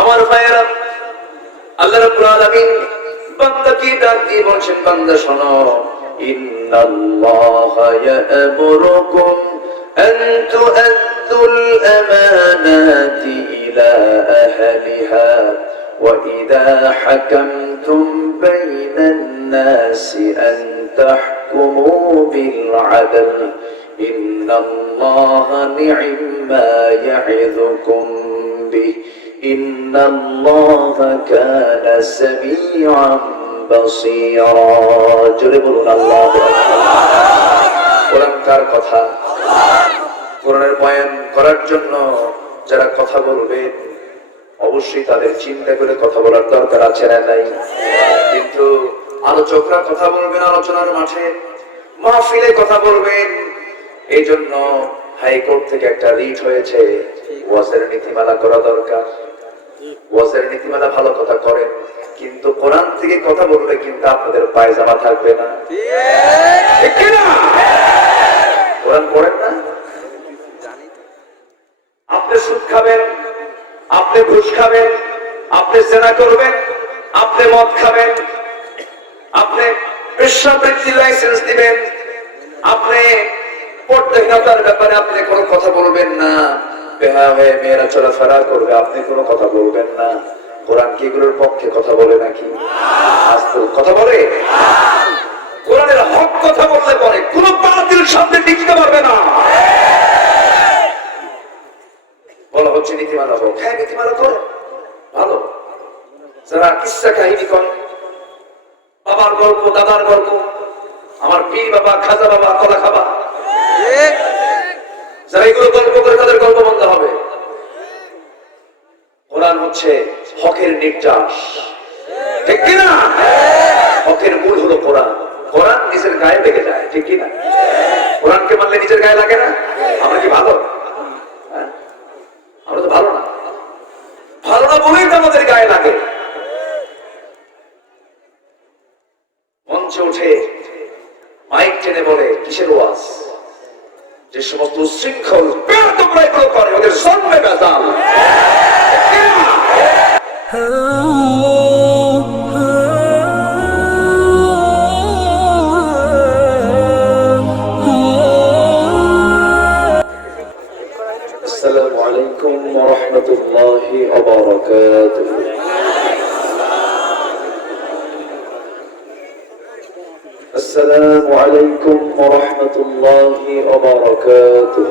আমার ভাইয়েরা, আল্লাহ রাব্বুল আলামিন বান্দাকে ডাক দিয়ে বলছেন, বান্দা শোনো, ইন্নাল্লাহা ইয়া'মুরুকুম আন তু'আদ্দুল আমানাতি ইলা আহলিহা ওয়া ইযা হাকামতুম বাইনান নাসি আন তাহকুমু বিল আদল ইন্নাল্লাহা নি'মা ইয়া'ইযুকুম বিহি ইন্নাল্লাহা কানা সামিআন বাসীরা। জোরে বলুন আল্লাহু আকবার। কোরআন কার কথা? কোরআনের বয়ান করার জন্য যারা কথা বলবেন অবশ্যই তাদের চিন্তা করে কথা বলার দরকার আছে না নাই? কিন্তু আলোচকরা কথা বলবেন আলোচনার মাঠে, মাহফিলে কথা বলবেন। এই জন্য হাইকোর্ট থেকে একটা রিট হয়েছে, ওয়াজের নীতিমালা করা দরকার। ওয়াজের নীতিমালা ভালো কথা করেন, কিন্তু কোরআন থেকে কথা বললে কিন্তু আপনাদের পায়জামা থাকবে না, ঠিক কি না? কোরআন পড়েন না, আপনি সুদ খাবেন, আপনি ঘুষ খাবেন, আপনি জেনা করবেন, আপনি মদ খাবেন, আপনি বেশ্যাবৃত্তির লাইসেন্স দিবেন, আপনি পর্দাহীনতার ব্যাপারে আপনি কোনো কথা বলবেন না, বেহায়া হয়ে মেয়েরা চলাফেরা করবে, আপনি কোনো কথা বলবেন না। কোরআন কি এগুলোর পক্ষে কথা বলে নাকি? আস্তুল কথা বলে? কোরআনের হক কথা বললে পরে কোন বাতিল সামনে টিকতে পারবে না। বলা হচ্ছে নীতিমালা হোক, হ্যাঁ নীতিমালা করে ভালো। যারা কিসসা কাহিনী করে, বাবার গল্প, দাদার গল্প, আমার পীর বাবা, খাজা বাবা, কলা খাবা, যারা এগুলো গল্প করে তাদের গল্প বন্ধ হবে। কোরআন হচ্ছে হকের নির্যাস, ঠিক কিনা? হকের মূল হলো কোরআন। কোরআন নিজের গায়ে লেগে যায়, ঠিক কিনা? কোরআনকে মানলে নিজের গায়ে লাগে না? আমরা কি ভালো? আমরা তো ভালো না, ভালো না বলেই তো আমাদের গায়ে লাগে। মঞ্চে উঠে মাইক টেনে বলে কিসের ওয়াজ? যে সমস্ত শৃঙ্খল তোমরা এগুলো করে ওদের জন্মে বেজাল। আসসালামু আলাইকুম ওয়া রাহমাতুল্লাহি ওয়া বারাকাতুহু। السلام عليكم ورحمة الله وبركاته.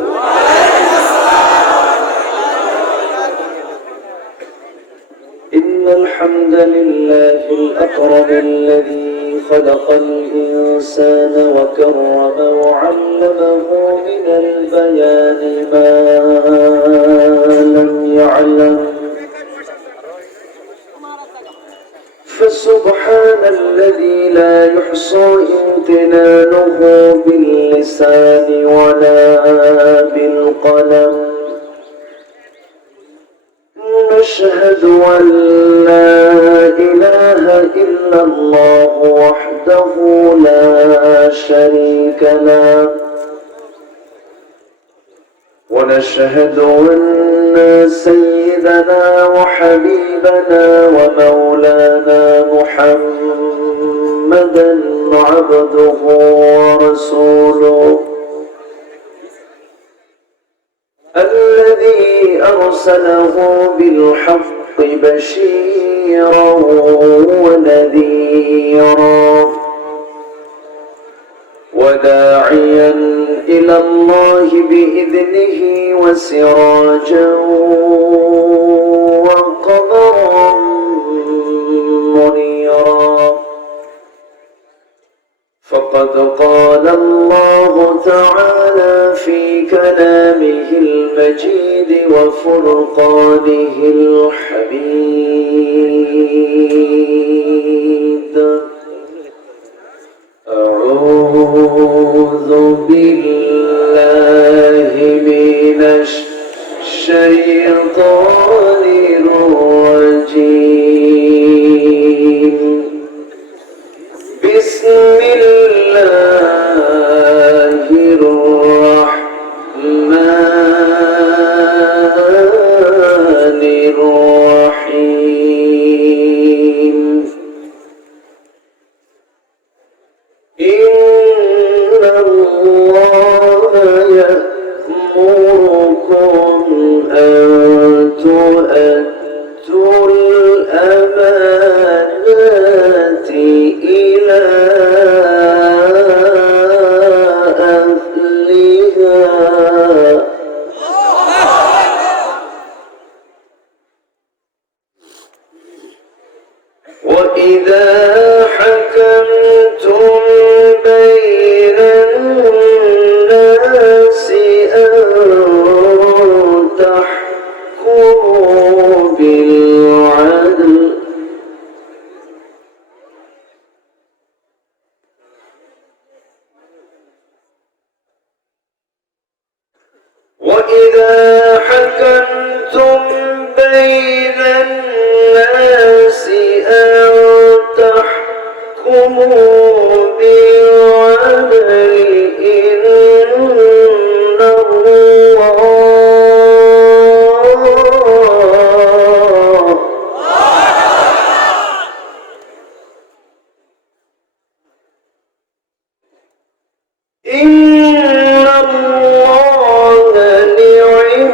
إن الحمد لله الأكرم الذي خلق الإنسان وكرم وعلمه من البيان ما لم يعلم، فسبحان الذي لا يحصى امتنانه باللسان ولا بالقلم. نشهد أن لا إله إلا الله وحده لا شريك له، ونشهد أن سيدنا وحبيبنا ومولانا محمدا عبده ورسوله الذي أرسله بالحق بشيرا ونذيرا وداعيا إلى الله بإذنه وسراجا وقمرا منيرا. فقد قال الله تعالى في كلامه المجيد وفرقانه الحميد: أعوذ بالله من الشيطان الرجيم. بسم الله الرحمن الرحيم. وأدوا الأمانات إلى أهلها وإذا حكمتم بين الناس أن تحكموا بالعدل وإذا حكمتم بين الناس أن تحكموا بالعدل إن الله نعم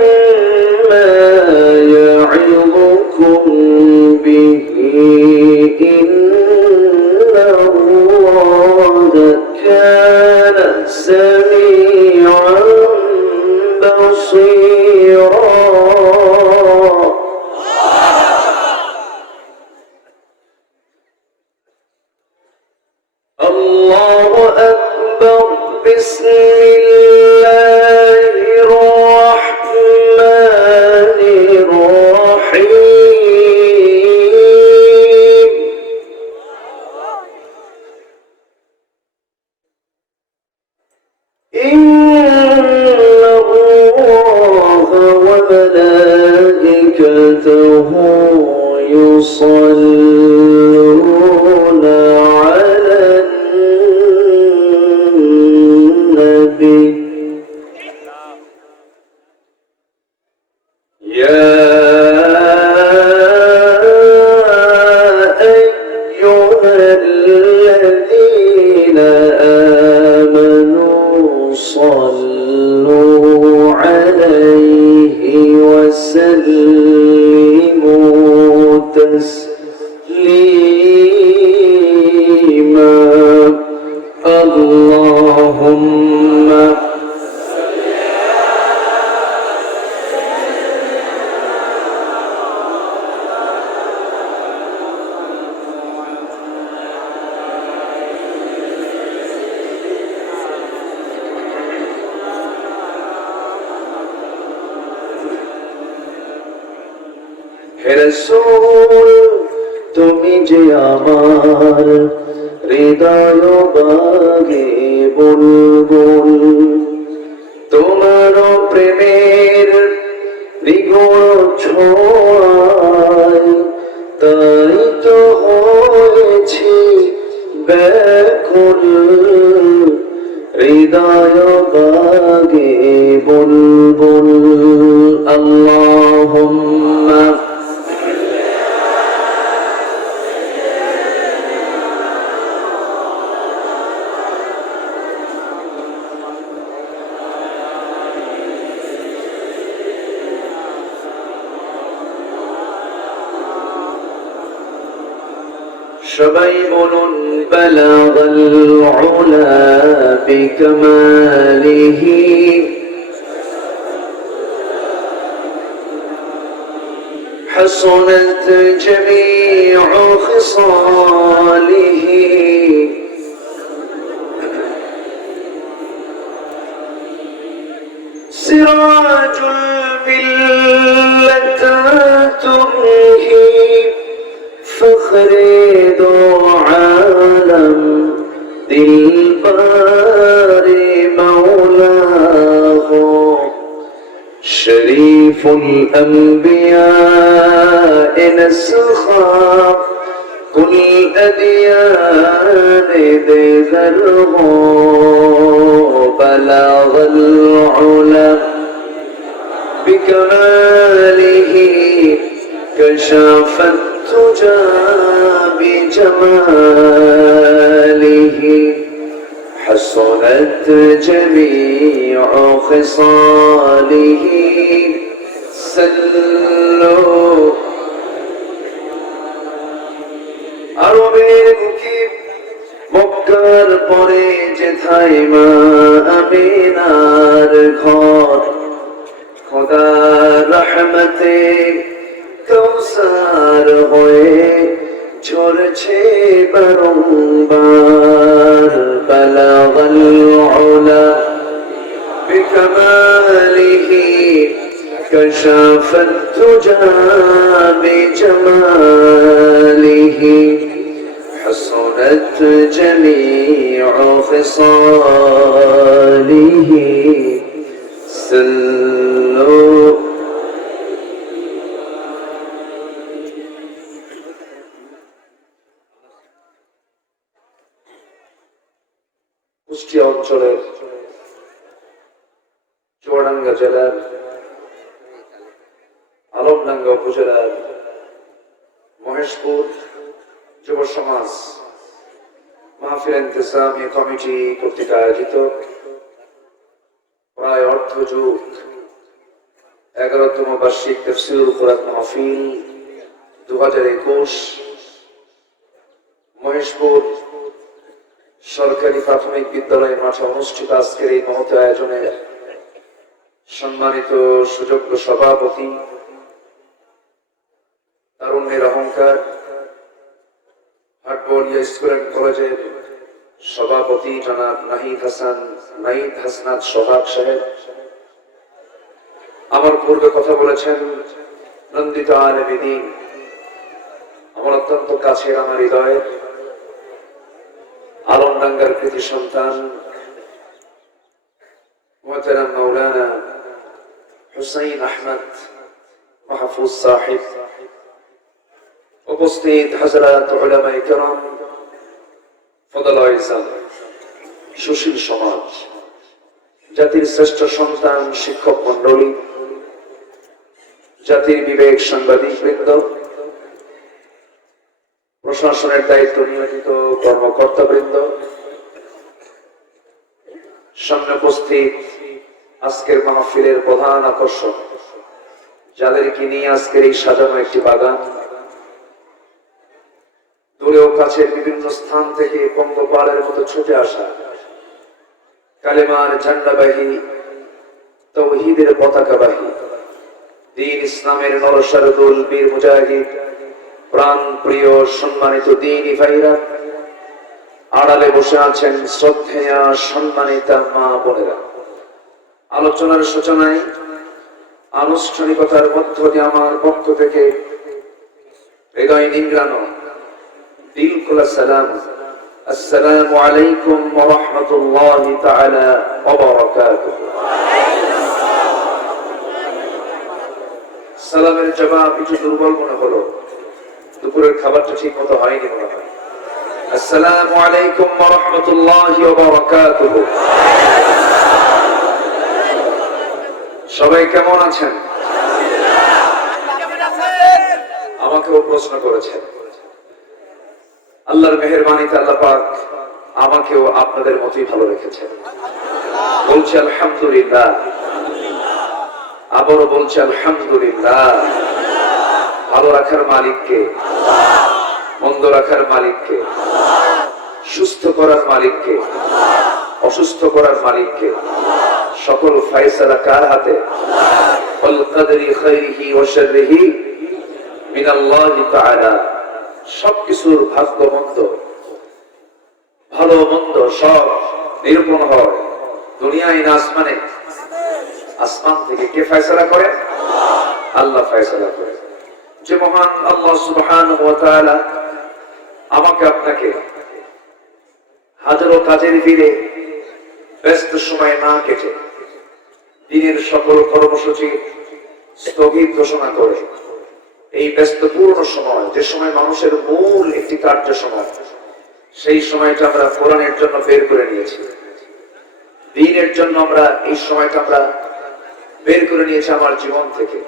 ما يعظكم به إن الله كان سميعا بصيرا الله أكبر بسم الله الرحمن الرحيم إن الله وملائكته يصلون على النبي يا أيها الذين آمنوا صلوا عليه وسلموا تسليما اللهم হে রাসূল তুমি যে আমার হৃদয় বাগে বুলবুল তোমার প্রেমের দ্বিগুণ ছোঁয়ায় তাই তো হয়েছি ব্যাকুল হৃদয় বাগে বুলবুল আল্লাহুম্মা সবাই বলুন বালাগাল উলা বিকামালিহি حسنت جميع خصاله سراج الملة ترهي فخر دو عالم دلبار مولاه شريف الأنبياء نسخا كل أديان ذره بلغ العلا بكماله كشف التجى بجماله حسنت جميع خصاله সাল্লু আরবের বুকে মক্কার পরে যেথায় মা আমিনার ঘর খোদার রহমতে কৌসার হয়ে ঝরছে বারংবার বালাগাল উলা বিকামালিহি كشف الدجى بجماله حسنت جميع خصاله سلوا কুষ্টিয়া অঞ্চলের চুয়াডাঙ্গা জেলার আলমডাঙ্গা উপজেলার মহেশপুর যুব সমাজ মাহফিল ইন্তেসামি কমিটি কর্তৃক আয়োজিত প্রায় অর্ধ যুগ 11তম বার্ষিক তাফসীরুল কুরআন মাহফিল 2021 মহেশপুর সরকারি প্রাথমিক বিদ্যালয় মাঠে অনুষ্ঠিত আজকের এই মহৎ আয়োজনে সম্মানিত সুযোগ্য সভাপতি তারুণ্যের অহংকার হাটবড়িয়া স্কুল এন্ড কলেজের সভাপতি জনাব নাহিদ হাসনাত সোহাগ সাহেব, আমার পূর্বে কথা বলেছেন নন্দিত আলেম দ্বীন, আমার অত্যন্ত কাছের আমার হৃদয়ের আলমডাঙ্গার কৃতি সন্তান মুহতারাম মাওলানা হুসাইন আহমদ মাহফুজ সাহেব, উপস্থিত হযরত উলামায়ে কেরাম, ফদলায়ে ইসলাম, সুশীল সমাজ, জাতির শ্রেষ্ঠ সন্তান, শিক্ষক মন্ডলী, জাতির বিবেক সাংবাদিক বৃন্দ, প্রশাসনের দায়িত্ব নিয়োজিত কর্মকর্তা বৃন্দ, সামনে উপস্থিত আজকের মাহফিলের প্রধান আকর্ষণ, যাদেরকে নিয়ে আজকের এই সাজানো একটি বাগান, দূরে ও কাছের বিভিন্ন স্থান থেকে পঙ্গপালের মতো ছুটে আসা কালেমার ঝান্ডাবাহী, তাওহীদের পতাকাবাহী, দ্বীন ইসলামের নরসারদুল বীর মুজাহিদ, প্রাণ প্রিয় সম্মানিত দ্বীনী ভাইরা, আড়ালে বসে আছেন শ্রদ্ধেয়া সম্মানিতা মা বোনেরা। আলোচনার সূচনায় আনুষ্ঠানিকতার মধ্য দিয়ে আমার পক্ষ থেকে হৃদয় নিংড়ানো দিল খোলা সালাম, আসসালামু আলাইকুম ওয়া রাহমাতুল্লাহি তাআলা ওয়া বারাকাতুহু। সালামের জবাব একটু দুর্বল মনে হলো, দুপুরের খাবারটা ঠিক মতো হয়নি মনে হয়। আসসালামু আলাইকুম ওয়া রাহমাতুল্লাহি ওয়া বারাকাতুহু। সবাই কেমন আছেন? আমাকেও প্রশ্ন করেছেন। আল্লাহর মেহেরবানিতে আল্লাহ পাক আমাকেও আপনাদের মতোই ভালো রেখেছেন। বলছি আলহামদুলিল্লাহ, আবারও বলছি আলহামদুলিল্লাহ। ভালো রাখার মালিককে, মন্দ রাখার মালিককে, সুস্থ করার মালিককে, অসুস্থ করার মালিককে, সকল ফয়সালা কার হাতে? ওয়াল কদরি খাইরিহি ওয়া শাররিহি মিনাল্লাহি তাআলা। সবকিছুর ভাগ্য মন্দ, ভালো মন্দ সব নিরূপণ হয় দুনিয়ায় না আসমানে? আসমান থেকে কে ফয়সালা করে? আল্লাহ ফয়সালা করে। যে মহান আল্লাহ সুবহানাহু ওয়া তাআলা আমাকে আপনাকে হাজারো কাজের ভিড়ে ব্যস্ত সময় না কেটে দিনের সকল কর্মসূচি স্থগিত ঘোষণা করে এই ব্যস্তপূর্ণ সময়, যে সময় মানুষের মূল একটি কার্য সময়, সেই সময়টা আমরা কোরআনের জন্য বের করে নিয়েছি। দ্বীনের জন্য আমরা এই সময়টা আমরা বের করে নিয়েছি আমার জীবন থেকে।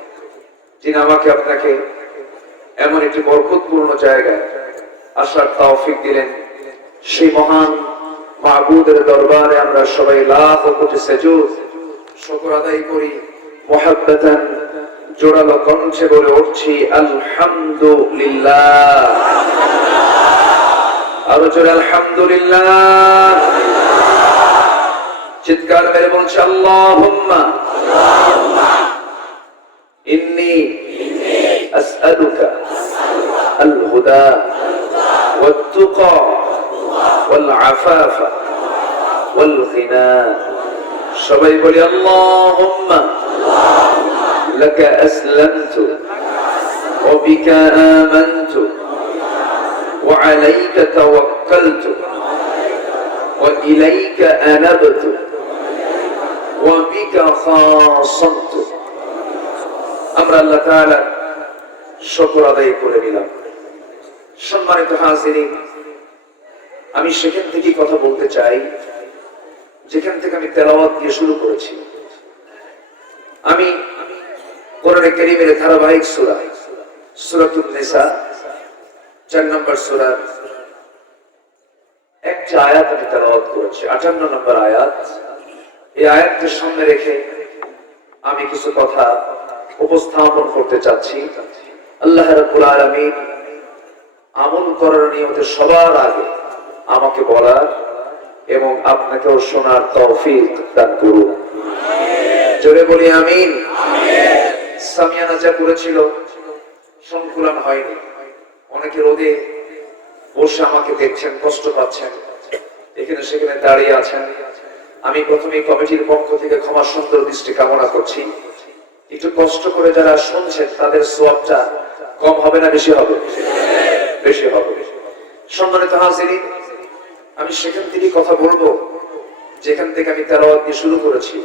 যিনি আমাকে আপনাকে এমন একটি বরকতপূর্ণ জায়গায় আসার তৌফিক দিলেন, সেই মহান মাবুদের দরবারে আমরা সবাই লাখ কোটি সেজুদ শুকর আদায় করি, মুহাব্বাতান জোরালো কণ্ঠে বলে উঠছি আলহামদুলিল্লাহ। আরো জোরে আলহামদুলিল্লাহ। চিৎকার মেরে বলছি আল্লাহুম্মা ইন্নী আসআলুকা আল হুদা ওয়াত তুকা ওয়াল আফাফা ওয়াল গিনা। সবাই বলি আল্লাহুম্মা লাকা আসলামতু ওয়া বিকা আমানতু ওয়া আলাইকা তাওয়াক্কালতু ওয়া ইলাইকা আনাবতু ওয়া বিকা খাসামতু। আমরা আল্লাহ তাআলা শুকর আদায় করে নিলাম। সম্মানিত হাজিরিন, আমি সেখান থেকে কথা বলতে চাই যেখান থেকে আমি তেলাওয়াত দিয়ে শুরু করেছি। আমি কোরআনে কারীমের ধারাবাহিক সূরা সূরাতুন নিসা 4 নম্বর সূরা একটা আয়াত আমি তেলাওয়াত করেছি, 58 নম্বর আয়াত। এই আয়াতকে সামনে রেখে আমি কিছু কথা উপস্থাপন করতে চাচ্ছি। আল্লাহ রাব্বুল আলামিন আমল করার নিয়তে সবার আগে আমাকে বলার এবং আপনাকেও শোনার তৌফিক দান করুন। জোরে বলি আমিন। সামিয়ানা যা করেছিল সংকুলন হয়নি। অনেকে রোদে বসে আমাকে দেখছেন, কষ্ট পাচ্ছেন, এখানে সেখানে দাঁড়িয়ে আছেন। আমি প্রথমে কমিটির পক্ষ থেকে ক্ষমা সুন্দর দৃষ্টি কামনা করছি। একটু কষ্ট করে যারা শুনছেন তাদের সওয়াবটা কম হবে না বেশি হবে? বেশি হবে। সম্মানিত হাজিরিন, আমি সেখান থেকে কথা বলবো যেখান থেকে আমি তেলাওয়াত দিয়ে শুরু করেছি।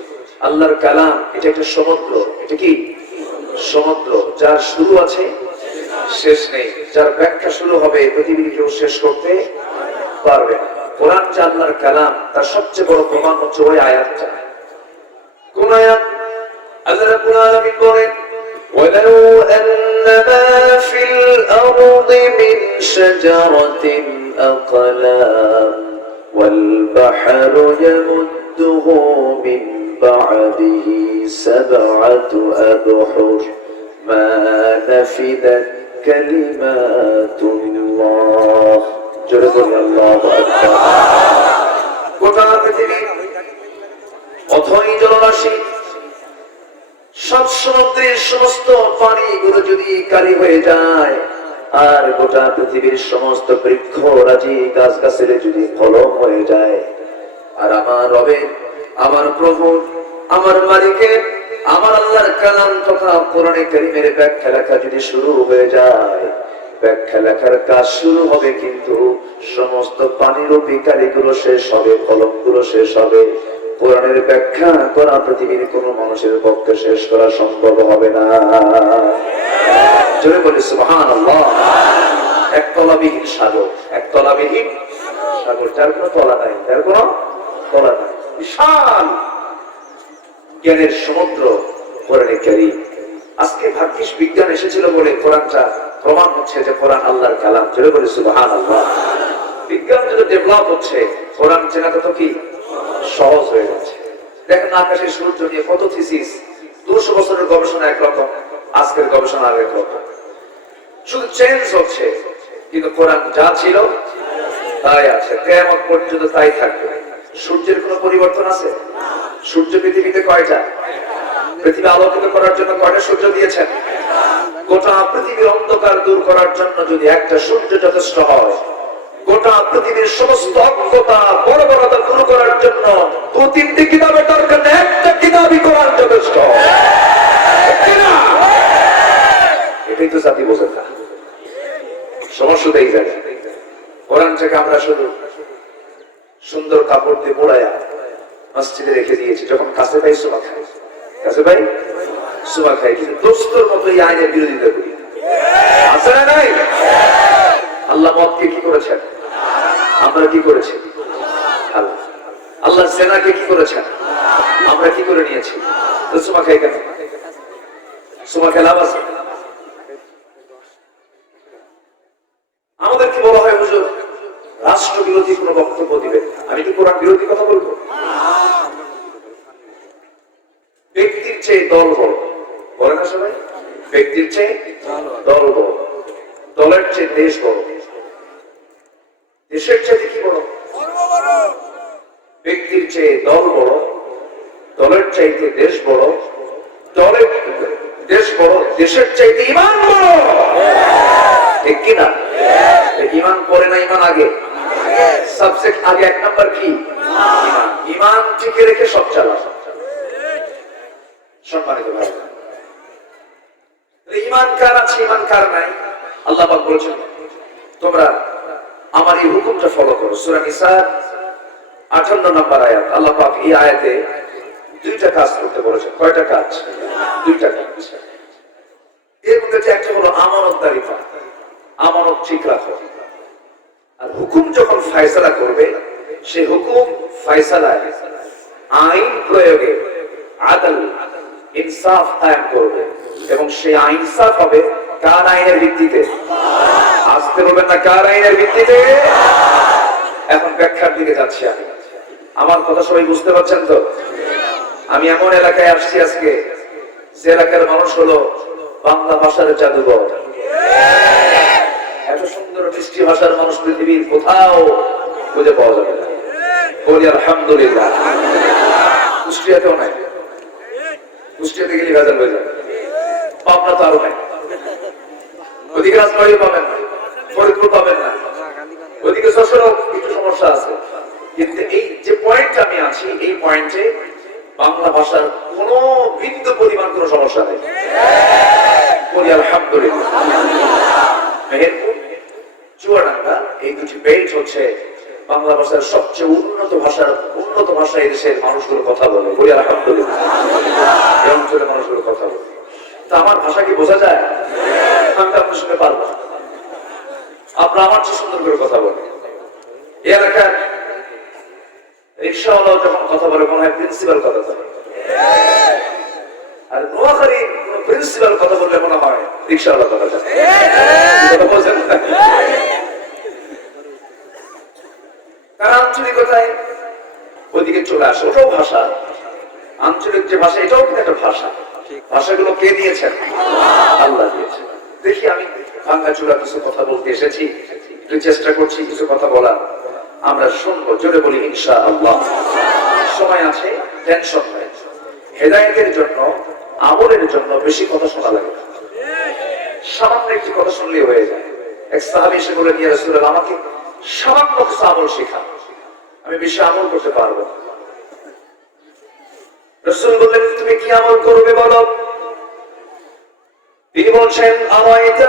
আল্লাহর কালাম এটা একটা সমুদ্র। এটা কি সমুদ্র? যার শুরু আছে শেষ নেই, যার ব্যাখ্যা শুরু হবে পৃথিবীর কেউ শেষ করতে পারবে না। কোরআন যে আল্লাহর কালাম তার সবচেয়ে বড় প্রমাণ হচ্ছে ওই আয়াতটা। কোন আয়াত? আল্লাহ রাব্বুল আলামিন বলেন ওয়ালাউ আন্নামা ফিল আরদি মিন শাজারাতিন আকলাম ওয়াল বাহরু ইয়ামুদ্দুহু মিন বা'দিহি সাব'আতু আবহুর মা নাফিদাত কালিমাতুল্লাহ। জোরে বলি আল্লাহু আকবার। গোটা পৃথিবী অথই জলরাশি সব সমুদ্রের সমস্ত পানিগুলো যদি কালি হয়ে যায়, আর গোটা পৃথিবীর সমস্ত বৃক্ষ রাজি গাছ গাছের যদি ফলন হয়ে যায়, আর আমার রবের, আমার প্রভু, আমার মালিকের, আমার আল্লাহর কালাম তথা কোরআনে কারীমের ব্যাখ্যা লেখা যদি শুরু হয়ে যায়, ব্যাখ্যা লেখার কাজ শুরু হবে, কিন্তু সমস্ত পানিরূপী কালিগুলো শেষ হবে, ফলনগুলো শেষ হবে। কোরআনের ব্যাখ্যা করা পৃথিবীর কোন মানুষের পক্ষে শেষ করা সম্ভব হবে না। জোরে বলি সুবহানাল্লাহ। একতলাবিহীন সাগর, একতলাবিহীন সাগর, যার কোনো তলা নাই, যার কোনো তলা নাই, বিশাল জ্ঞানের সমুদ্র কোরআনে কারীম। আজকে ভাগ্যিস বিজ্ঞান এসেছিল বলে কোরআনটা প্রমাণ হচ্ছে যে কোরআন আল্লাহর কালাম। জোরে বলি সুবহানাল্লাহ। বিজ্ঞান যদি ডেভেলপ হচ্ছে, কোরআন চেনাটা তো কি সহজ হয়ে গেছে। দেখেন আকাশের সূর্য নিয়ে কত থিসিস, 200 বছরের গবেষণা একরকম, আজকের গবেষণা আরেক রকম, শুধু চেঞ্জ হচ্ছে, কিন্তু কোরআন যা ছিল তাই আছে, কিয়ামত পর্যন্ত তাই থাকবে। সূর্যের কোনো পরিবর্তন আছে? সূর্য পৃথিবীতে কয়টা? পৃথিবী আলোকিত করার জন্য কয়টা সূর্য দিয়েছেন? গোটা পৃথিবীর অন্ধকার দূর করার জন্য যদি একটা সূর্য যথেষ্ট হয়, গোটা পৃথিবীর সমস্ত অজ্ঞতা বর্বরতা দূর করার জন্য 2-3টি কিতাবের দরকার নেই, একটা কিতাবই কোরআন যথেষ্ট। এটাই তো জাতি বোঝে না, সমস্যাটা এই জায়গায়। কোরআনটাকে আমরা শুধু সুন্দর কাপড় দিয়ে মোড়ায়া মসজিদে রেখে দিয়েছি, যখন কাছে পাই সুমা খাই, কাছে পাই সুমা খাই, কিন্তু দোস্তর মতো এই আইনের বিরোধিতা করি। আছে না নাই? আল্লাহ মদকে কি করেছেন? আমরা কি করেছি? আল্লাহ জেনাকে কি করেছেন? আমরা কি করে নিয়েছি? তো সুমা খাই কেন? সুমা খেয়ে লাভ আছে? আমাদের কি বলা হয় হুজুর রাষ্ট্র বিরোধী কোন বক্তব্য দিবেন? আমি কি কোরআন বিরোধী কথা বলবো? ব্যক্তির চেয়ে দল বড়, বলে না সবাই? ব্যক্তির চেয়ে দল বড়, দলের চেয়ে দেশ বড়, দেশের চেয়ে কি বড়? ব্যক্তির চেয়ে দল বড়, দলের চাইতে দেশ বড়, দলের দেশ বড়, দেশের চাইতে ঈমান বড়। ঠিক কিনা? ঈমান পরে না ঈমান আগে? সাবজেক্ট আগে, এক নাম্বার কি? ঈমান। ঈমান টিকে রেখে সব চালা। সম্মানিত ভাই, ঈমান কার আছে, ঈমান কার নাই? আল্লাহ পাক বলেছেন তোমরা আমার এই হুকুমটা ফলো করো। সূরা নিসা 58 নম্বর আয়াত। আল্লাহ পাক এই আয়াতে দুইটা কাজ করতে বলেছেন। কয়টা কাজ? দুইটা কাজ। এর মধ্যে একটা হলো আমানতদারিতা, আমানত ঠিক রাখো। আর হুকুম যখন ফয়সালা করবে, সেই হুকুম ফয়সালায় আইন প্রয়োগে আদল ইনসাফ কায়েম করবে, এবং সেই ইনসাফ হবে কার আইনের ভিত্তিতে? আসতে বলবেন না, কার আইনের ভিত্তিতে? এখন ব্যাখ্যার দিকে যাচ্ছি আমি। আমার কথা সবাই বুঝতে পারছেন তো? আমি এমন এলাকায় আসছি আজকে, যে এলাকার মানুষ হলো বাংলা ভাষার জাদুঘর। এত সুন্দর মিষ্টি ভাষার মানুষ পৃথিবীর কোথাও খুঁজে পাওয়া যাবে না। বলি আলহামদুলিল্লাহ। কুষ্টিয়াতেও নাই, কুষ্টিয়াতে গেলে ভেজাল হয়ে যাবে। পাবনা তো আরো নাই, ওদিকে রাজবাড়িও পাবেন না, ফরিদপুর পাবেন না, ওদিকে যশোরও একটু সমস্যা আছে। কিন্তু এই যে পয়েন্ট আমি আছি, এই পয়েন্টে বাংলা ভাষার কোন বিন্দু পরিমাণ কোন সমস্যা নেই। বলি আলহামদুলিল্লাহ। মেহেরপুর, চুয়াডাঙ্গা, এই দুটি বেল্ট হচ্ছে বাংলা ভাষার সবচেয়ে উন্নত ভাষা। এই দেশের মানুষগুলো কথা বলে। বলি আলহামদুলিল্লাহ। এই অঞ্চলের মানুষগুলো কথা বলে। তা আমার ভাষা কি বোঝা যায়? আমি তো আপনার সঙ্গে পারবো না। আপনার আমার চেয়ে সুন্দর করে কথা বলে। এই এলাকার রিক্সাওয়ালাও যখন কথা বলে মনে হয় প্রিন্সিপাল কথা বলে, আর নোয়াখালী প্রিন্সিপাল কথা বললে মনে হয় রিক্সাওয়ালা কথা বলে। তার আঞ্চলিকতায় ওইদিকে চলে আসে, ওটাও ভাষা। আঞ্চলিক যে ভাষা, এটাও কিন্তু একটা ভাষা। ভাষাগুলো কে দিয়েছেন? আল্লাহ দিয়েছেন। দেখি আমি ভাঙ্গাচুরা কিছু কথা বলতে এসেছি, একটু চেষ্টা করছি কিছু কথা বলার। আমরা শুনবো, জোরে বলি ইনশাআল্লাহ। সময় আছে, টেনশন নাই। হেদায়েতের জন্য, আমলের জন্য বেশি কথা শোনা লাগে না। সামান্য একটি কথা শুনলেই হয়ে যায়। এক সাহাবী এসে বলেন, ইয়া রাসূলুল্লাহ, আমাকে সামান্য কিছু আমল শেখান, আমি বেশি আমল করতে পারবো না। রাসূল বললেন, তুমি কি আমল করবে বলো? তিনি বলছেন, আরাইতা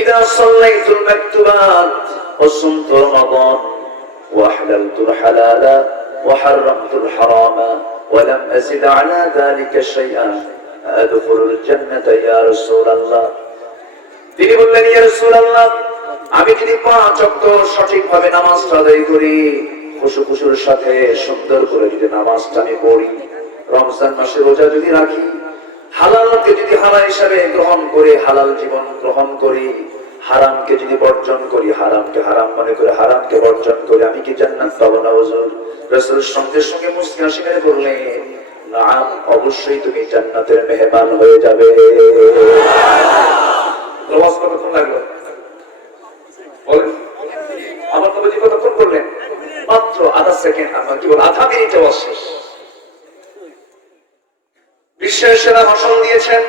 ইদা সাল্লাইতুল মাকতুবাত ওয়া সুমতু রমাদান ওয়া হালালতুল হালালা ওয়া হারামতুল হারামা ওয়া লাম আযিদ আলা যালিকা শাইআন আদখুলুল জান্নাতা ইয়া রাসূলুল্লাহ। তিনি বললেন, ইয়া রাসূলুল্লাহ, আমি যদি 5 ওয়াক্ত সঠিকভাবে নামাজটা আদায় করি, খুশুর সাথে সুন্দর করে যদি নামাজটা আমি পড়ি, রমজান মাসে রোজা যদি রাখি, হালালকে যদি হালাল হিসাবে গ্রহণ করে হালাল জীবন গ্রহণ করি, হারামকে যদি বর্জন করি, হারামকে হারাম মনে করে হারামকে বর্জন করি, আমি কি জান্নাত পাবো না হুজুর? রাসূল সঙ্গে সঙ্গে মুস্কি হাসি মেরে বললেন, নাম, অবশ্যই তুমি জান্নাতের মেহমান হয়ে যাবে। নামাজ কতক্ষণ লাগলো বলেন? আমার নবীজি কতক্ষণ করলেন? মাত্র আধা সেকেন্ড, আমার কি বল, আধা মিনিটে শেষ। বিশ্বের সেরা ভাষণ দিয়েছেন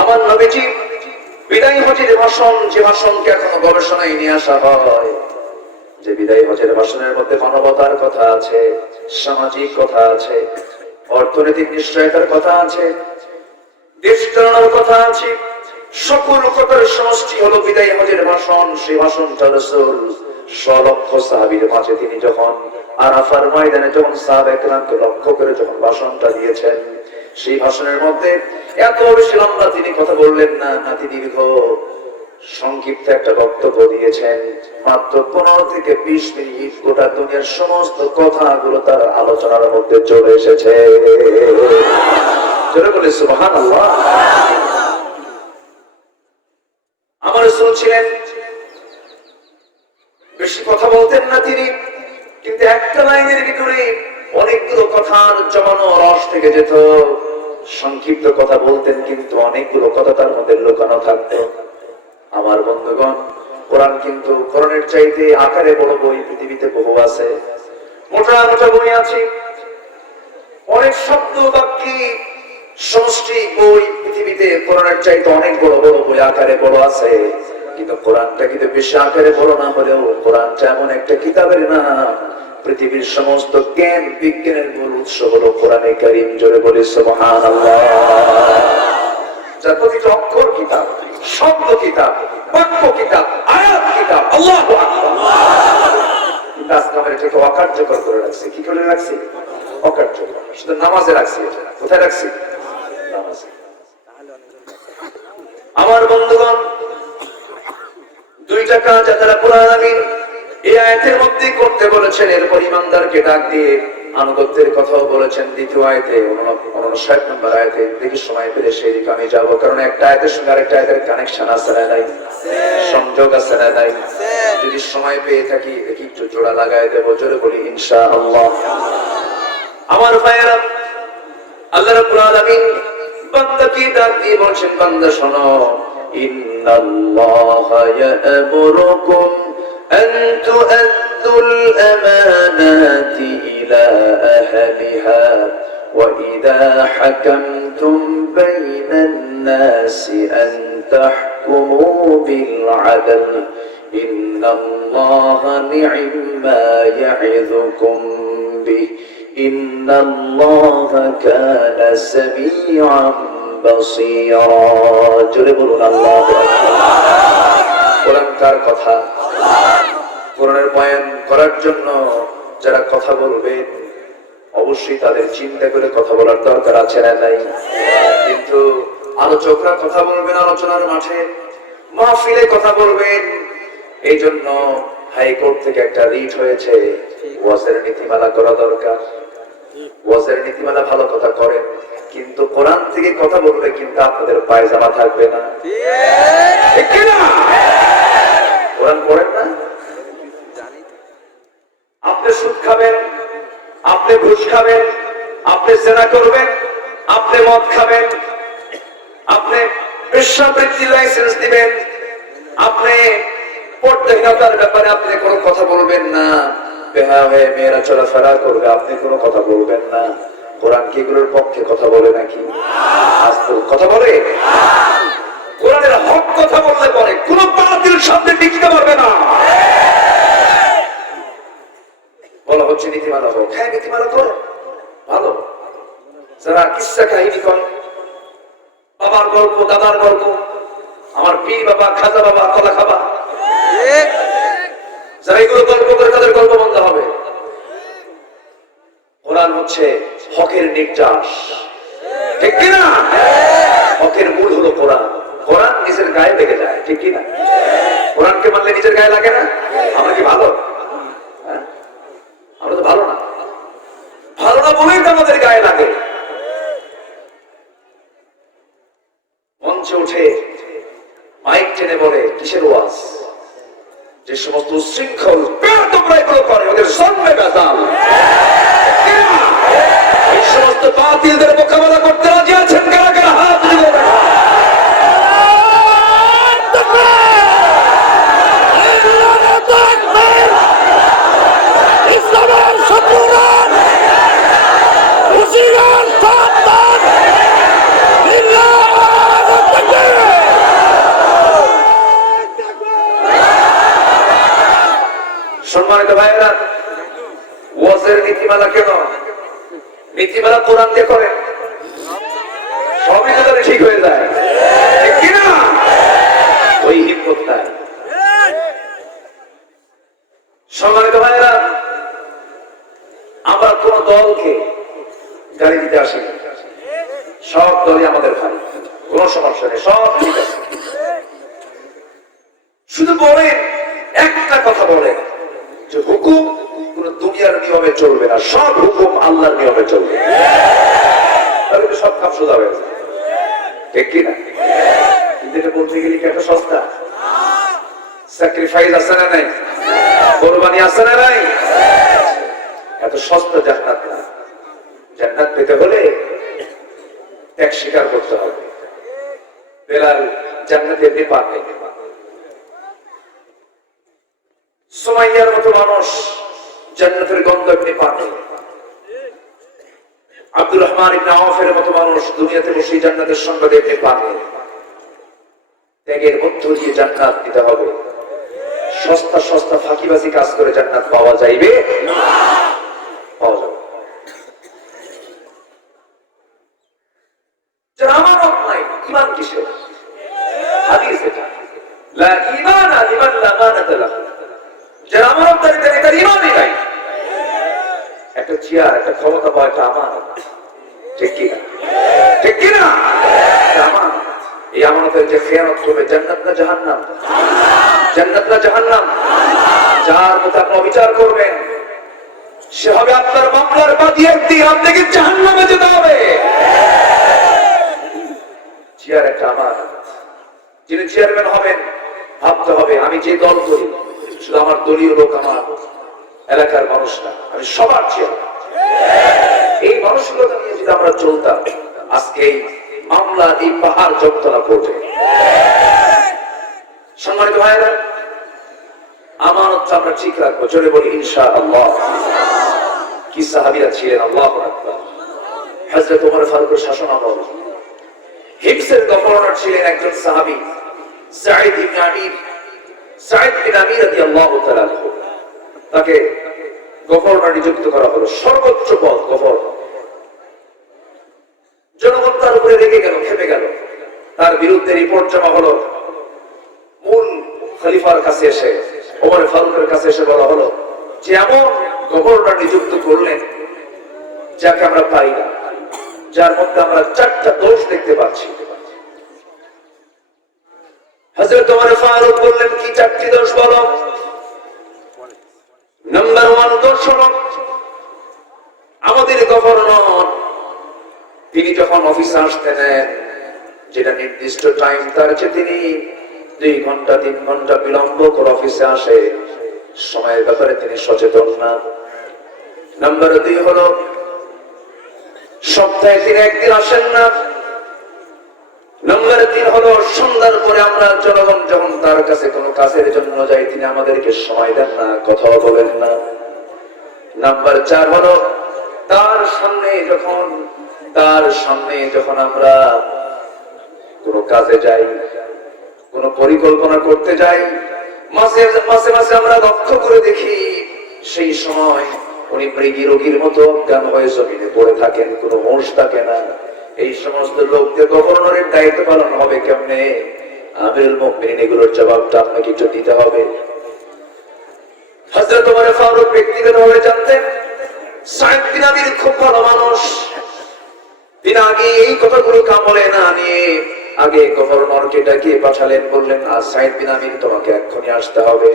আমার নবীজি। বিদায় হজের ভাষণ, যে ভাষণকে এখনো গবেষণায় নিয়ে আসা হয়, যে বিদায় হজের ভাষণের মধ্যে মানবতার কথা আছে, সামাজিক কথা আছে, অর্থনৈতিক নিশ্চয়তার কথা আছে, দেশ চালানোর কথা আছে, সকল কথার সমষ্টি হলো বিদায় হজের ভাষণ। সেই ভাষণটা রাসূল স্বলক্ষ সাহাবীর মাঝে তিনি যখন আরাফার ময়দানে যখন সাহাবায়ে কেরামকে লক্ষ্য করে যখন ভাষণটা দিয়েছেন, সেই ভাষণের মধ্যে এত বেশি লম্বা তিনি কথা বললেন না, নাতি দীর্ঘ সংক্ষিপ্ত একটা বক্তব্য দিয়েছেন। মাত্র 15 থেকে 20 মিনিট গোটা দুনিয়ার সমস্ত কথাগুলো তার আলোচনার মধ্যে চলে এসেছে। জোরে বলে সুবহানাল্লাহ। আমার রাসূল ছিলেন, বেশি কথা বলতেন না তিনি, কিন্তু একটা লাইনের ভিতরে অনেকগুলো কথার জমানো রস থেকে যেত। সংক্ষিপ্ত কথা বলতেন, কিন্তু অনেকগুলো কথা তার মধ্যে লুকানো থাকতো। আমার বন্ধুগণ, কোরআন কিন্তু কোরআনের চাইতে আকারে বড় বই পৃথিবীতে বহু আছে। মোটা মোটা বই আছে, অনেক শব্দ বাক্যি সমষ্টি বই পৃথিবীতে কোরআনের চাইতে অনেক বড় বড় বই আকারে বড় আছে। কিন্তু কোরআনটা কিন্তু বেশি আকারে বড় না হলেও কোরআনটা এমন একটা কিতাবের নাম, পৃথিবীর সমস্ত জ্ঞান বিজ্ঞানের মূল উৎস হলো কোরআনে কারীম। জোরে বলি সুবহানাল্লাহ। যার প্রতিটা অক্ষর কিতাব, শব্দ কিতাব, বাক্য কিতাব, আয়াত কিতাব। আল্লাহু আকবার। কিন্তু আজকে আমরা এটাকে অকার্যকর করে রাখছি। কি করে রাখছি? অকার্যকর। শুধু নামাজে রাখছি। এটা কোথায় রাখছি? নামাজে। আমার বন্ধুগণ, দুইটা কাজ আল্লাহ কুরআন আমিন এই আয়াতের মধ্যে করতে বলেছেন। এরপর ইমানদারকে ডাক দিয়ে আনুগত্যের কথাও বলেছেন দ্বিতীয় আয়াতে, 59 নম্বর আয়াতে। দেখি সময় পেলে সেই দিকে আমি যাবো, কারণ একটা আয়াতের সঙ্গে আরেকটা আয়াতের কানেকশন আছে না নাই, সংযোগ আছে না নাই। যদি সময় পেয়ে থাকি দেখি একটু জোড়া লাগাই দেবো। জোরে বলি ইনশাআল্লাহ। আমার ভাইয়েরা, আল্লাহ রাব্বুল আলামিন বান্দাকে ডাক দিয়ে বলছেন, বান্দা শোনো, ইন্নাল্লাহা ইয়া'মুরুকুম আন তু'আদ্দুল আমানাতি ইলা আহলিহা ওয়া ইযা হাকামতুম বাইনান নাসি আন তাহকুমু বিল আদল ইন্নাল্লাহা নি'মা ইয়া'ইযুকুম বিহি ইন্নাল্লাহা কানা সামিআন বাসীরা। জোরে বলুন আল্লাহু আকবার। কোরআন কার কথা? কোরআনের বয়ান করার জন্য যারা কথা বলবেন অবশ্যই তাদের চিন্তা করে কথা বলার দরকার আছে না নাই? কিন্তু আলোচকরা কথা বলবেন আলোচনার মাঠে, মাহফিলে কথা বলবেন। এই জন্য হাইকোর্ট থেকে একটা রিট হয়েছে, ওয়াজের নীতিমালা করা দরকার। ওয়াজের নীতিমালা ভালো কথা করেন, কিন্তু কোরআন থেকে কথা বললে কিন্তু আপনাদের পায়জামা থাকবে না। ঠিক কি না? কোরআন পড়েন না? আপনি সুদ খাবেন, আপনি ঘুষ খাবেন, আপনি জেনা করবেন, আপনি মদ খাবেন, আপনি বেশ্যাবৃত্তির লাইসেন্স দিবেন, আপনি পর্দাহীনতার ব্যাপারে আপনি কোনো কথা বলবেন না, বেহা হয়ে মেয়েরা চলাফেরা করবে, আপনি কোনো কথা বলবেন না। কোরআন কি এগুলোর পক্ষে কথা বলে নাকি? আজ তো কথা বলে। কোরআনের হক কথা বললে পরে কোন বাতিল শব্দে টিকতে পারবে না। বলা হচ্ছে নীতিমালা হোক। হ্যাঁ, নীতিমালা করো, ভালো। যারা কিসসা কাহিনী করে, বাবার গল্প, দাদার গল্প, আমার পীর বাবা, খাজা বাবা, কলা খাবা, যারা এগুলো গল্প করে তাদের গল্প বন্ধ হবে। কোরআন হচ্ছে হকের নির্যাস। ঠিক কিনা? হকের মূল হলো কোরআন। কোরআন নিজের গায়ে লেগে যায়। ঠিক কিনা? কোরআনকে মানলে নিজের গায়ে লাগে না? আমরা কি ভালো? আমরা তো ভালো না। ভালো না বলেই তো আমাদের গায়ে লাগে। মঞ্চে উঠে মাইক টেনে বলে কিসের ওয়াজ? যে সমস্ত উশৃঙ্খল তোমরা এগুলো করে ওদের জন্মে বেজাল। এই সমস্ত বাতিলদের মোকাবেলা করতে রাজি আছেন কারা কারা? হাত তুলে দেখান। ইসলামের শত্রুরা হুশিয়ার সাবধান। সম্মানিত ভাইয়েরা, ওয়াজের নীতিমালা কেন? নীতিমালা কোরআন দিয়ে করে, সবই তাদের ঠিক হয়ে যায়। ঠিক কিনা? ওই হিম্মত নাই। সম্মানিত ভাইয়েরা, আমরা কোন দলকে গালি দিতে আসি, সব দলই আমাদের ভাই, কোন সমস্যা নেই, সব ঠিক আছে। শুধু বলে একটা কথা বলে যে হুকুম কোন দুনিয়ার নিয়মে চলবে না, সব হুকুম আল্লাহর নিয়মে চলবে। তাহলে তো সব কাজ সোজা হয়ে যায়। ঠিক কিনা? কিন্তু এটা বলতে গেলে কি এত সস্তা? স্যাক্রিফাইস আছে না নাই? কোরবানি আছে না নাই? এত সস্তা জান্নাত না। জান্নাত পেতে হলে ত্যাগ স্বীকার করতে হবে। বেলাল জান্নাতে এমনি পাবে, সুমাইয়ার মতো মানুষ জান্নাতের গন্ধ এমনি পাবে, আব্দুর রহমান ইবনে আওফের মতো মানুষ দুনিয়াতে বসে জান্নাতের সংবাদ এমনি পাবে। ত্যাগের মধ্য দিয়ে জান্নাত দিতে হবে। সস্তা সস্তা ফাঁকিবাজি কাজ করে জান্নাত পাওয়া যাইবে না, পাওয়া যাবে। যার আমানত নাই, ঈমান কিসের? হাদিস এটা, লা ঈমানা লিমান লা আমানাতা লাহু। যার আমানতদারি নেই তার ঈমানই নাই। একটা চেয়ার, একটা ক্ষমতা পাওয়া একটা আমানত, ঠিক কিনা? ঠিক কিনা? আমানত। এই আমানতের যে খেয়ানত করবে, জান্নাত না জাহান্নাম? জান্নাত না জাহান্নাম? যার মতো আপনি অবিচার করবেন সে হবে আপনার মামলার বাদী। একদিন আপনাকে জাহান্নামে যেতে হবে। চেয়ার একটা আমানত। যিনি চেয়ারম্যান হবেন ভাবতে হবে আমি যে দল করি শুধু আমার দলীয় লোক, আমার এলাকার মানুষ না, আমি সবার চেয়ারম্যান। এই মানসিকতা নিয়ে যদি আমরা চলতাম, আজকে এই মামলা, এই পাহাড় যন্ত্রণা পড়বে। সম্মানিত ভাইরা, আমানত আমরা ঠিক রাখবো, চলে বলি ইনশাআল্লাহ। কি সাহাবীরা ছিলেন, আল্লাহু আকবার। হযরত ওমর ফারুকের শাসন আমল, হিমসের গভর্নর ছিলেন একজন সাহাবী সাঈদ ইবনে আমির। সাঈদ বিন আমির রাদিয়াল্লাহু তাআলা আনহু, তাকে গভর্নর নিযুক্ত করা হলো, সর্বোচ্চ পদ গভর্নর। জনগণ তার উপরে রেগে গেল, খেপে গেল। তার বিরুদ্ধে রিপোর্ট জমা হলো মূল খলিফার কাছে এসে, ওমর ফারুকের কাছে এসে বলা হলো যে এমন গভর্নর নিযুক্ত করলেন যাকে আমরা পাই না, যার মধ্যে আমরা 4টা দোষ দেখতে পাচ্ছি। হযরত ওমর ফারুক বললেন, কি 4টি দোষ বলো? নাম্বার 1 দোষ হলো আমাদের গভর্নর তিনি যখন অফিসে আসতেন, যেটা নির্দিষ্ট টাইম, তার চেয়ে তিনি 2 ঘন্টা 3 ঘন্টা বিলম্ব করে অফিসে আসে। সময়ের ব্যাপারে তিনি সচেতন না। নাম্বার 2 হলো সপ্তাহে তিনি একদিন আসেন না। নাম্বার 3 হলো সন্ধ্যার পরে আমরা জনগণ যখন তার কাছে কোনো কাজের জন্য যাই, তিনি আমাদেরকে সময় দেন না, কথাও বলেন না। নাম্বার 4 হলো তার সামনে যখন আমরা কোনো কাজে যাই, কোনো পরিকল্পনা করতে যাই, মাঝে মাঝে আমরা লক্ষ্য করে দেখি সেই সময় উনি মৃগী রোগীর মতো অজ্ঞান হয়ে জমিনে পড়ে থাকেন, কোনো হোশ থাকে না। এই সমস্ত লোকদের গভর্নরের দায়িত্ব পালন হবে কেমনে? আমিরুল মুমিনিন এগুলোর জবাবটা আপনাকে একটু দিতে হবে। হযরত ওমর ফারুক ব্যক্তিগতভাবে জানতেন সাঈদ বিন আমির খুব ভালো মানুষ। তিনি আগে এই কথাগুলো কামলে না নিয়ে আগে গভর্নরকে ডাকিয়ে পাঠালেন, বললেন সাঈদ বিন আমির তোমাকে এক্ষুনি আসতে হবে।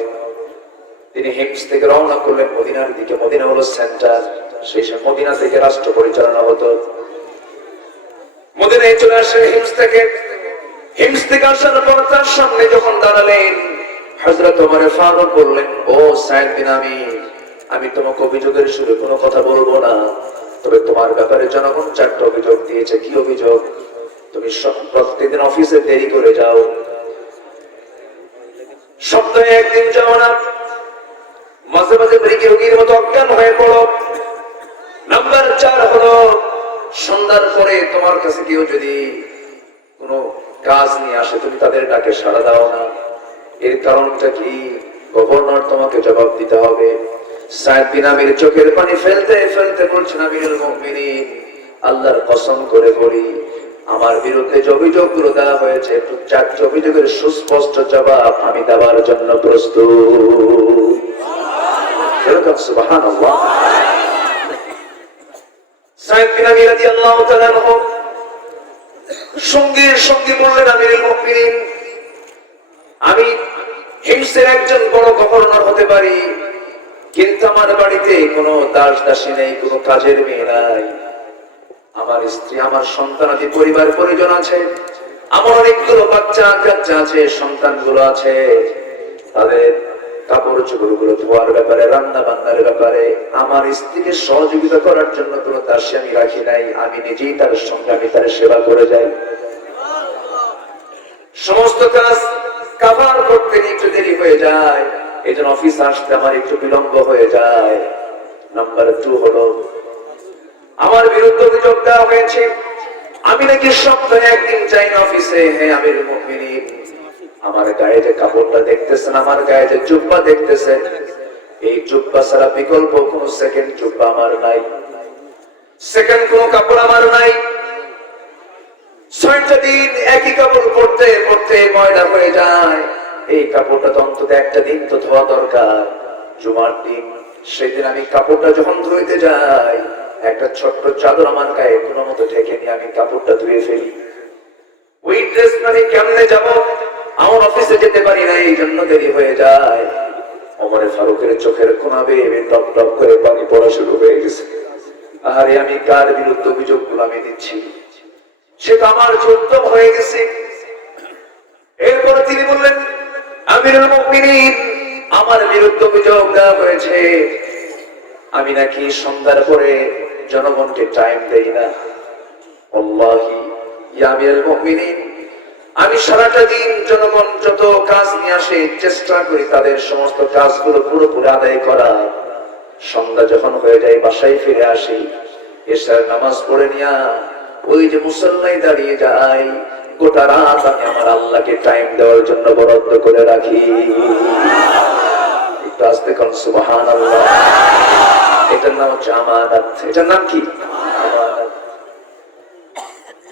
তিনি হিমস থেকে রওনা করলেন মদিনার দিকে। মদিনা হলো সেন্টার, সেই সময় মদিনা থেকে রাষ্ট্র পরিচালনা হতো। মদিনায় চলে আসেন হিমস থেকে আসার পর তার সামনে যখন দাঁড়ালেন, হযরত ওমর ফারুক বললেন, ও সাঈদ বিন আমির, আমি তোমাকে অভিযোগের শুরু কোনো কথা বলবো না, তবে তোমার ব্যাপারে জনগণ 4টা অভিযোগ দিয়েছে। কি অভিযোগ? তুমি প্রত্যেকদিন অফিসে দেরি করে যাও, সপ্তাহে একদিন যাও না, মাঝে মাঝে মৃগী রোগীর মতো অজ্ঞান হয়ে পড়ো। নাম্বার 4 হলো সন্ধ্যার পরে তোমার কাছে কেউ যদি কোনো কাজ নিয়ে আসে, তুমি তাদের ডাকে সাড়া দাও না। এর কারণটা কি? গভর্নর তোমাকে জবাব দিতে হবে। সাঈদ বিন আমির চোখের পানি ফেলতে ফেলতে বলছেন, আমিরুল মুমিনিন, আল্লাহর কসম করে বলি, আমার বিরুদ্ধে যে অভিযোগগুলো দেওয়া হয়েছে, 4টি অভিযোগের সুস্পষ্ট জবাব আমি দেওয়ার জন্য প্রস্তুত। সুবহানাল্লাহ। সাঈদ বিন আমির রাদিয়াল্লাহু তাআলা আনহু সঙ্গে সঙ্গে বললেন, আমিরুল মুমিনিন, আমি হিমসের একজন বড় গভর্নর হতে পারি, কিন্তু আমার বাড়িতে কোনো দাস দাসী নেই, কোনো কাজের মেয়ে নাই। আমার স্ত্রী, আমার সন্তানাদি, পরিবার পরিজন আছে, আমার অনেকগুলো বাচ্চা কাচ্চা আছে, সন্তানগুলো আছে। কাপড় চোপড়গুলো ধোয়ার ব্যাপারে, রান্না বান্নার ব্যাপারে আমার স্ত্রীকে সহযোগিতা করার জন্য কোনো দাসী আমি রাখি নাই, আমি নিজেই তার সঙ্গে আমি তার সেবা করে যাই। সমস্ত কাজ কাভার করতে একটু দেরি হয়ে যায়, এই জন্য অফিস আসতে আমার একটু বিলম্ব হয়ে যায়। নাম্বার 2 হলো আমার বিরুদ্ধে অভিযোগ দেওয়া হয়েছে আমি নাকি সপ্তাহে একদিন যাই না অফিসে। হ্যাঁ আমিরুল মুমিনিন, আমার গায়ে যে কাপড়টা দেখতেছেন, আমার গায়ে যে জুব্বা দেখতেছেন, এই জুব্বা ছাড়া বিকল্প কোন সেকেন্ড জুব্বা আমার নাই, সেকেন্ড কোন কাপড় আমার নাই। 6টা দিন একই কাপড় পরতে পরতে ময়লা হয়ে যায়, এই কাপড়টা তো অন্তত একটা দিন তো ধোয়া দরকার। জুমার দিন সেদিন আমি কাপড়টা যখন ধুইতে যাই, একটা ছোট্ট চাদর আমার গায়ে কোনো মতো ঢেকে নিয়ে আমি কাপড়টা ধুয়ে ফেলি। ওই ড্রেস মানে কেমনে যাব, আমার অফিসে যেতে পারি না, এই জন্য দেরি হয়ে যায়। ওমরে ফারুকের চোখের কোনা বেয়ে টপ টপ করে পানি পড়া শুরু হয়ে গেছে। আরে আমি কার বিরুদ্ধে অভিযোগগুলো আমি দিচ্ছি, সেটা আমার উত্তম হয়ে গেছে। এরপরে তিনি বললেন, আমিরুল মুমিনিন, আমার বিরুদ্ধে অভিযোগ দেওয়া হয়েছে আমি নাকি সন্ধ্যার পরে জনগণকে টাইম দেই না। আল্লাহি ইয়া আমিরুল মুমিনিন, আমি সারাটা দিন জনগণ যত কাজ নিয়ে আসে চেষ্টা করি তাদের সমস্ত কাজগুলো পুরোপুরি আদায় করা। সন্ধ্যা যখন হয়ে যায় বাসায় ফিরে আসি, এশার নামাজ পড়ে নিয়া ওই যে মুসল্লায় দাঁড়িয়ে যাই, গোটা রাত আমি আমার আল্লাহকে টাইম দেওয়ার জন্য বরাদ্দ করে রাখি। একটু আস্তে কোন সুবহানাল্লাহ। এটার নাম হচ্ছে আমানত। এটার নাম কি? আমানত।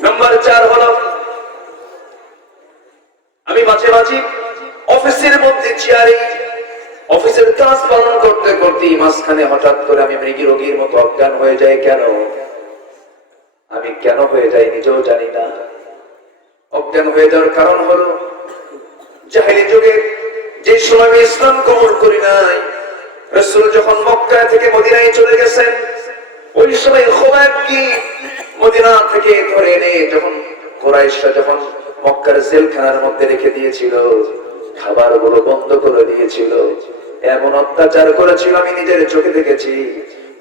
নাম্বার 4 হলো আমি মাঝে মাঝে অফিসের মধ্যে চেয়ারে অফিসের কাজ পালন করতে করতে মাঝখানে হঠাৎ করে আমি মৃগী রোগীর মতো অজ্ঞান হয়ে যাই। কেন আমি কেন হয়ে যাই নিজেও জানি না। অজ্ঞান হয়ে যাওয়ার কারণ হলো জাহেলি যুগে যে সময় আমি ইসলাম কবুল করি নাই, রাসূল যখন মক্কা থেকে মদিনায় চলে গেছেন, ওই সময় খুবাইব কি মদিনা থেকে ধরে এনে যখন কুরাইশরা যখন মক্কার জেলখানার মধ্যে রেখে দিয়েছিল, খাবারগুলো বন্ধ করে দিয়েছিল, এমন অত্যাচার করেছিল আমি নিজের চোখে দেখেছি।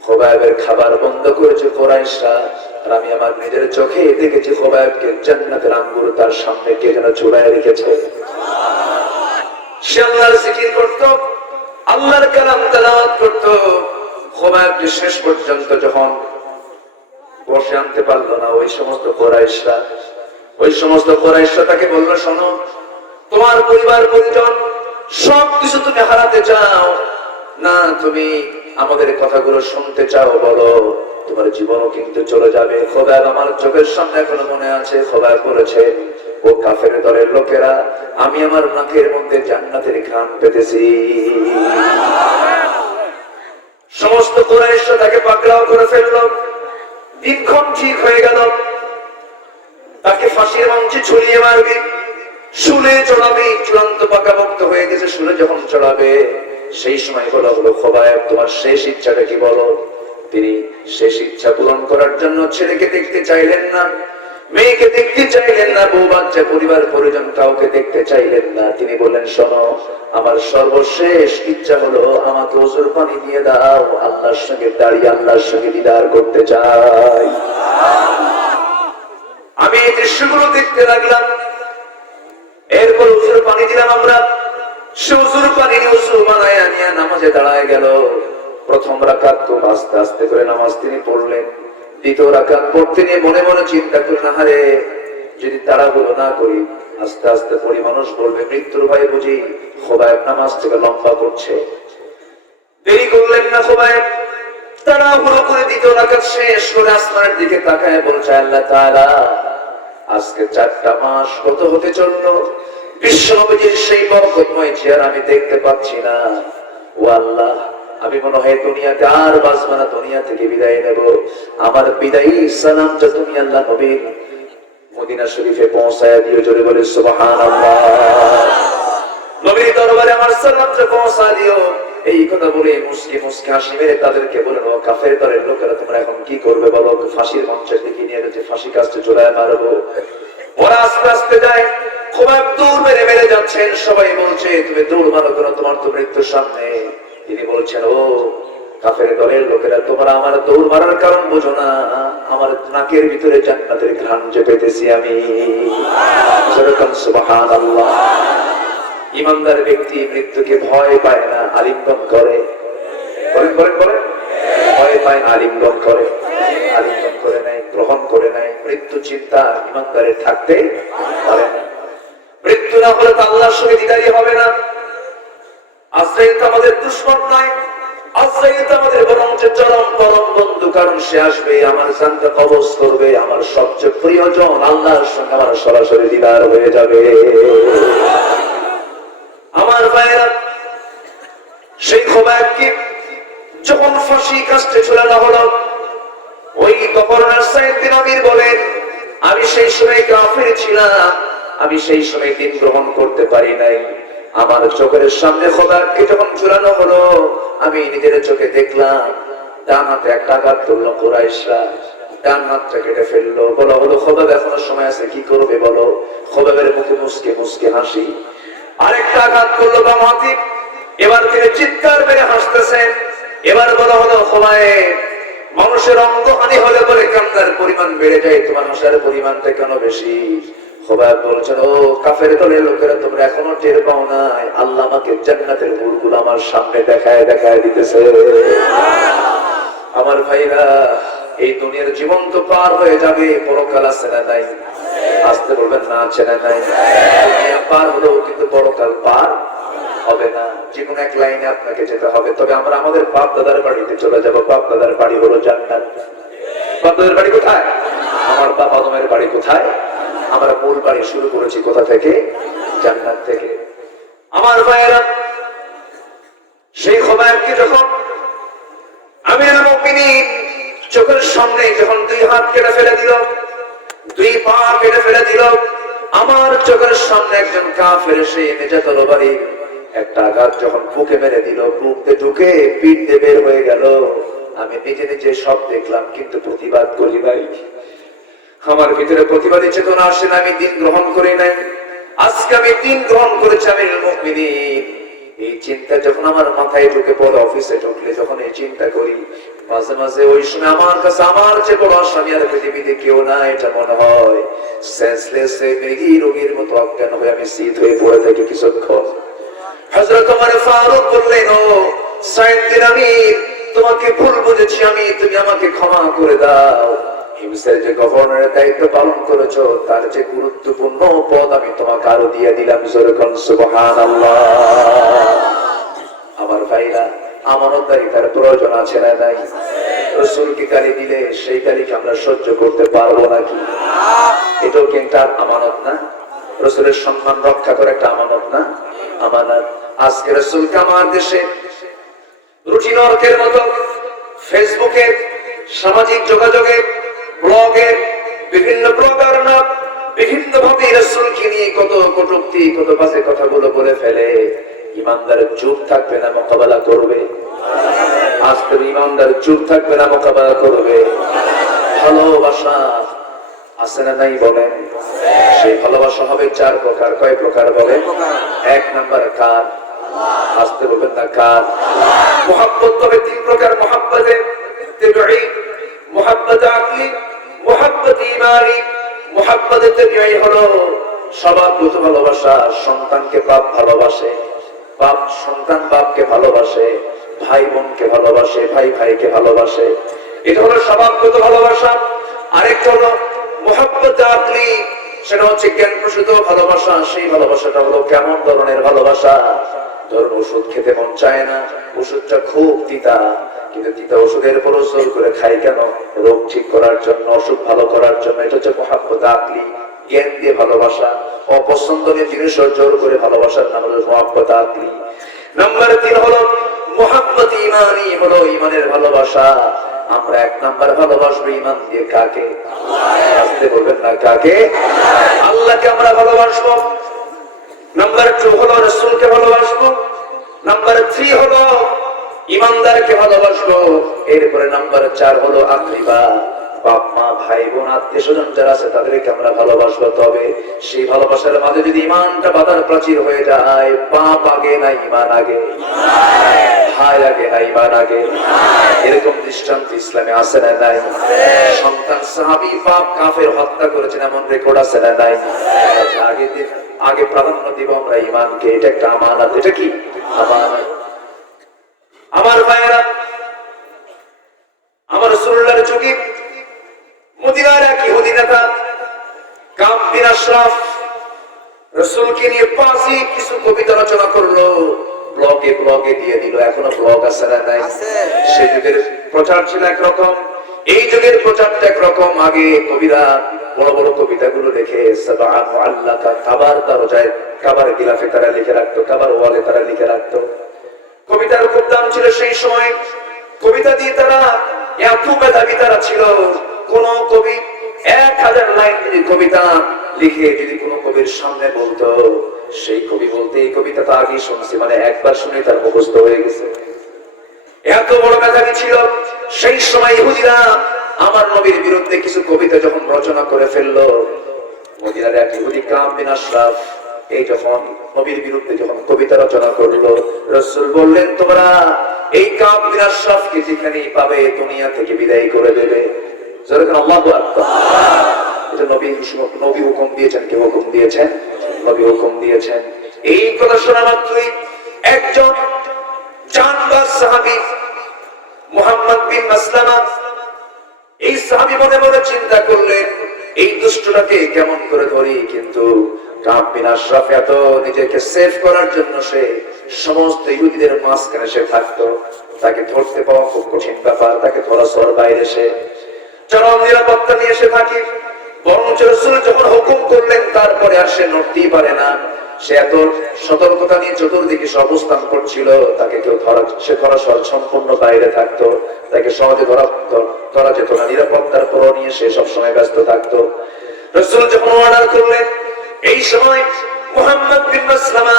খুবাইবের খাবার বন্ধ করেছে কুরাইশরা, আর আমি আমার নিজের চোখে দেখেছি খুবাইবকে জান্নাতের আঙ্গুর তার সামনে কে যেন ঝুলায় রেখেছে। সে আল্লাহর জিকির করত, আল্লাহর কালাম তেলাওয়াত করত। খুবাইবকে শেষ পর্যন্ত যখন বসে আনতে পারলো না, ওই সমস্ত কুরাইশরা তাকে বলল, শোনো, তোমার পরিবার পরিজন সবকিছু তুমি হারাতে চাও না, তুমি আমাদের কথাগুলো শুনতে চাও, বলো, তোমার জীবনও কিন্তু চলে যাবে। খোদার আমার চোখের সামনে এখনো মনে আছে, খোদা করেছে ও কাফের দলের লোকেরা, আমি আমার নাকের মধ্যে জান্নাতের ঘ্রাণ পেতেছি। সমস্ত কুরাইশরা তাকে পাকড়াও করে ফেললো। দিনক্ষণ ঠিক হয়ে গেল, তাকে ফাঁসির মঞ্চে ঝুলিয়ে মারবে, শুলে চড়াবে, চূড়ান্ত পাকাপোক্ত হয়ে গেছে। শুলে যখন চড়াবে সেই সময় বলা হলো, খুবাইব তোমার শেষ ইচ্ছাটা কি বলো। তিনি শেষ ইচ্ছা পূরণ করার জন্য ছেলেকে দেখতে চাইলেন না, মেয়েকে দেখতে চাইলেন না, বউ বাচ্চা পরিবার পরিজন কাউকে দেখতে চাইলেন না। তিনি বললেন, শোনো, আমার সর্বশেষ ইচ্ছা হলো আমাকে ওজুর পানি দিয়ে দাও, আল্লাহর সঙ্গে দাঁড়িয়ে আল্লাহর সঙ্গে দিদার করতে চাই। আমি এই দৃশ্যগুলো দেখতে লাগলাম। এরপর ওজুর পানি দিলাম আমরা, সে ওজুর পানি নিয়ে ওজু বানায় নিয়ে নামাজে দাঁড়ায় গেল। প্রথম রাকাত খুব আস্তে আস্তে করে নামাজ তিনি পড়লেন। দ্বিতীয় রাকাত পড়তে নিয়ে মনে মনে চিন্তা করলেন, আরে যদি তাড়াহুড়ো না করি, আস্তে আস্তে পড়ি, মানুষ বলবে মৃত্যুর ভয়ে বুঝি খুবাইব নামাজ থেকে লম্বা করছে। দেরি করলেন না খুবাইব, তাড়াহুড়ো করে দ্বিতীয় রাকাত শেষ করে আসমানের দিকে তাকায় বলছে, আল্লাহ তাআলা, আজকে 4টা মাস কত হতে চললো, বিশ্বনবীর সেই বরকতময় চেহারা আমি দেখতে পাচ্ছি না। ও আল্লাহ, আমি মনে হয় দুনিয়াতে আর বাঁচব না, দুনিয়া থেকে বিদায় নেব। আমার বিদায়ী সালামটা তুমি আল্লাহ নবীর মদিনা শরীফে পৌঁছায় দিও। জোরে বলে সুবহানাল্লাহ। নবীর দরবারে আমার সালামটা পৌঁছা দিও। এই কথা বলে মুসকি মুসকি হাসি মেরে তাদেরকে বলেন, ও কাফের দলের লোকেরা, তোমরা এখন কি করবে বলো। ফাঁসির মঞ্চের দিকে নিয়ে গেছে, ফাঁসি কাজটা চোরায় মারবো। ওরা আস্তে আস্তে যায়, খোবাব দৌড় মেরে মেরে যাচ্ছেন, সবাই বলছে তুমি দৌড় মারো কেন, তোমার তো মৃত্যুর সামনে। তিনি বলছেন, ও কাফের দলের লোকেরা, তোমরা আমার দৌড় মারার কারণ বোঝো না, আমার নাকের ভিতরে জান্নাতের ঘ্রাণ যে পেতেছি আমি। সুবহানাল্লাহ। ইমানদার ব্যক্তি মৃত্যুকে ভয় পায় না, আলিঙ্গন করে। বলেন বলেন বলেন, ভয় পায় না, আলিঙ্গন করে। আলিঙ্গন করে নাই, গ্রহণ করে নাই। মৃত্যু চিন্তা ইমানদারের থাকতে পারে না। মৃত্যু না হলে তো আল্লাহর সঙ্গে দিদারি হবে না। আজরাইল তো আমাদের দুশমন নয়, আজরাইল তো আমাদের বরঞ্চ চরম পরম বন্ধু। কারণ সে আসবে, আমার জানকে কবজ করবে, আমার সবচেয়ে প্রিয়জন, আল্লাহর সঙ্গে আমার সরাসরি দিদার হয়ে যাবে। আমার ভাইয়েরা, সেই খোবাবকে যখন ফাঁসি কাস্টে ঝুলানো হলো, ওই গভর্নর সাইদ বিন আমির বলেন, আমি সেই সময় কাফের ছিলাম, আমি সেই সময় দিন গ্রহণ করতে পারি নাই। আমার চোখের সামনে খোবাবকে যখন ঝুলানো হলো, আমি নিজের চোখে দেখলাম ডান হাতে একটা আঘাত করলো কুরাইশরা, ডান হাতটা কেটে ফেললো। বলো হলো, খোবাব এখনো সময় আছে, কি করবে বলো? খোবাবের মুখে মুসকে মুসকে হাসি। আরেকটা আঘাত করলো বাম হাতে, এবার তিনি চিৎকার মেরে হাসতেছেন। এবার বলা হলো, খোবাব, মানুষের অঙ্গহানি হলে পরে কান্নার পরিমাণ বেড়ে যায়, তোমার হাসার পরিমাণটা কেন বেশি? খোবাব বলছেন, ও কাফের দলের লোকেরা, তোমরা এখনো টের পাও নাই, আল্লাহ আমাকে জান্নাতের নূরগুলো আমার সামনে দেখায় দেখায় দিতেছে। আমার ভাইরা, এই দুনিয়ার জীবন তো পার হয়ে যাবে, পরকাল আছে না নাই? আসতে বলবেন না, আছে না নাই? দুনিয়া পার হলেও কিন্তু পরকাল পার হবে না। জীবন এক লাইনে আপনাকে যেতে হবে। তবে আমরা আমাদের বাপ দাদার বাড়িতে চলে যাব। বাপ দাদার বাড়ি হলো জান্নাত। বাপ দাদার বাড়ি কোথায়? আমার বাপ আদমের বাড়ি কোথায়? আমরা মূল বাড়ি শুরু করেছি কোথা থেকে? জান্নাত থেকে। আমার ভাইয়েরা, সেই খোবাবকে যখন আমিরুল মুমিনিন চোখের সামনে যখন দুই হাত কেটে ফেলে দিল, দুই পা কেটে ফেলে দিল, আমার চোখের সামনে একজন কাফের সেই নিজে তরবারি একটা আঘাত যখন বুকে মেরে দিল, বুকতে ঢুকে পিঠ দিয়ে বের হয়ে গেল। আমি নিজে নিজে সব দেখলাম, কিন্তু প্রতিবাদ করি নাই। আমার ভিতরে প্রতিবাদী চেতনা আসে না, আমি দিন গ্রহণ করি নাই। আজকে আমি দিন গ্রহণ করেছি আমিরুল মুমিনিন। এই চিন্তা যখন আমার মাথায় ঢুকে পড়ে, অফিসে ঢুকলে যখন এই চিন্তা করি, মাঝে মাঝে ওই সময় আমার কাছে আমার যে বড় আসামি আর পৃথিবীতে কেউ না, এটা মনে হয়। সেন্সলেস মৃগী রোগীর মতো অজ্ঞান হয়ে আমি শীত হয়ে পড়ে থাকি কিছুক্ষণ। হযরত ওমর ফারুক বললেন, ও সাইদ বিন আমির, তোমাকে ভুল বুঝেছি আমি, তুমি আমাকে ক্ষমা করে দাও। হিমসের যে গভর্নরের দায়িত্ব পালন করেছো, তার যে গুরুত্বপূর্ণ পদ আমি তোমাকে আরো দিয়ে দিলাম। সুবহানাল্লাহ। আমার ভাইরা, আমানতদারিতার প্রয়োজন আছে না নাই? রাসূলকে গালি দিলে সেই গালিকে আমরা সহ্য করতে পারবো নাকি? এটাও কিন্তু আমানত না? রাসূলের সম্মান রক্ষা করে একটা আমানত না? আমানত। আজকে রাসূলকে আমার দেশে রুটিনর্কের মতো ফেসবুকে, সামাজিক যোগাযোগে, ব্লগে, বিভিন্ন প্রকারণা, বিভিন্ন ভাবে রাসূলকে নিয়ে কত কটূক্তি, কত বাজে কথাগুলো বলে ফেলে। ইমানদার চুপ থাকবে না, মোকাবেলা করবে। আজকে ইমানদার চুপ থাকবে না, মোকাবেলা করবে। ভালোবাসা আছে না নাই বলেন? সেই ভালোবাসা হবে চার প্রকার। কয় প্রকার বলেন? এক নাম্বার কার? আসতে বলবেন না, কার? মুহাব্বত হবে তিন প্রকার। মুহাব্বতে তাবিঈ, মুহাব্বত আকলি, মুহাব্বত ঈমানি। মুহাব্বতে তাবিঈ হলো স্বভাবগত ভালোবাসা। সন্তানকে বাপ ভালোবাসে, বাপ সন্তান বাপকে ভালোবাসে, ভাই বোনকে ভালোবাসে, ভাই ভাইকে ভালোবাসে। এটা হলো স্বভাবগত ভালোবাসা। আরেকটা হলো মুহাব্বত আকলি, সেটা হচ্ছে জ্ঞান প্রসূত ভালোবাসা। সেই ভালোবাসাটা হলো কেমন ধরনের ভালোবাসা? ধরুন, ওষুধ খেতে মন চায় না, ওষুধটা খুব তিতা, কিন্তু তিতা ওষুধের পরও জোর করে খাই কেন? রোগ ঠিক করার জন্য, অসুখ ভালো করার জন্য। এটা হচ্ছে মুহাব্বত আকলি, জ্ঞান দিয়ে ভালোবাসা। অপছন্দনীয় জিনিসও জোর করে ভালোবাসার নাম হলো মুহাব্বত আকলি। নাম্বার 3 হলো মুহাব্বত ঈমানি, হলো ঈমানের ভালোবাসা। আমরা এক নাম্বার ভালোবাসবো ঈমান দিয়ে। কাকে? আসতে বলবেন না, কাকে? আল্লাহকে আমরা ভালোবাসবো। নাম্বার 2 হলো রাসূলকে ভালোবাসবো। নাম্বার 3 হলো ঈমানদারকে ভালোবাসবো। এরপরে নাম্বার 4 হলো আকরিবা, বাপ মা ভাই বোন আত্মীয় স্বজন যারা আছে তাদেরকে আমরা ভালোবাসবো, তবে সেই ভালোবাসার মাঝে যদি ইমানটা বাধার প্রাচীর হয়ে যায়, পাপ আগে না ইমান আগে, ভাই আগে না ইমান আগে, এরকম দৃষ্টান্ত ইসলামে আছে না নাই? সন্তান সাহাবী পাপ কাফের হত্যা করেছেন এমন রেকর্ড আছে না নাই? আগে প্রাধান্য দিব আমরা ইমানকে, এটা একটা আমানত। এটা কি আমানত? আমার ভাইয়েরা, আমার রাসূলুল্লাহর যুগে মদিনার এক ইহুদি নেতা কাব বিন আশরাফ রাসূলকে নিয়ে পাঁচি কিছু কবিতা রচনা করলো, ব্লগে ব্লগে দিয়ে দিল। এখনো ব্লগ আছে না নাই? সে যুগের প্রচার ছিল একরকম, এই যুগের প্রচারটা একরকম। আগে কবিরা বড় বড় কবিতাগুলো লিখে সাবান মুআল্লাকা কাবার দরজায়, কাবার গিলাফে তারা লিখে রাখতো, কাবার ওয়ালে তারা লিখে রাখতো। কবিতার খুব দাম ছিল সেই সময়। কবিতা দিয়ে তারা এত মেধাবী তারা ছিল, কোন কবি 1000 লাইন যদি কবিতা লিখে যদি কোন কবির সামনে বলতো, সেই কবি বলতে এই কবিতা তো আগে শুনছি, মানে একবার শুনে তার মুখস্থ হয়ে গেছে। এত বড় মেধাবী ছিল সেই সময় ইহুদিরা। আমার নবীর বিরুদ্ধে কিছু কবিতা যখন রচনা করে ফেললো, মদিনার এক ইহুদি কাব বিন আশরাফ এই যখন নবীর বিরুদ্ধে যখন কবিতা রচনা করলো, রাসূল বললেন তোমরা এই কাব বিন আশরাফকে যেখানেই পাবে দুনিয়া থেকে বিদায় করে দেবে। যেরকম আল্লাহু আকবার। এটা নবী হুকুম দিয়েছেন। কে হুকুম দিয়েছেন? নবী হুকুম দিয়েছেন। এই কথা শোনা মাত্রই একজন জানবাজ সাহাবী মুহাম্মদ বিন মাসলামা, এই সাহাবী মনে মনে চিন্তা করলেন এই দুষ্টটাকে কেমন করে ধরি। কিন্তু কাব বিন আশরাফ এত নিজেকে সেভ করার জন্য সে সমস্ত ইহুদিদের মাঝখানে সে থাকতো, তাকে ধরতে পাওয়া খুব কঠিন ব্যাপার। তাকে ধরা সর বাইরে সে চরম নিরাপত্তা নিয়ে এসে থাকে। বরঞ্চ রাসূল যখন হুকুম করলেন তারপরে আর সে নড়তেই পারে না। সে এত সতর্কতা নিয়ে চতুর্দিকে অবস্থান করছিল, তাকে কেউ ধরা সম্পূর্ণ বাইরে থাকতো, তাকে সহজে ধরা যেত না। নিরাপত্তার পর নিয়ে সে সবসময় ব্যস্ত থাকতো। রাসূল যখন অর্ডার করলেন, এই সময় মুহাম্মদ বিন মাসলামা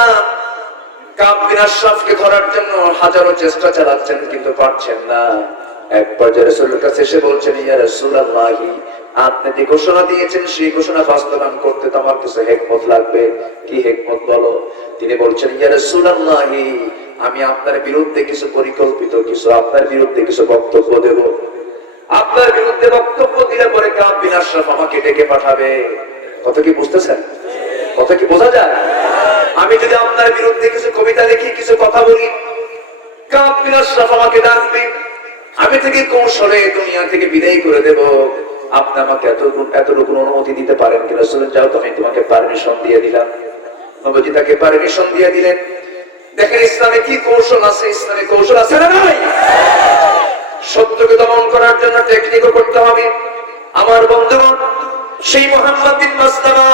কাব বিন আশরাফকে ধরার জন্য হাজারো চেষ্টা চালাচ্ছেন, কিন্তু পারছেন না। এক পর্যায়ে রাসূলের কাছে এসে বলছেন, ইয়া রাসূলুল্লাহ, আপনি যে ঘোষণা দিয়েছেন সেই ঘোষণা বাস্তবায়ন করতে তো আমার কিছু হিকমত লাগবে। কি হিকমত বলো? তিনি বলছেন, ইয়া রাসূলুল্লাহ, আমি আপনার বিরুদ্ধে কিছু পরিকল্পিত আপনার বিরুদ্ধে কিছু বক্তব্য দেব। আপনার বিরুদ্ধে বক্তব্য দিলে পরে কাব বিন আশরাফ আমাকে ডেকে পাঠাবে। কথা কি বুঝতেছেন? কথা কি বোঝা যায়? আমি যদি আপনার বিরুদ্ধে কিছু কবিতা লিখি, কিছু কথা বলি, কাব বিন আশরাফ আমাকে ডাকবে, আমি থেকে কৌশলে দুনিয়া থেকে বিদায় করে দেব। আপনি আমাকে এতটুকু অনুমতি দিতে পারেন কি? রাসূল, যাও তুমি, তোমাকে পারমিশন দিয়ে দিলাম। নবী তাকে পারমিশন দিয়ে দিলেন। দেখেন ইসলামে কি কৌশল আছে, ইসলামে কৌশল আছে না নাই? সত্যকে দমন করার জন্য টেকনিকও করতে হবে। আমার বন্ধুগণ, সেই মুহাম্মদ বিন মাসলামা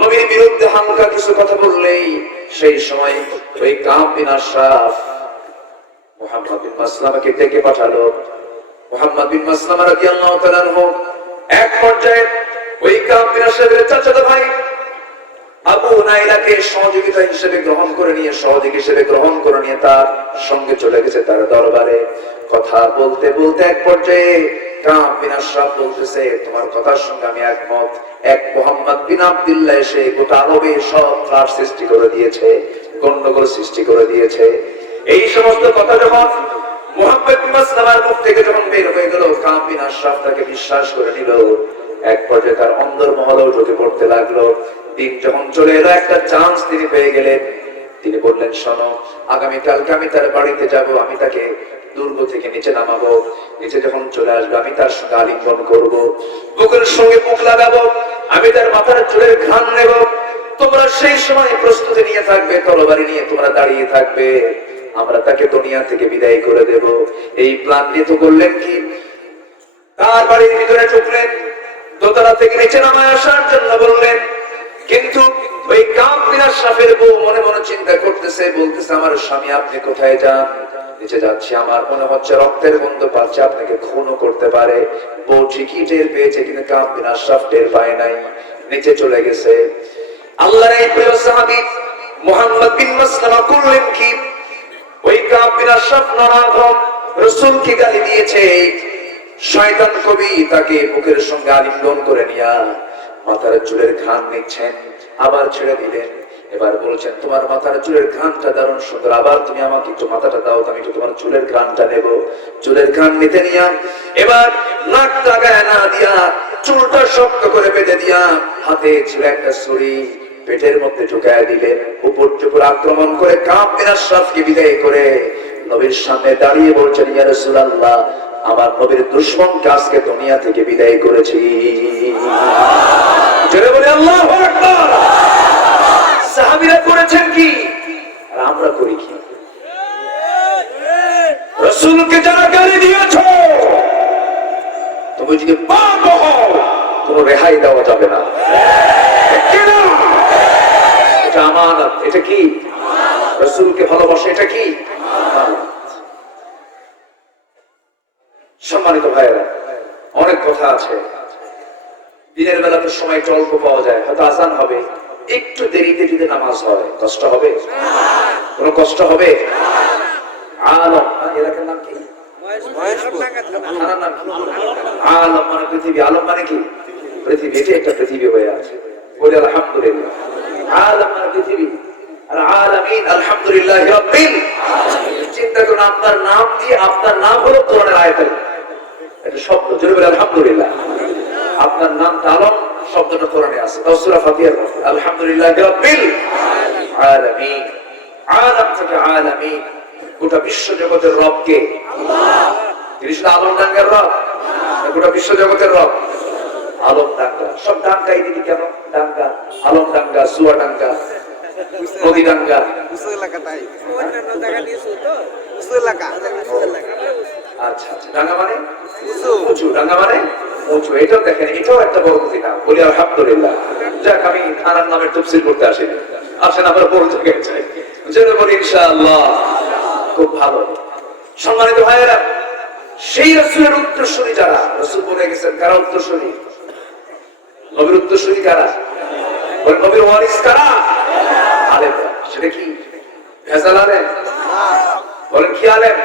নবীর বিরুদ্ধে হালকা কিছু কথা বললেই সেই সময় ওই কাব বিন আশরাফ মুহাম্মদ বিন মাসলামাকে ডেকে পাঠালো। মুহাম্মদ বিন মাসলামা রাদিয়াল্লাহু তাআলা আনহু এক পর্যায়ে ওই কাব বিন আশরাফের চাচাতো ভাই আবু নাইলাকে সহযোগী হিসেবে গ্রহণ করে নিয়ে তার সঙ্গে চলে গেছে তার দরবারে। কথা বলতে বলতে এক পর্যায়ে কাব বিন আশরাফ বলতেছে, তোমার কথার সঙ্গে আমি একমত। এক মুহাম্মদ বিন আব্দুল্লাহ এসে গোটা আরবে সব ত্রাস সৃষ্টি করে দিয়েছে, গন্ডগোল সৃষ্টি করে দিয়েছে। এই সমস্ত কথা যখন মুহাম্মদ বিন মাসলামার মুখ থেকে যখন বের হয়ে গেল, কাব বিন আশরাফ তাকে বিশ্বাস করে নিল। এক পর্যায়ে তার অন্তর্মহলেও ঢুকে পড়তে লাগলো। দিন যখন চলে এলো, একটা চান্স তিনি পেয়ে গেলেন। তিনি বললেন, শোনো, আগামীকালকে আমি তার বাড়িতে যাব, আমি তাকে দুর্গ থেকে নিচে নামাবো। নিচে যখন চলে আসবে আমি তার সঙ্গে আলিঙ্গন করব, বুকের সঙ্গে বুক লাগাবো, আমি তার মাথার চুলের ঘ্রাণ নেব। তোমরা সেই সময় প্রস্তুতি নিয়ে থাকবে, তরবারি নিয়ে তোমরা দাঁড়িয়ে থাকবে, আমরা তাকে দুনিয়া থেকে বিদায় করে দেব। এই প্ল্যান নিয়ে তো করলেন কি, তার বাড়ির ভিতরে ঢুকলেন, দোতলা থেকে নিচে নামায় আসার জন্য বললেন। কিন্তু ওই কাব বিন আশরাফের বউ মনে মনে চিন্তা করতেছে, বলতেছে, আমার স্বামী আপনি কোথায় যান? নিচে যাচ্ছি, আমার মনে হচ্ছে রক্তের গন্ধ পাচ্ছে, আপনাকে খুনও করতে পারে। বউ ঠিকই টের পেয়েছে, কিন্তু কাব বিন আশরাফ টের পায় নাই, নিচে চলে গেছে। আল্লাহর এই প্রিয় সাহাবী মুহাম্মদ বিন মাসলামা করলেন কি, ওই কাব বিন আশরাফ নরাধম রাসূলকে গালি দিয়েছে, শয়তান কবি তাকে বুকের সঙ্গে আলিঙ্গন করে নিয়া মাথার চুলের ঘ্রাণ নিচ্ছেন, আবার ছেড়ে দিলেন। এবার বলছেন তোমার মাথার চুলের ঘ্রাণটা দারুণ সুন্দর, আবার তুমি আমাকে একটু মাথাটা দাও, আমি একটু তোমার চুলের ঘ্রাণটা নেব। চুলের ঘ্রাণ নিতে নিয়া এবার নাকটা গায়ে না দিয়া চুলটা শক্ত করে বেঁধে দিয়া হাতে ছিল একটা ছুরি পেটের মধ্যে ঢুকায় দিলেন। উপর চুপুর আক্রমণ করে কাব বিন আশরাফকে বিদায় করে নবীর সামনে দাঁড়িয়ে বলছেন ইয়া রাসূলুল্লাহ, আমার নবীর দুশমনকে আজকে দুনিয়া থেকে বিদায় করেছি। জোরে বলে আল্লাহু আকবার। সাহাবীরা করেছেন কি আর আমরা করি কি? রাসূলকে যারা গালি দিয়েছো তুমি যদি পাপ হও কোনো রেহাই দেওয়া যাবে না। এটা আমানত। এটা কি? রাসূলকে ভালোবাসা। এটা কি? সম্মানিত ভাইয়েরা, অনেক কথা আছে। দিনের বেলা তো সময় একটু অল্প পাওয়া যায়, হয়তো আজান হবে, একটু দেরিতে যদি নামাজ হয় কষ্ট হবে? কোনো কষ্ট হবে? আলম এলাকার নাম কি? আলম মানে পৃথিবী। আলম মানে কি? পৃথিবী। এটি একটা পৃথিবী হয়ে আছে। বলি আলহামদুলিল্লাহ। আলম মানে পৃথিবী, আর আলামিন আলহামদুলিল্লাহ রাব্বিল। চিন্তা করুন, আপনার নাম দিয়ে, আপনার নাম হলো কোরআনের আয়াতের একটা শব্দ। জোরে বলে আলহামদুলিল্লাহ। আপনার নামটা আলম, শব্দটা কোরআনে আছে। তাও সূরা ফাতিহার মধ্যে আলহামদুলিল্লাহ রাব্বিল আলামিন। আলাম থেকে আলামিন, গোটা বিশ্ব জগতের রব কে? আল্লাহ। তিনি শুধু আলম ডাঙ্গার রব, গোটা বিশ্ব জগতের রব আলম ডাঙ্গা। সব ডাঙ্গা এদিকে কেন? ডাঙ্গা, আলম ডাঙ্গা, সুয়া ডাঙ্গা, নদী ডাঙ্গা। আচ্ছা আচ্ছা, ডাঙ্গা মানে উঁচু, ডাঙ্গা মানে উঁচু। এটাও দেখেন, এটাও একটা বড় কথা। বলি আলহামদুলিল্লাহ। যাক, আমি থানার নামের তাফসীর করতে আসিনি, আসেন আমরা বড় জায়গায় যাই। জেনে বলি ইনশাআল্লাহ। খুব ভালো। সম্মানিত ভাইয়েরা, সেই রাসূলের উত্তরসূরি যারা, রাসূল বলে গেছেন কারা উত্তরসূরি? নবীর উত্তরসূরি কারা? বলেন নবীর ওয়ারিস কারা? আলেম। সেটা কি ভেজাল আলেম? বলেন কি আলেম?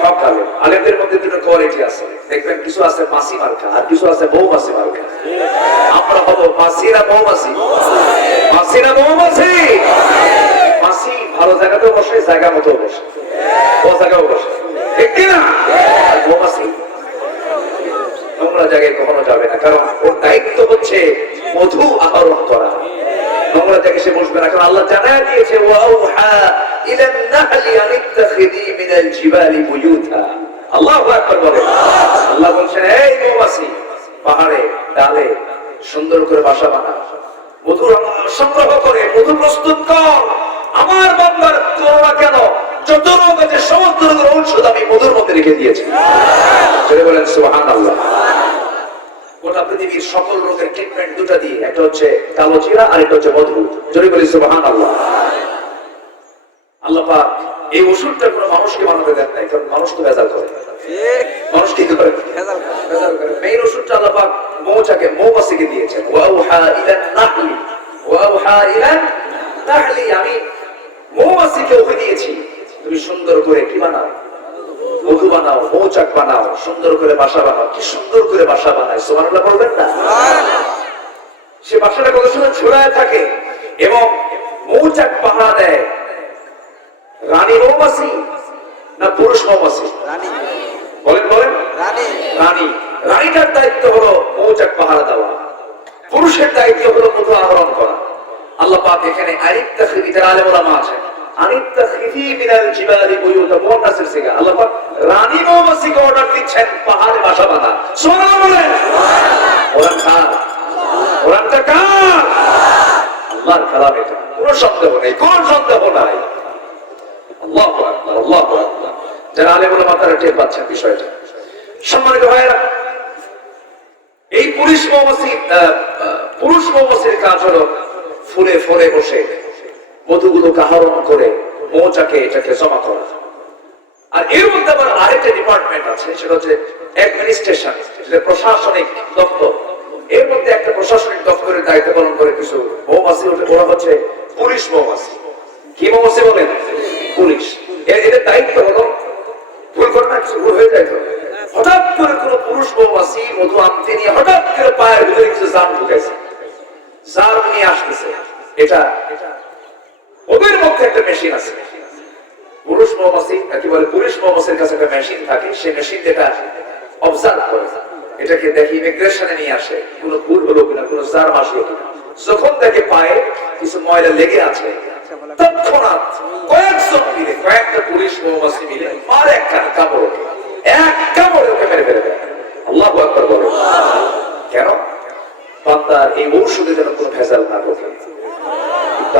সব আলেম। আলেমদের মধ্যে দুটো কোয়ালিটি আছে, দেখবেন কিছু আছে মাসি মার্কা আর কিছু আছে মৌমাছি মার্কা। আমরা হবো মাসি না মৌমাছি? মাসি না মৌমাছি? মাসি ভালো জায়গাতেও বসে, জায়গা মতো বসে, ও জায়গাও বসে, ঠিক কিনা? মৌমাছি নোংরা জায়গায় কখনো যাবে না, কারণ ওর দায়িত্ব হচ্ছে মধু আহরণ করা। নোংরা জায়গায় সে বসবে না, কারণ আল্লাহ জানায় দিয়েছে ওয়াউহা ইলান নাহলি আন ইত্তাখিযি মিনাল জিবালি বুয়ুতা। আল্লাহু আকবার বলে। আল্লাহ বলছেন, এই মৌমাছি, পাহাড়ে ডালে সুন্দর করে বাসা বানা, মধু সংগ্রহ করে মধু প্রস্তুত কর। আমার বান্দার করোনা কেন? যত রোগ আছে সমস্ত রোগের ঔষধ আমি মধুর মধ্যে রেখে দিয়েছি। সেটা বলেন সুবহানাল্লাহ। গোটা পৃথিবীর সকল রোগের ট্রিটমেন্ট দুটো দিয়ে, একটা হচ্ছে কালো জিরা আর একটা হচ্ছে মধু। জোরে বলি সুবহানাল্লাহ। আল্লাহ পাক এই ওষুধটা কোনো মানুষকে বানাতে দেন নাই, কারণ মানুষ তো ভেজাল করে। মানুষ কি করে? ভেজাল করে। মেইন ওষুধটা আল্লাহ পাক মৌচাকে, মৌমাছিকে দিয়েছেন। ওয়াউহা ইলান নাহলি, ওয়াউহা ইলান নাহলি, আমি মৌমাছিকে ওকে দিয়েছি, তুমি সুন্দর করে কি বানাও? মধু বানাও, মৌচাক বানাও, সুন্দর করে বাসা বানাও। কি সুন্দর করে বাসা বানায়, সুবহানাল্লাহ বলবেন না? সে বাসাটা কত সুন্দর ছড়ায় থাকে, এবং মৌচাক পাহারা দেয় রানী মৌমাছি না পুরুষ মৌমাছি? বলেন বলেন। রানী। রানীটার দায়িত্ব হলো মৌচাক পাহারা দেওয়া, পুরুষের দায়িত্ব হলো মধু আহরণ করা। আল্লাহ পাক এখানে আনিত্তাখিযি, যারা আলেম ওলামা আছেন, আনিত্তাখিযি মিনাল জিবালি বুয়ুতা, মুন্নাসির সিগা। আল্লাহ পাক রানী মৌমাছিকে অর্ডার দিচ্ছেন পাহাড়ে বাসা বাঁধা। সুবহানাল্লাহ বলেন। কোরআন কার? কোরআনটা কার? আল্লাহর কালাম। এটা কোনো সন্দেহ নেই, কোনো সন্দেহ নাই। আল্লাহু আকবার, আল্লাহু আকবার। যারা আলেম ওলামা তারা টের পাচ্ছেন বিষয়টা। সম্মানিত ভাইয়েরা, এই পুরুষ মৌমাছির কাজ হলো ফুলে ফুলে বসে মধুগুলো আহরণ করে মৌচাকে এটাকে জমা করা। আর এর মধ্যে আবার আরেকটা ডিপার্টমেন্ট আছে, সেটা হচ্ছে অ্যাডমিনিস্ট্রেশন, যেটা প্রশাসনিক দপ্তর। এর মধ্যে একটা প্রশাসনিক দপ্তরের দায়িত্ব পালন করে কিছু মৌমাছি, ওরা হচ্ছে পুলিশ মৌমাছি। কি মৌমাছি বলেন? পুলিশ। এদের দায়িত্ব হলো, ভুল করে না, কিছু ভুল হয়ে যায় তো হঠাৎ করে কোন পুরুষ মৌমাছি মধু আনতে নিয়ে হঠাৎ করে পায়ের ভিতরে কিছু জাম ঢুকাইছে, জার নিয়ে আসতেছে। এটা ওদের মধ্যে একটা মেশিন আছে, পুরুষ মৌমাছি একেবারে পুরুষ মৌমাছির কাছে একটা মেশিন থাকে, সেই মেশিন যেটা অবজার্ভ করে, এটাকে দেখি ইমিগ্রেশনে নিয়ে আসে কোনো ভুল হলো কিনা, কোনো জার আসলো কিনা। যখন দেখে পায়ে কিছু ময়লা লেগে আছে, তৎক্ষণাৎ কয়েকজন মিলে, কয়েকটা পুলিশ মৌমাছি মিলে আর একখানে কামড়, এক কামড়ে ওকে মেরে ফেলে দেয়। আল্লাহু আকবার বলে। কেন? বান্দার এই ঔষধে যেন কোনো ভেজাল না ঢোকে।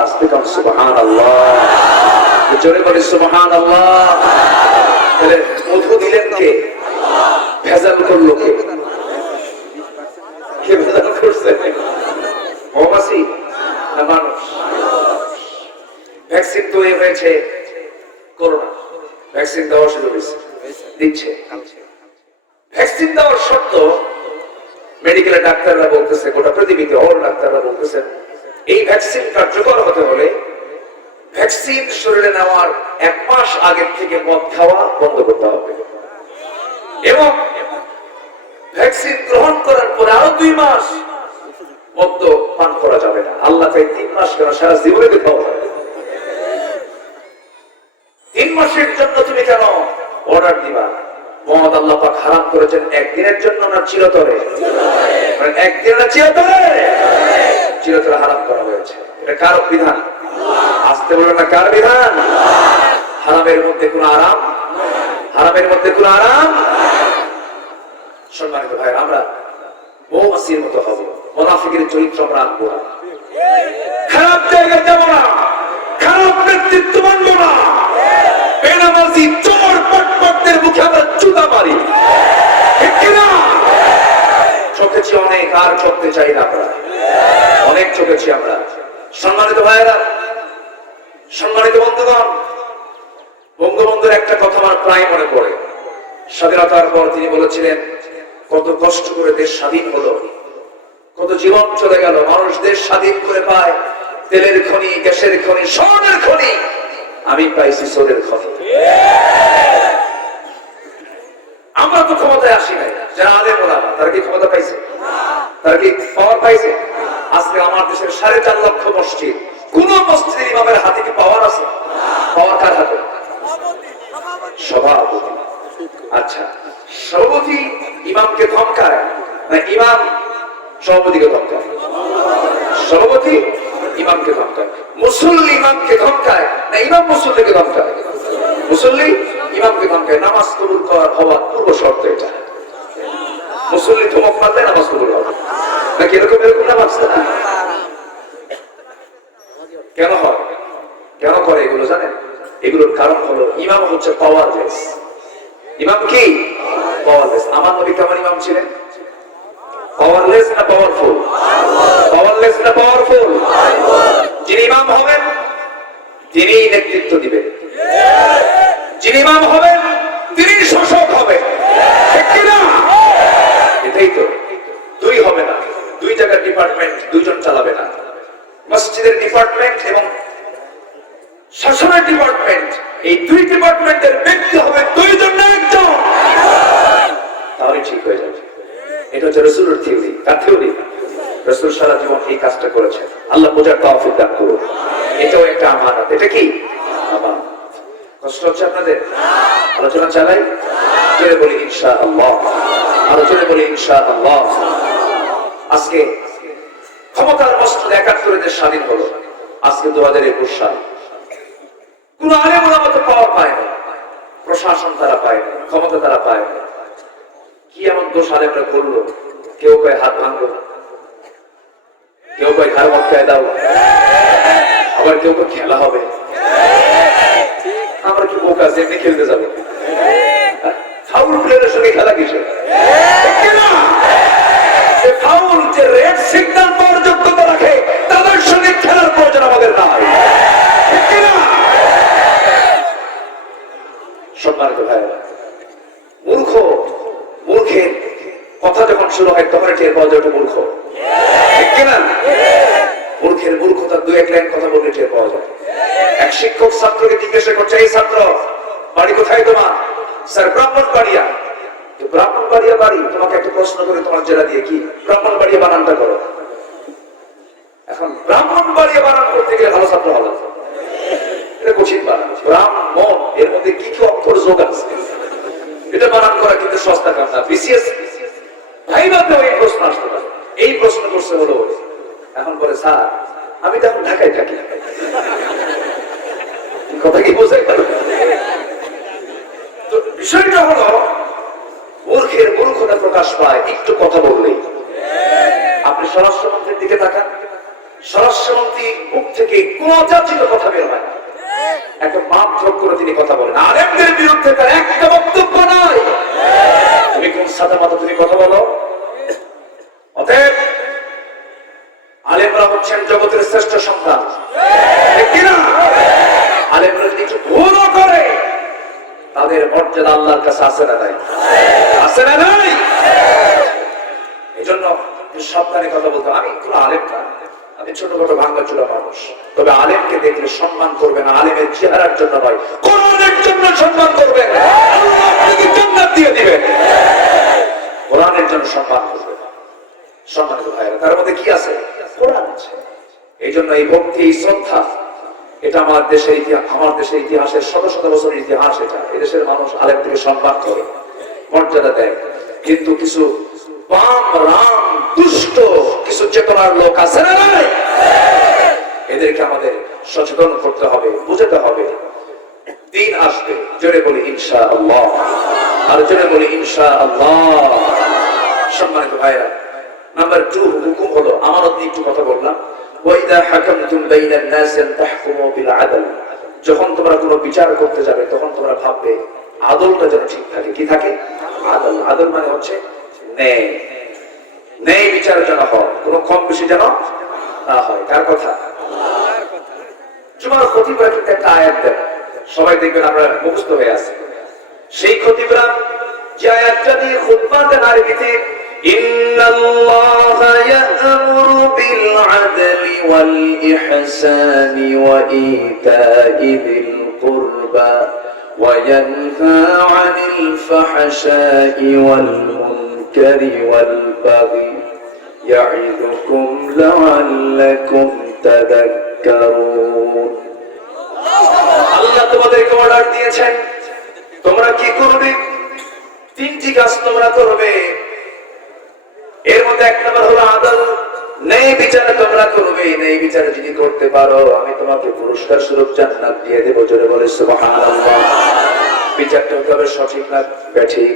আস্তে কাম সুবহানাল্লাহ, জোরে বলে সুবহানাল্লাহ। তাহলে মধু দিলেন কে? ভেজাল করলো কে? কে ভেজাল করছে? মৌমাছি না মানুষ? ভ্যাকসিন তৈরি হয়েছে, করোনা ভ্যাকসিন দেওয়া শুরু হয়েছে, দিচ্ছে। ভ্যাকসিন দেওয়ার শর্ত মেডিকেলের ডাক্তাররা বলতেছে, গোটা পৃথিবীতে অল ডাক্তাররা বলতেছেন, এই ভ্যাকসিন কার্যকর হতে হলে ভ্যাকসিন শরীরে নেওয়ার 1 মাস আগের থেকে মদ খাওয়া বন্ধ করতে হবে, এবং ভ্যাকসিন গ্রহণ করার পরে আরো 2 মাস মদ পান করা যাবে না। আল্লাহ তাই 3 মাস কেন, সারা জীবনে দেখাও 3 মাসের জন্য তুমি কেন অর্ডার দিবা? মদ আল্লাহ পাক হারাম করেছেন একদিনের জন্য না চিরতরে? একদিন না চিরতরে? চিরতরে হারাম করা হয়েছে। এটা কার বিধান? আসতে বলবেন না, কার বিধান? হারামের মধ্যে কোনো আরাম, হারামের মধ্যে কোনো আরাম। সম্মানিত ভাই, আমরা মৌমাছির মতো হব, মুনাফিকের চরিত্র আমরা আনবো না, খারাপ জায়গায় যাবো না, খারাপ নেতৃত্ব মানবো না, বেনামাজি চোর পটপটদের মুখে আমরা জুতা মারি, ঠিক কিনা? চোখেছি অনেক, আর চোখতে চাই না আমরা, অনেক চোখেছি আমরা। সম্মানিত ভাইয়েরা, সম্মানিত বন্ধুগণ, বঙ্গবন্ধুর একটা কথা আমার প্রায় মনে পড়ে। স্বাধীনতার পর তিনি বলেছিলেন, কত কষ্ট করে দেশ স্বাধীন হলো, কত জীবন চলে গেল, মানুষ দেশ স্বাধীন করে পায় তেলের খনি, গ্যাসের খনি, স্বর্ণের খনি, আমি পাইছি সোরের খনি। আমরা তো ক্ষমতায় আসি নাই, যারা আলেম ওলামা তারা কি ক্ষমতা পাইছে? তারা কি পাওয়ার পাইছে? আজকে আমার দেশের 4.5 লক্ষ মসজিদ, কোন মসজিদের ইমামের হাতে কি পাওয়ার আছে? পাওয়ার কার হাতে? সভাপতি। আচ্ছা, সভাপতি ইমামকে ধমকায় না ইমাম সভাপতিকে ধমকায়? সভাপতি ইমামকে ধমকায়। মুসল্লি ইমামকে ধমকায় না ইমাম মুসল্লিকে ধমকায়? মুসল্লি ইমামকে ধমকায়। নামাজ কবুল হওয়ার পূর্ব শর্ত এটা। মুসল্লি ধমক মারলে নামাজ কবুল হবে নাকি এরকম এরকম নামাজ? কেন হয়, কেন করে এগুলো জানেন? এগুলোর কারণ হলো ইমাম হচ্ছে পাওয়ারলেস। ইমাম কি? পাওয়ারলেস। আমার নবী কেমন ইমাম ছিলেন? পাওয়ারলেস না পাওয়ারফুল? পাওয়ারলেস না পাওয়ারফুল? যিনি ইমাম হবেন তিনি নেতৃত্ব দিবেন, যিনি ইমাম হবেন তিনি শাসক হবেন, ঠিক কিনা? এটাই তো। 2 হবে না, 2 জায়গার ডিপার্টমেন্ট 2 জন চালাবে না। মসজিদের ডিপার্টমেন্ট এবং শাসনের ডিপার্টমেন্ট, এই 2 ডিপার্টমেন্টের ব্যক্তি হবে 2 জন না 1 জন, তাহলে ঠিক হয়ে যাবে। এটা হচ্ছে রাসূলের থিওরি। কার থিওরি? রাসূল সারা জীবন এই কাজটা করেছেন। আল্লাহ বোঝার তৌফিক দান করুন। এটাও একটা আমানত। এটা কি আমানত? কষ্ট হচ্ছে আপনাদের? আলোচনা চালাই, জোরে বলি ইনশাআল্লাহ, আলোচনা বলি ইনশাআল্লাহ। আজকে ক্ষমতার মসনদ 71 দেশ স্বাধীন হলো, আজকে 2021 সাল। কোন আলেম ওলামা তো পাওয়ার পায় না, প্রশাসন তারা পায় না, ক্ষমতা তারা পায় না। কি এমন দোষ আলেমরা করলো? কেউ কয় হাত ভাঙলো, কেউ কয় ঘর মক্কায় দাও, আবার কেউ কয় খেলা হবে। আমরা কি বোকা যেমনি খেলতে যাবো? ফাউল প্লেয়ারের সঙ্গে খেলা কিসে? ফাউল যে রেড সিগন্যাল পাওয়ার যোগ্যতা রাখে তাদের সঙ্গে খেলার প্রয়োজন আমাদের নাই, ঠিক কিনা? সম্মানিত ভাই, মূর্খের কথা যখন শুরু হয় তখন টের পাওয়া যায় ওটা মূর্খ, ঠিক কিনা? মূর্খের মূর্খতা 2-1 লাইন কথা বললে টের পাওয়া যায়। এক শিক্ষক ছাত্রকে জিজ্ঞাসা করছে, এই ছাত্র বাড়ি কোথায় তোমার? স্যার ব্রাহ্মণবাড়িয়া। ব্রাহ্মণবাড়িয়া বাড়ি। তোমাকে একটা প্রশ্ন করে তোমার জেলা দিয়ে কি ব্রাহ্মণবাড়িয়া বানানটা করো। এখন ব্রাহ্মণবাড়িয়া বানান করতে গেলে ভালো ছাত্র হলো, এটা কঠিন বানান। ব্রাহ্মণ এর মধ্যে কি কি অক্ষর যোগ আছে, এটা বানান করা কিন্তু সস্তা কাজ না। বিসিএস ভাইবাতেও এই প্রশ্ন আসতে পারে। এই প্রশ্ন করছে হলো, এখন বলে স্যার আমি তো এখন ঢাকায় থাকি, কথা কি বোঝে? তো বিষয়টা হলো মূর্খের মূর্খতা প্রকাশ পায় একটু কথা বললেই। আপনি স্বরাষ্ট্রমন্ত্রীর দিকে তাকান, স্বরাষ্ট্রমন্ত্রী মুখ থেকে কোন অযাচিত কথা বের হয় না, একটা মাপ ঢোক করে তিনি কথা বলেন। আলেমদের বিরুদ্ধে তার একটা বক্তব্য নাই। তুমি কোন সাদা মাথা তুমি কথা বলো? অতএব আলেমরা হচ্ছেন জগতের শ্রেষ্ঠ সন্তান, ঠিক কিনা? আলেমরা যদি একটু ভুলও করে তাদের মর্যাদা আল্লাহর কাছে আছে না নাই? আছে না নাই? এই জন্য সাবধানে কথা বলতে। আমি কোনো আলেম না, আমি ছোটখাটো ভাঙ্গাচোরা মানুষ, তবে আলেমকে দেখলে সম্মান করবেন, আলেমের চেহারার জন্য নয়, কোরআনের জন্য সম্মান করবেন। আল্লাহ আপনাকে জান্নাত দিয়ে দিবেন, কোরআনের জন্য সম্মান করবেন। সম্মানিত ভাইরা, তার মধ্যে কি আছে? কোরআন আছে। এই জন্য এই ভক্তি, এই শ্রদ্ধা, এটা আমার দেশের ইতিহাস, আমার দেশের ইতিহাসের শত শত বছরের ইতিহাস। এটা এদেশের মানুষ আলেমকে সম্মান করে, মর্যাদা দেয়। কিন্তু কিছু বাম রাম দুষ্ট কিছু চেতনার লোক আছে না নাই? এদেরকে আমাদের সচেতন করতে হবে, বুঝাতে হবে। দিন আসবে, জোরে বলি ইনশাআল্লাহ, আর জোরে বলি ইনশাআল্লাহ। সম্মানিত ভাইরা, নাম্বার 2 হুকুম হলো আমানত নিয়ে একটু কথা বললাম। ওয়াইদা হাকামতুম বাইনান নাস আন তাহকুমু বিল আদল। যখন তোমরা কোনো বিচার করতে যাবে তখন তোমরা ভাববে আদলটা যেন ঠিক থাকে। কি থাকে? আদল। আদল মানে হচ্ছে ন্যায়, ন্যায় বিচার যেন হয়, কোনো কম বেশি যেন না হয়। কার কথা? আল্লাহর কথা। জুমার খতিবরা কিন্তু একটা আয়াত দেন, সবাই দেখবেন আমরা মুখস্থ হয়ে আছে। সেই খতিবরা যে আয়াতটা দিয়ে খুতবা দেন আরবিতে, ইন্নাল্লাহা ইয়া'মুরু বিল আদলি ওয়াল ইহসানি ওয়া ইতা'i যিল কুরবা ওয়া ইয়ানহা 'আনিল ফাহশা'i ওয়াল মুনকারি ওয়াল বাগি ইয়া'iদুকুম লা'আল্লাকুম তাযাক্কারুন। আল্লাহ তোমাদেরকে অর্ডার দিয়েছেন তোমরা কি করবে? 3টি কাজ তোমরা করবে। এর মধ্যে এক নম্বর হলো আদল, ন্যায় বিচার তোমরা করবে। ন্যায় বিচার যদি করতে পারো আমি তোমাকে পুরস্কার স্বরূপ জান্নাত দিয়ে দেব। জোরে বলে সুবহানাল্লাহ। বিচারটা হতে হবে সঠিক না ব্যাঠিক?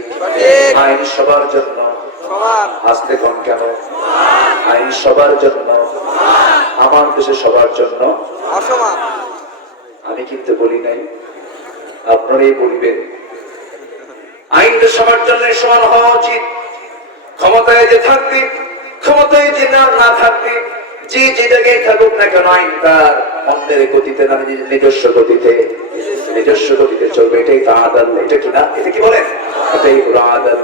আইন সবার জন্য সমান। আসতে কম কেন? আইন সবার জন্য, আমার দেশে সবার জন্য অসমান। আমি কিন্তু বলি নাই, আপনারাই বলবেন। আইনটা সবার জন্য সমান হওয়া উচিত। ক্ষমতায় যে থাকবে, ক্ষমতায় যে না থাকবে, যে জায়গায় থাকুক না কেন, আইন তার অন্যের গতিতে না, নিজস্ব গতিতে চলবে। এটাই তো আদল। এটা কি না? এটা কি বলেন? এটাই হলো আদল।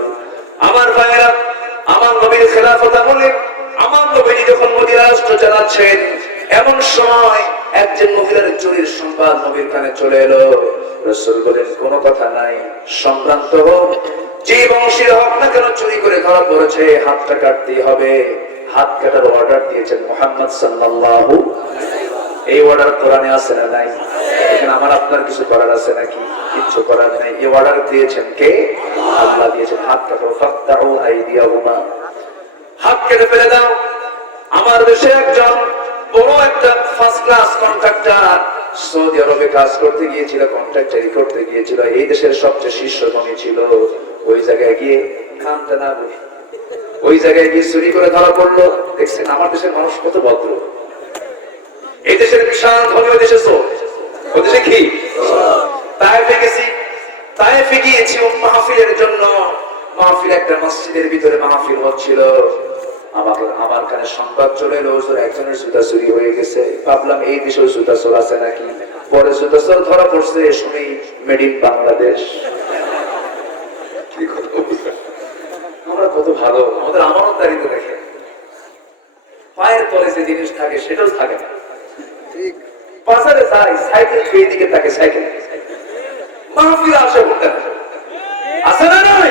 আমার ভাইয়েরা, আমার নবীর খেলাফত আমলে আমার নবী যখন মদিনা রাষ্ট্র চালাচ্ছেন, এমন সময় একজন মহিলার চুরির সংবাদ নবীর কানে চলে এলো। রাসূল বলেন কোনো কথা নাই, সম্ভ্রান্ত হোক, যে বংশের হোক না কেন, চুরি করে ধরা পড়েছে, হাতটা কাটতে হবে। হাত কাটার অর্ডার দিয়েছেন মুহাম্মদ সাল্লাল্লাহু আলাইহি ওয়াসাল্লাম। এই অর্ডার কোরআনে আছে না নাই? এখানে আমার আপনার কিছু করার আছে নাকি? কিছু করার নাই। এই অর্ডার দিয়েছেন কে? আল্লাহ দিয়েছেন। হাত কাটো, ফাকতাউ আইদিয়াহুমা, হাত কেটে ফেলে দাও। আমার দেশে একজন বড় একটা ফার্স্ট ক্লাস কন্ট্রাক্টর সৌদি আরবে কাজ করতে গিয়েছিল, কন্ট্রাক্টরি করতে গিয়েছিল। এই দেশের সবচেয়ে শীর্ষধনী ছিল। ওই জায়গায় গিয়ে খামটা না বলি, ওই জায়গায় গিয়ে চুরি করে ধরা পড়লো। দেখছেন আমার দেশের মানুষ কত ভদ্র। এই দেশের বিশাল ধনী, ওই দেশে চোর। ওই দেশে কি? তায়েফে গেছি, তায়েফে গিয়েছি মাহফিলের জন্য। মাহফিল একটা মসজিদের ভিতরে মাহফিল হচ্ছিল। আমার কানে সংবাদ চলে এলো, একজনের জুতা চুরি হয়ে গেছে। ভাবলাম এই দেশেও জুতা চোর আছে নাকি। পরে জুতা চোর ধরা পড়ছে, শুনি মেড ইন বাংলাদেশ। আমরা কত ভালো, আমাদের আমানতদারিতে দেখেন। পায়ের তলে যে জিনিস থাকে সেটাও থাকে না। বাজারে যাই, সাইকেল খেয়ে দিকে থাকে, সাইকেল মাহফিল আসে, আছে না নাই?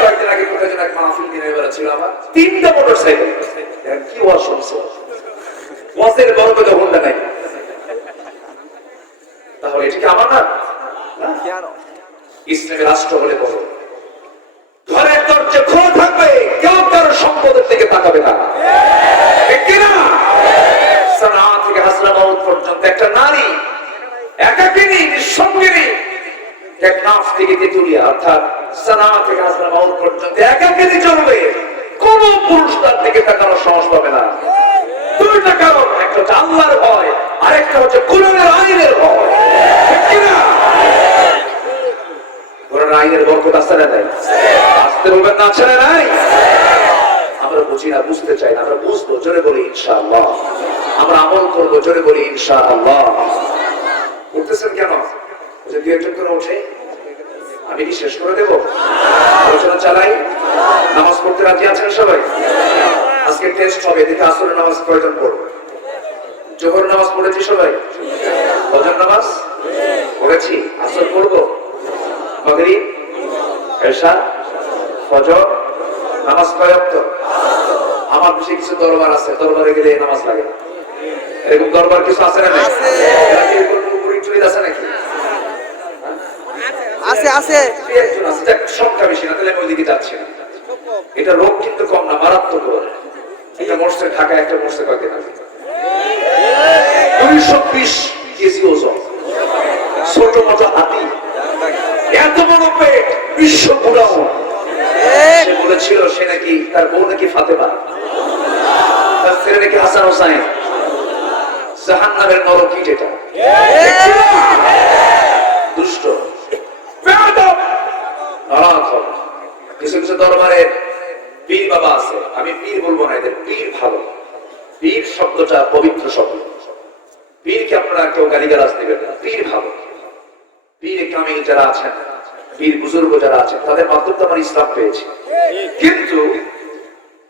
কয়েকদিন আগে 3টা মোটরসাইকেল। কি ওয়াজ শুনছে? ওয়াজের বরকতে হোন্ডা নাই। তাহলে এটা কি আমার না? ইসলামী রাষ্ট্র হলে বড় ঘরের দরজা খোলা থাকবে, কেউ কারো সম্পদের দিকে তাকাবে না, ঠিক কিনা? সানা থেকে হাসরামাউত পর্যন্ত একটা নারী একাকিনী নিঃসঙ্গিনী, টেকনাফ থেকে তেতুলিয়া অর্থাৎ সানা থেকে হাসরামাউত পর্যন্ত একাকিনী চলবে, কোন পুরুষ তার দিকে তাকানোর সাহস পাবে না। দুইটা কারণ, একটা হচ্ছে আল্লাহর ভয়, আরেকটা হচ্ছে কোরআনের আইনের ভয়, ঠিক কিনা? কোরআনের আইনের বরকত আছে না নাই? আসতে বলবেন না আছে না নাই? আমরা বুঝি না, বুঝতে চাই না, আমরা বুঝবো, জোরে বলি ইনশাআল্লাহ। আমরা আমল করবো, জোরে বলি ইনশাআল্লাহ। উঠতেছেন কেন? যে দুই একজন করে ওঠে, আমি কি শেষ করে দেব? আলোচনা চালাই। নামাজ পড়তে রাজি আছেন সবাই? আজকে টেস্ট হবে, দেখে আসরের নামাজ কয়জন পড়বো। জোহর নামাজ পড়েছি সবাই? ফজর নামাজ পড়েছি, আসর পড়বো, মাগরিব, এশা, ফজর নামাজ কয় ওয়াক্ত? আমার বেশি কিছু দরবার আছে, দরবারে গেলে নামাজ লাগে না। এরকম দরবার কিছু আছে না? আছে নাকি? আছে আছে, একজন আছে, সংখ্যা বেশি না, তাহলে আমি ওইদিকে যাচ্ছি না। এটা রোগ কিন্তু কম না, মারাত্মক রোগ। এটা মরছে ঢাকায়, একটা মরছে কয়েকদিন আগে, 220 কেজি ওজন, ছোট মতো হাতি, এত বড় পেট, বিশ্ব পুরাও। সে বলেছিল সে নাকি তার বউ নাকি ফাতেমা, তার ছেলে নাকি হাসান হোসাইন, জাহান্নামের নরকীট। এটা দুষ্ট কিছু কিছু দরবারে পীর বাবা আছে, আমি পীর বলবো না, এদের পীর ভালো। পীর শব্দটা পবিত্র শব্দ, পীরকে আপনারা কেউ গালিগালাজ দিবেন না, পীর ভালো। পীর কামিল যারা আছেন, পীর বুজুর্গ যারা আছেন, তাদের মাধ্যমে আমার ইসলাম পেয়েছে। কিন্তু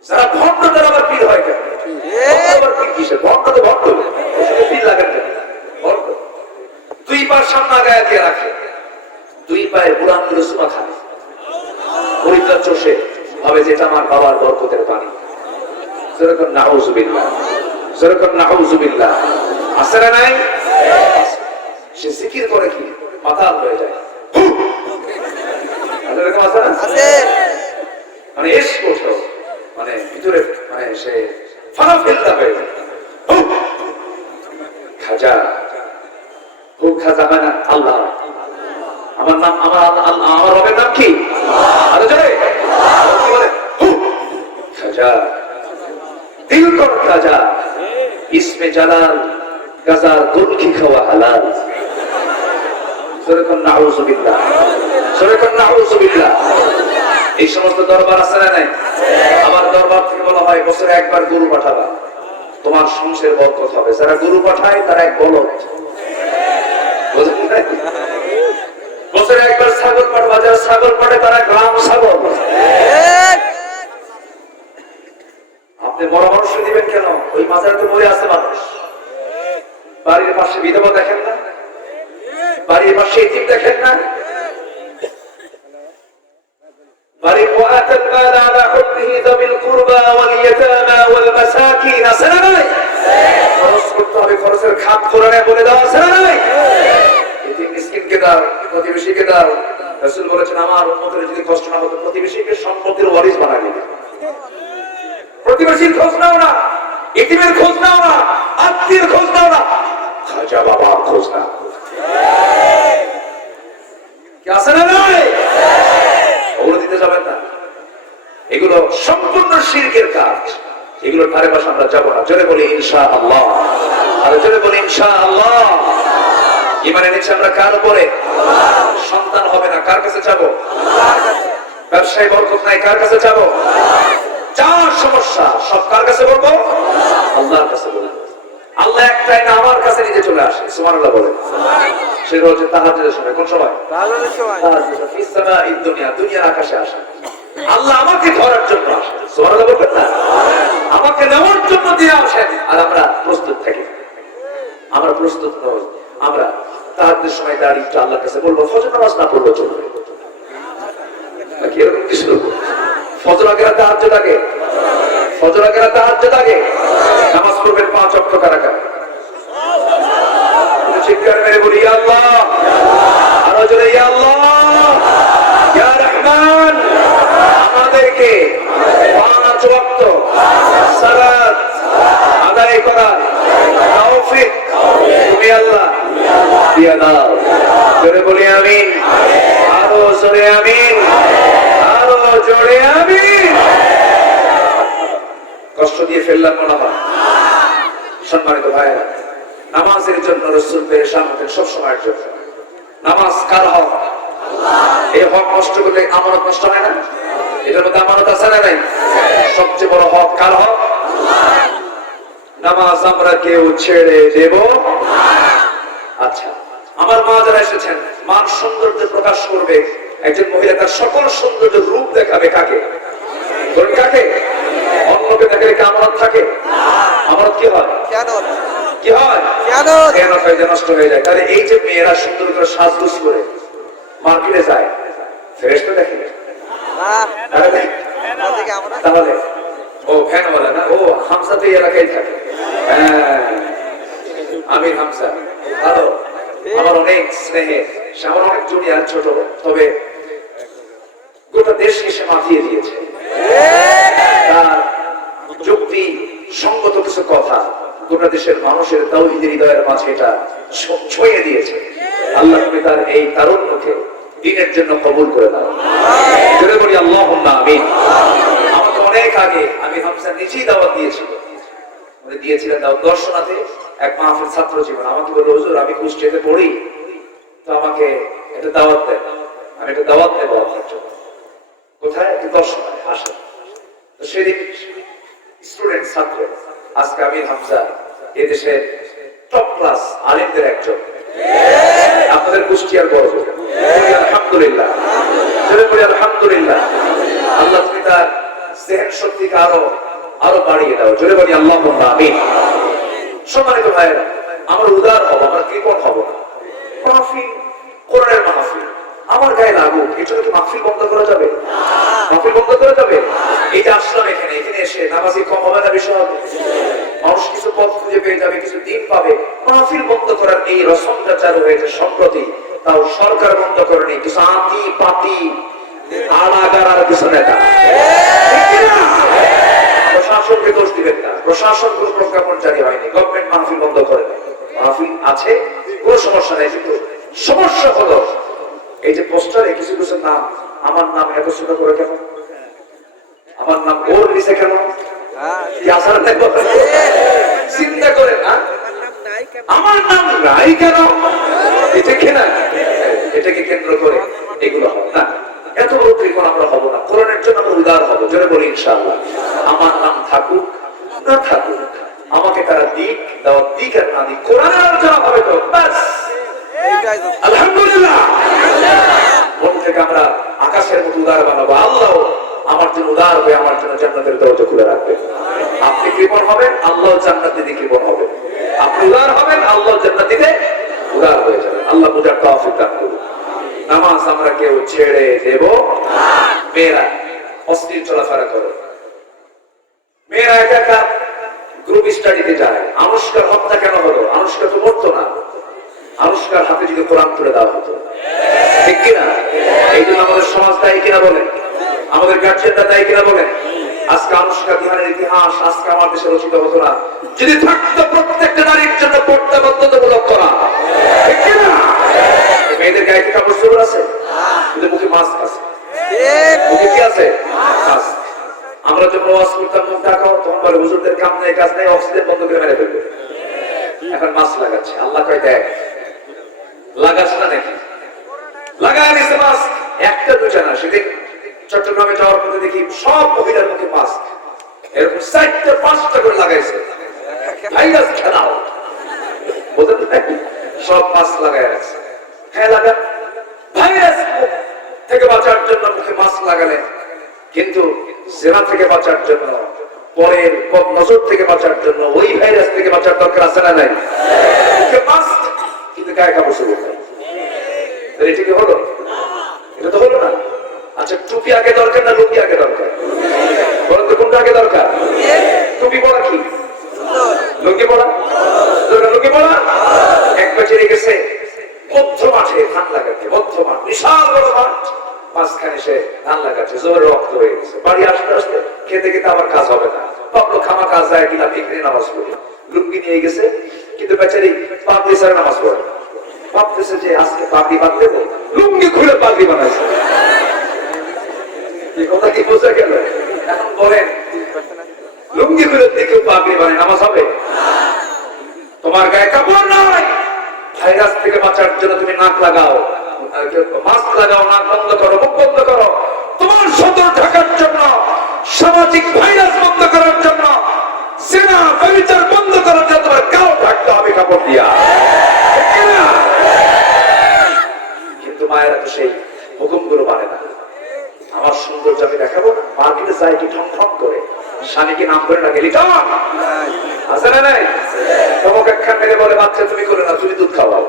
যারা ভণ্ড তারা আবার পীর হয় কেন? পীর কিসের? ভণ্ড তো ভণ্ড, পীর লাগেন কেন? ভণ্ড দুই পা সামনে গায়ে দিয়ে রাখে, দুই পায়ে বুড়ান রসুমা খায়, পরিত্রাণ চষে, ভাবে যেটা আমার বাবার বরকতের পানি। যেরকম নাউজুবিল্লাহ, যেরকম নাউজুবিল্লাহ, আছে না নাই? সে জিকির করে কি মাতাল হয়ে যায়, এরকম আছে না? মানে এস কোথাও, মানে ভিতরে, মানে সে ফানাফিল্লা হয়ে যায়। খাজা, খুব খাজা হয় না? আল্লাহ, আমার নাম, আমার আল্লাহ, আমার রবের নাম কি? আরে জোরে কি বলে? খাজা, দিল কর খাজা, ইসমে জালাল, গাজার গুলকি খাওয়া হালাল। যেরকম নাউজুবিল্লাহ, যেরকম নাউজুবিল্লাহ। এই সমস্ত দরবার আছে না নাই? আমার দরবার থেকে বলা হয় বছরে একবার গরু পাঠাবা, তোমার সংসারের বরকত হবে। যারা গরু পাঠায় তারা এক বলদ, বছরে একবার ছাগল পাঠাবা, যারা ছাগল পাঠায় তারা গ্রাম ছাগল। আপনি বড় মানুষ দিবেন কেন? ওই মাজারে তো মরে আছে মানুষ। বাড়ির পাশে বিধবা দেখেন না? বাড়ির পাশে এতিম দেখেন না? বাড়ির ওয়াতাল মাল আলা হুববিহি যাবিল কুরবা ওয়াল ইয়াতামা ওয়াল মাসাকিন, আছে না নাই? খরচ করতে হবে, খরচের খাত কোরআনে বলে দেওয়া আছে না নাই? এতিম মিসকিনকে দাও, প্রতিবেশীকে দাও। রাসূল বলেছেন আমার উম্মতের যদি কষ্ট না হতো প্রতিবেশীকে সম্পত্তির ওয়ারিস বানায় দিবে। প্রতিবেশীর খোঁজ নাও না, এতিমের খোঁজ নাও না, আত্মীয়ের খোঁজ নাও না, খাজা বাবার খোঁজ নাও। কি আছে না নাই? ওগুলো দিতে যাবেন না, এগুলো সম্পূর্ণ শিরকের কাজ। এগুলোর ধারে পাশে আমরা যাবো না। জোরে বলি ইনশাআল্লাহ, আর জোরে বলি ইনশাআল্লাহ। ঈমান এনেছি আমরা কার উপরে? সন্তান হবে না, কার কাছে যাবো? ব্যবসায় বরকত নাই, কার কাছে যাবো? যার সমস্যা সব কার কাছে বলবো? আল্লাহর কাছে বলবো। আল্লাহ একটাই না, আমার কাছে নিজে চলে আসে। সুবহানাল্লাহ বলে। সেটা হচ্ছে তাহাজ্জুদের সময়। কোন সময়? তাহাজ্জুদের সময়। ফিস সামাঈদ দুনিয়া, দুনিয়ার আকাশে আসে। আল্লাহ আমাকে ধরার জন্য আসে। সুবহানাল্লাহ বলবেন না? আমাকে নেওয়ার জন্য দিয়ে আসেন, আর আমরা প্রস্তুত থাকি। আমরা প্রস্তুত নই। আমরা তাহাজ্জুদের সময় দাঁড়িয়ে একটু আল্লাহর কাছে বলবো, ফজর নামাজ না পড়লেও চলবে। নাকি এরকম কিছু? ফজর আগে রাতে তাহাজ্জুদ আগে, ফজর আগে রাতে তাহাজ্জুদ আগে, নামাজ পড়বেন 5 ওয়াক্ত কারাকা। চিৎকার মেরে বলি ইয়া আল্লাহ, আরো জোরে ইয়া আল্লাহ, ইয়া রহমান। আমাদেরকে 5 ওয়াক্ত সালাত আদায় করার তৌফিক তুমি আল্লাহ দিয়া দাও। জোরে বলি আমিন, আরো জোরে আমিন, আরো জোরে আমিন। কষ্ট দিয়ে ফেললাম মনে হয়। সম্মানিত ভাইরা, নামাজের জন্য রাসূল পেরেশান হতেন সব সময়ের জন্য। নামাজ কার হক? এই হক নষ্ট করলে আমানত নষ্ট হয় না? এটার মধ্যে আমানত আছে না নাই? সবচেয়ে বড় হক কার হক? নামাজ আমরা কেউ ছেড়ে দেব। আচ্ছা, আমার মা যারা এসেছেন, মান সৌন্দর্য প্রকাশ করবে একজন মহিলা, তার সকল সৌন্দর্য রূপ দেখাবে কাকে? কাকে? অন্যকে দেখালে কি আমানত থাকে? আমানত কি হয়? কি হয়? নষ্ট হয়ে যায়। তাহলে এই যে মেয়েরা সুন্দর করে সাজগোজ করে মার্কেটে যায়, ফেরেশতা দেখে তাহলে ও ফ্যান বলে না, ও হামসা তো এই এলাকায় থাকে। আমির হামসা ভালো, আমার অনেক স্নেহে, আমার অনেক জুনিয়র ছোট, তবে গোটা দেশকে সে মাতিয়ে দিয়েছে। তার যুক্তি সঙ্গত কিছু কথা গোটা দেশের মানুষের তাওহীদের হৃদয়ের মাঝে এটা ছড়িয়ে দিয়েছে। আল্লাহ তুমি তার এই তারুণ্যকে দ্বীনের জন্য কবুল করে দাও। জোরে বলি আল্লাহুম্মা আমিন। আমাকে অনেক আগে আমি হামসা নিজেই দাওয়াত দিয়েছিলেন দাওয়াত দর্শনাতে এক মাহফিল ছাত্র জীবন। আমাকে বলল, হুজুর আমি কুষ্টিয়াতে পড়ি, তো আমাকে একটা দাওয়াত দেন। আমি একটা দাওয়াত দেবো আপনার জন্য। কোথায়? দর্শনাতে আসেন। তো সেদিন স্টুডেন্ট ছাত্র, আজকে আমির হামজা এদেশের টপ ক্লাস আলেমদের একজন। আপনাদের কুষ্টিয়ার গর্ব। আলহামদুলিল্লাহ, আলহামদুলিল্লাহ। আল্লাহ তুমি তার জেহেন শক্তিকে আরো বাড়িয়ে দাও। জোরে বলি আল্লাহুম্মা আমিন। সম্মানিত ভাইরা, আমরা উদার হব, আমরা কৃপণ হব না। মাহফিল, কোরআনের মাহফিল আমার গায়ে লাগুক, এটা কি মাহফিল বন্ধ করা যাবে? মাহফিল বন্ধ করা যাবে? এই যে আসলাম এখানে এসে নামাজি কম হবে না, বেশি হবে? মানুষ কিছু পথ খুঁজে পেয়ে যাবে, কিছু দিন পাবে। মাহফিল বন্ধ করার এই রসমটা চালু হয়েছে সম্প্রতি, তাও সরকার বন্ধ করেনি, কিছু আতি পাতি আড়াগাড়ার কিছু নেতা। প্রশাসনকে দোষ দিবেন না, প্রশাসন কোন প্রজ্ঞাপন জারি হয়নি, গভর্নমেন্ট মাহফিল বন্ধ করে নাই। মাহফিল আছে, কোন সমস্যা নেই, কিন্তু সমস্যা হলো এই যে পোস্টারে কিছু কিছু নাম, আমার নাম এত ছোট করে কেন, আমার নাম ওর নিচে কেন, চিন্তা করে না আমার নাম নাই কেন, এটা কিনা এটাকে কেন্দ্র করে এগুলো হবে না। এত বড় ত্রিকোণ আমরা হবো না, কোরআনের জন্য আমরা উদার হবো। জোরে বলি ইনশাআল্লাহ। আমার নাম থাকুক না থাকুক, আমাকে তারা দিক দাও, দিক আর না দিক, কোরআনের আলোচনা হবে তো ব্যাস। আলহামদুলিল্লাহ। মন থেকে আমরা আকাশের মতো উদার বানাবো। আল্লাহ আমার জন্য উদার হয়ে আমার জন্য জান্নাতের দরজা খুলে রাখবে। আপনি কৃপণ হবেন, আল্লাহ জান্নাত দিতে কৃপণ হবে। আপনি উদার হবেন, আল্লাহ জান্নাত দিতে উদার হয়ে যাবেন। আল্লাহ বুঝার তৌফিক দান করুন। নামাজ আমরা কেউ ছেড়ে দেব না। মেয়েরা অশ্লীল চলাফেরা করে, মেয়েরা একা একা গ্রুপ স্টাডিতে যায়। আনুষ্কার হত্যা কেন হলো? আনুষ্কা তো মরতো না, আনুষ্কার হাতে যদি কোরআন তুলে দেওয়া হতো, ঠিক কিনা? এই জন্য আমাদের সমাজ দায়ী কিনা বলেন, আমাদের গার্জিয়ানরা দায়ী কিনা বলেন। আজকে আনুষ্কা বিহারের ইতিহাস আজকে আমার দেশে রচিত হতো না যদি থাকতো প্রত্যেকটা নারীর জন্য পর্দা বাধ্যতামূলক করা, ঠিক কিনা? মেয়েদের গায়ে কি কাপড় চোপড় আছে? কিন্তু মুখে মাস্ক আছে, মুখে কি আছে? মাস্ক। আমরা যখন ওয়াজ করতাম মুখ ঢাকাও, তখন বলে হুজুরদের কাম নেই, কাজ নেই, অক্সিজেন বন্ধ করে মেরে ফেলবে। এখন মাস্ক লাগাচ্ছে। আল্লাহ কয় দেখ লাগাস না নাকি? লাগায় নিছে মাস্ক, একটা দুটা না। সেদিন চট্টগ্রামে যাওয়ার পথে দেখি সব মহিলার মুখে মাস্ক, এরকম 4টা-5টা করে লাগাইছে। ভাইরাস খেলাও বোঝেন না, সব মাস্ক লাগায় আছে। হ্যাঁ লাগান, ভাইরাস থেকে বাঁচার জন্য মুখে মাস্ক লাগালেন, কিন্তু জেনা থেকে বাঁচার জন্য, পরের নজর থেকে বাঁচার জন্য, ওই ভাইরাস থেকে বাঁচার দরকার আছে না নাই? মুখে মাস্ক কিন্তু গায়ে কাপড় চোপড় নাই। এটা কি হলো? এটা তো হলো না। আচ্ছা, টুপি আগে দরকার না লুঙ্গি আগে দরকার? বলেন তো কোনটা আগে দরকার? টুপি পড়া কি? লুঙ্গি পড়া? লুঙ্গি পড়া একবার চেয়ে গেছে মধ্য মাঠে ধান লাগাচ্ছে, মধ্য মাঠ, বিশাল বড় মাঠ, মাঝখানে সে ধান লাগাচ্ছে, জোরে রক্ত হয়ে গেছে। বাড়ি আসতে আসতে খেতে খেতে আমার কাজ হবে না, ভাবলো খামা কাজ যায় কিনা বিক্রি নামাজ পড়ি। লুঙ্গি নিয়ে গেছে, কিন্তু বেচারি পাগড়ি ছাড়া নামাজ পড়ে। ভাবতেছে যে আজকে পাগড়ি বাঁধতে দেবো, লুঙ্গি খুলে পাগড়ি বানাইছে। এই কথা কি বোঝা গেল? এখন বলেন লুঙ্গি খুলে কেউ পাগড়ি বানায় নামাজ হবে? তোমার গায়ে কাপড় নাই, ভাইরাস থেকে বাঁচার জন্য তুমি নাক লাগাও, মাস্ক লাগাও, নাক বন্ধ করো, মুখ বন্ধ করো। তোমার সতর ঢাকার জন্য, সামাজিক ভাইরাস বন্ধ করার জন্য, সেনা ব্যভিচার বন্ধ করার জন্য তোমার গাও ঢাকতে হবে কাপড় দিয়া। কিন্তু মায়েরা তো সেই হুকুমগুলো মানে না। আমার সৌন্দর্য আমি দেখাবো না, মার্কেটে যাই কি ঠং ঠং করে, স্বামীকে নাম করে না গেলি টম আছে না নাই? তমক একখান মেরে বলে বাচ্চা তুমি করে না, তুমি দুধ খাওয়াও,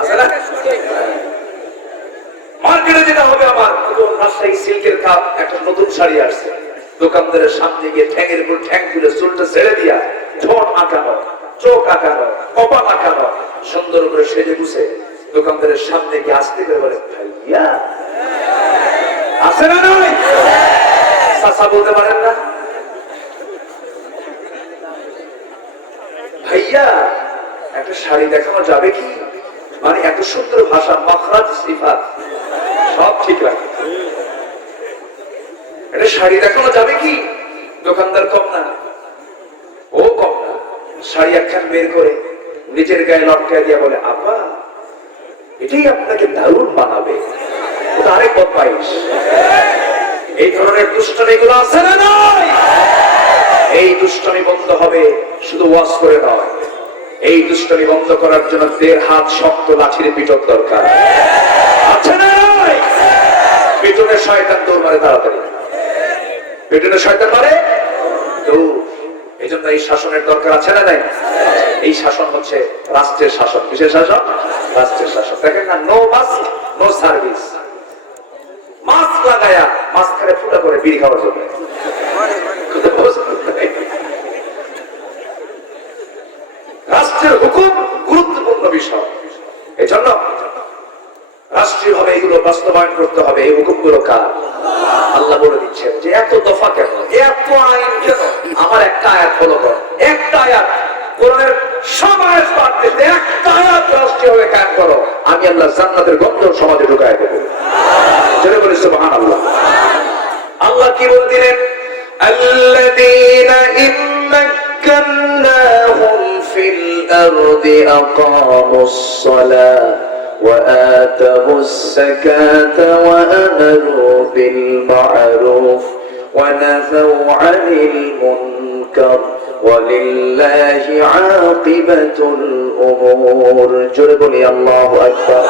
আছে না? মার্কেটে যেটা হবে, আমার নতুন রাজশাহী সিল্কের কাপ একটা নতুন শাড়ি আসছে, দোকানদারের সামনে গিয়ে ঠ্যাঙের উপর ঠ্যাং তুলে চুলটা ছেড়ে দিয়া, ঠোঁট আঁকানো, চোখ আঁকানো, কপাল আঁকানো, সুন্দর করে সেজে গুছে দোকানদারের সামনে গিয়ে আসতে করে বলে ভাইয়া আছে না নাই? চাচা বলতে পারেন না, ভাইয়া একটা শাড়ি দেখানো যাবে কি? মানে এত সুন্দর ভাষা, মাখরাজ, সিফাত সব ঠিক রাখে, এটা শাড়ি দেখানো যাবে কি? দোকানদার কম না, ও কম না, শাড়ি একখান বের করে নিজের গায়ে লটকায় দিয়া বলে আপা এটাই আপনাকে দারুণ বানাবে। ওটা আরেক বদমাইশ। এই ধরনের দুষ্টমি গুলো আছে না নাই? এই দুষ্টমি বন্ধ হবে শুধু ওয়াজ করে নয়, এই দুষ্টমি বন্ধ করার জন্য 1.5 হাত শক্ত লাঠির পিটক দরকার, আছে না নাই? পিটনে শয়তান দৌড় মারে তাড়াতাড়ি, পিটনে শয়তান মারে দৌড়। এই জন্য এই শাসনের দরকার আছে না নাই? এই শাসন হচ্ছে রাষ্ট্রের শাসন। বিশেষ শাসন, রাষ্ট্রের শাসন। দেখেন না, no mask no service. Mask লাগায়া মাঝখানে ফুটা করে বিড়ি খাওয়ার জন্য। রাষ্ট্রের হুকুম গুরুত্বপূর্ণ বিষয়, এই জন্য রাষ্ট্রীয় ভাবে এগুলো বাস্তবায়ন করতে হবে। এই হুকুমগুলো কার? আল্লাহ বলে দিচ্ছেন যে এত দফা কেন, এত আইন কেন? আমার একটা আয়াত ফলো কর, একটা আয়াত কোরআনের সব আয়াত বাদ দিতে একটা আয়াত রাষ্ট্রীয় ভাবে কায়েম করো, আমি আল্লাহ জান্নাতের গন্ধ সমাজে ঢুকায় দেব। জোরে বলি সুবহানাল্লাহ। আল্লাহ কি বলে দিলেন? আল্লাযীনা ইম্মাক্কান্নাহুম ফিল আরদি আকামুস সালাহ وآتوا الزكاة وأمروا بالمعروف ونهوا عن المنكر ولله عاقبة الأمور جربني الله أكبر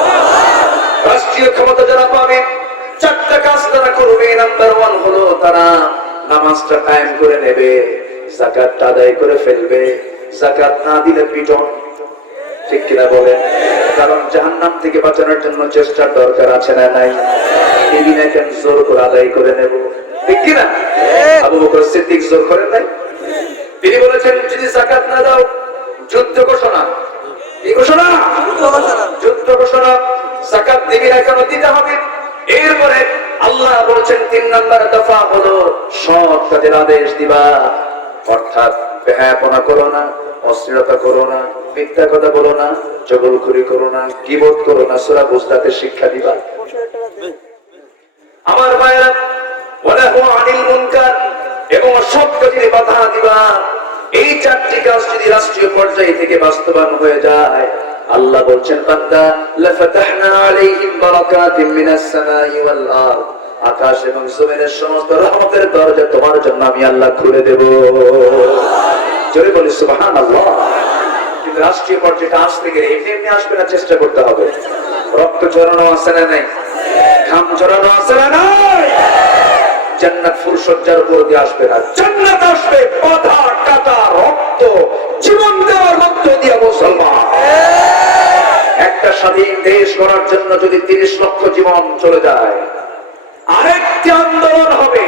রাষ্ট্রীয় ক্ষমতা যারা পাবে চারটা কাজ তারা করবে। নাম্বার 1 হলো তারা নামাজটা কায়েম করে নেবে, যাকাতটা আদায় করে ফেলবে। যাকাত না দিলে পিটন, ঠিক কিনা বলে? কারণ জাহান্নাম থেকে বাঁচানোর জন্য চেষ্টার দরকার আছে না নাই? এদিন এখন জোর করে আদায় করে নেব, ঠিক কিনা? আবু বকর সিদ্দিক জোর করেন নাই, তিনি বলেছেন যদি যাকাত না দাও যুদ্ধ ঘোষণা। কি ঘোষণা? যুদ্ধ ঘোষণা। যাকাত দিবি না কেন? দিতে হবে। এরপরে আল্লাহ বলেছেন 3 নম্বর দফা হলো সৎ কাজের আদেশ দিবা, অর্থাৎ বেহায়াপনা করো না, অশ্লীলতা করো না, মিথ্যা কথা বলো না, চগলখুরি করো না, গীবত করো না, সূরা বুজদাতে শিক্ষা দিবা। আমার ভাইরা, ওয়ানাহু আনিল মুনকার, এবং অসৎ কাজে বাধা দিবা। এই 4টি কাজ যদি রাষ্ট্রীয় পর্যায়ে থেকে বাস্তবায়ন হয়ে যায়, আল্লাহ বলছেন বান্দা লাফাতাহনা আলাইহিম বারাকাতিন মিনাস সামাই ওয়াল আরদ, আকাশ এবং জমিনের সমস্ত রহমতের দরজা তোমার জন্য আমি আল্লাহ খুলে দেব। জোরে বলি সুবহানাল্লাহ। কিন্তু রাষ্ট্রীয় পর্যায়ে আসতে গেলে এমনি আসবে না, চেষ্টা করতে হবে। রক্ত ঝরানো আছে না নাই? ঘাম ঝরানো আছে না নাই? জান্নাত ফুরসজ্জার উপর দিয়ে আসবে না, জান্নাত আসবে বাধা কাটা রক্ত, জীবন দেওয়ার রক্ত দিয়ে। মুসলমান, একটা স্বাধীন দেশ গড়ার জন্য যদি 30 লক্ষ জীবন চলে যায়, আরেকটি আন্দোলন হবে,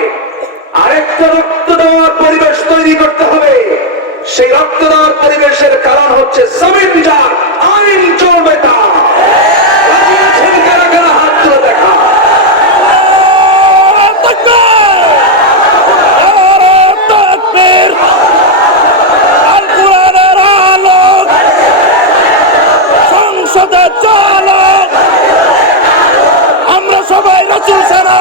আরেকটা রক্ত দেওয়ার পরিবেশ তৈরি করতে হবে। সেই রক্ত দেওয়ার পরিবেশের কারণ হচ্ছে জমিন যার, আইন চলবে তা। কারা কারা হাত তুলে দেখা। সংসদে চলো, আমরা সবাই রাসূল সালাম।